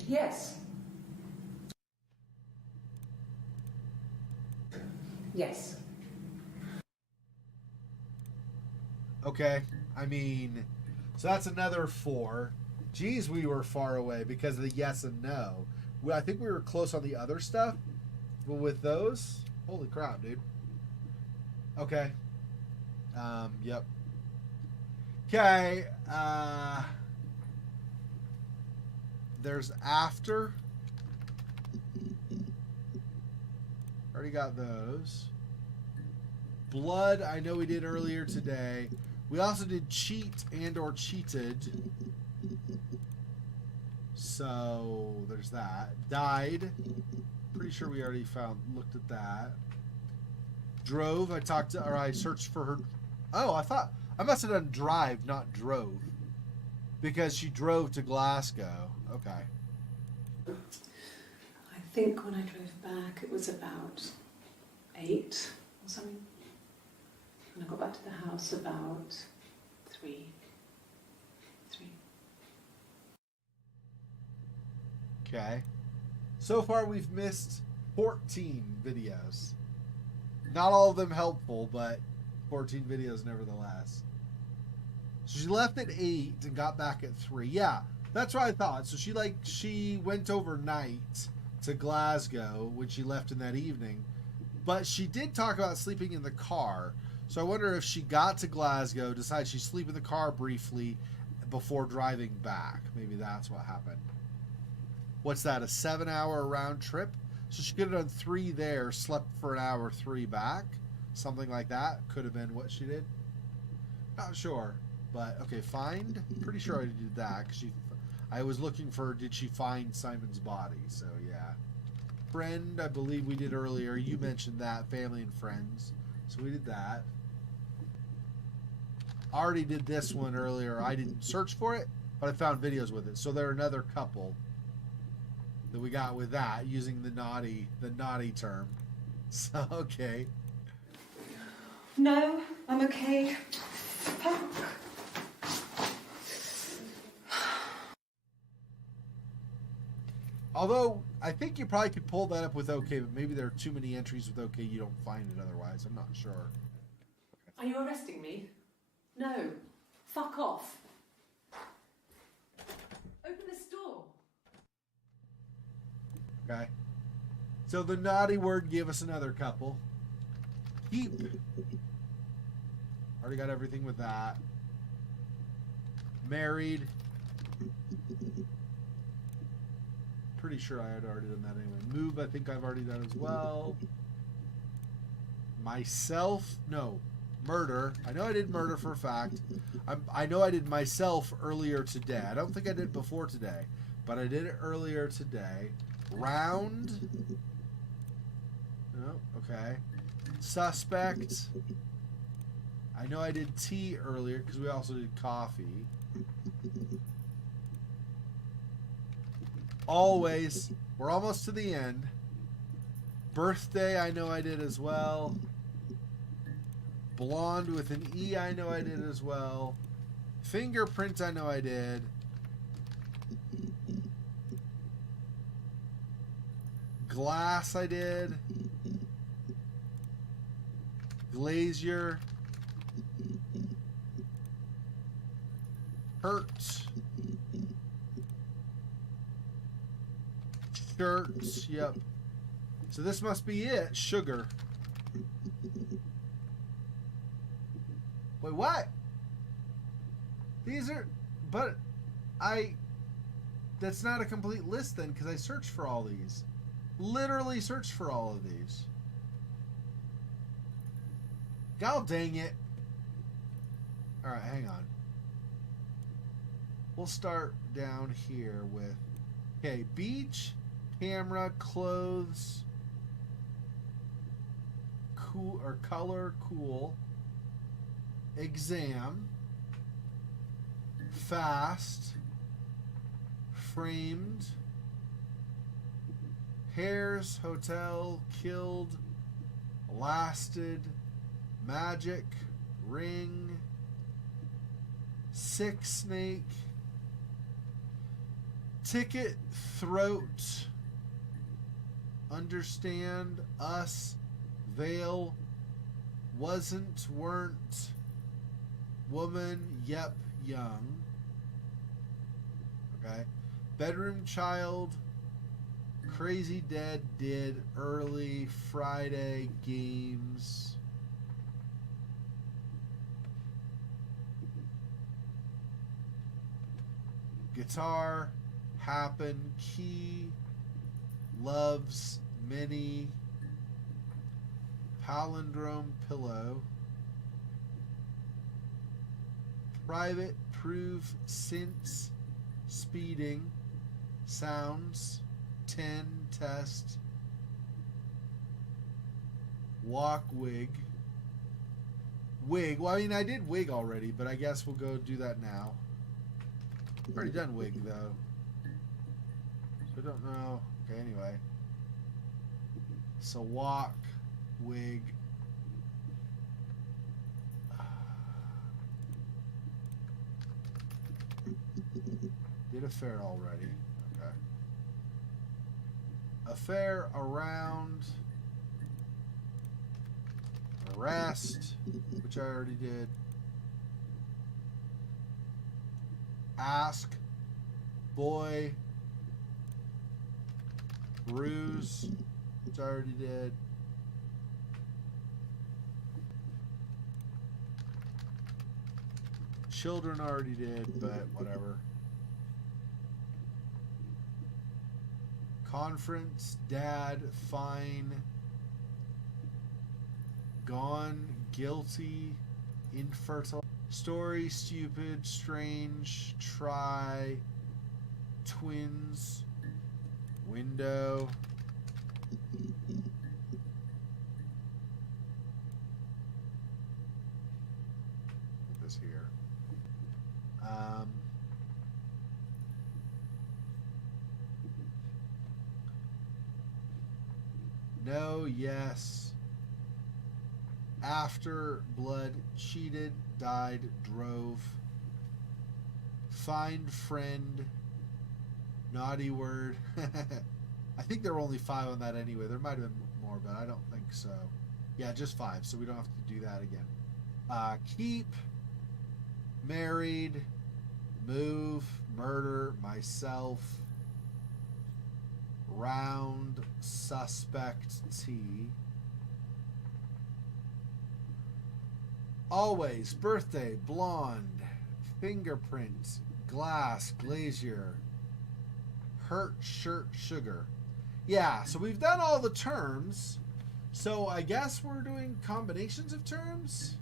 Yes. Yes. Okay, I mean, so that's another 4. Geez, we were far away because of the yes and no. I think we were close on the other stuff, but with those, holy crap, dude. Okay. Yep. Okay. There's after. Already got those. Blood, I know we did earlier today. We also did cheat and or cheated. So there's that. Died. Pretty sure we already looked at that. Drove, I searched for her. Oh, I must have done drive, not drove. Because she drove to Glasgow. Okay. I think when I drove back, it was about 8 or something. And I got back to the house about 3. Okay. So far we've missed 14 videos. Not all of them helpful, but 14 videos nevertheless. So she left at 8 and got back at 3. Yeah, that's what I thought. So she went overnight to Glasgow when she left in that evening. But she did talk about sleeping in the car. So I wonder if she got to Glasgow, decided she'd sleep in the car briefly before driving back. Maybe that's what happened. What's that, a 7-hour round trip? So she could have done 3 there, slept for an hour, 3 back. Something like that. Could have been what she did. Not sure. But, okay, find. Pretty sure I did that. Cause I was looking for, did she find Simon's body? So, yeah. Friend, I believe we did earlier. You mentioned that. Family and friends. So we did that. Already did this one earlier. I didn't search for it, but I found videos with it. So there are another couple that we got with that using the naughty term. So, okay. No, I'm okay. Fuck. Although, I think you probably could pull that up with OK, but maybe there are too many entries with OK, you don't find it otherwise. I'm not sure. Are you arresting me? No. Fuck off. Open this door. Okay. So the naughty word gave us another couple. Keep. Already got everything with that. Married. Pretty sure I had already done that anyway. Move, I think I've already done as well. Myself, no. Murder. I know I did murder for a fact. I know I did myself earlier today. I don't think I did it before today, but I did it earlier today. Round. Oh, okay. Suspect. I know I did tea earlier because we also did coffee. Always. We're almost to the end. Birthday, I know I did as well. Blonde with an E, I know I did as well. Fingerprint, I know I did. Glass, I did. Glazier. Hurt. Shirts, yep. So this must be it. Sugar. Wait, what? These are... But that's not a complete list then, because I searched for all these. Literally searched for all of these. God dang it. Alright, hang on. We'll start down here with... Okay, beach, camera, clothes, cool, or color, cool, exam, fast, framed, hairs, hotel, killed, lasted, magic, ring, sick snake, ticket, throat, understand, us, veil, wasn't, weren't, woman, yep, young. Okay. Bedroom child, crazy dead, did, early, Friday, games. Guitar, happen, key, loves, many, palindrome, pillow, private, prove, since, speeding, sounds, 10, test, walk, wig, wig. Well, I mean, I did wig already, but I guess we'll go do that now. I've already done wig, though. So I don't know. Okay, anyway. So walk, wig. Did affair already. Okay. Affair, around. Arrest, which I already did. Ask, boy, ruse, which I already did. Children already did, but whatever. Conference, dad, fine, gone, guilty, infertile. Story, stupid, strange, try, twins, window. Put this here. No, yes. After, blood, cheated, died, drove, find friend, naughty word. I think there were only 5 on that anyway. There might have been more, but I don't think so. Yeah, just 5, so we don't have to do that again. Keep, married, move, murder, myself, round, suspect, T. Always, birthday, blonde, fingerprint, glass, glazier, hurt, shirt, sugar. Yeah, so we've done all the terms. So I guess we're doing combinations of terms.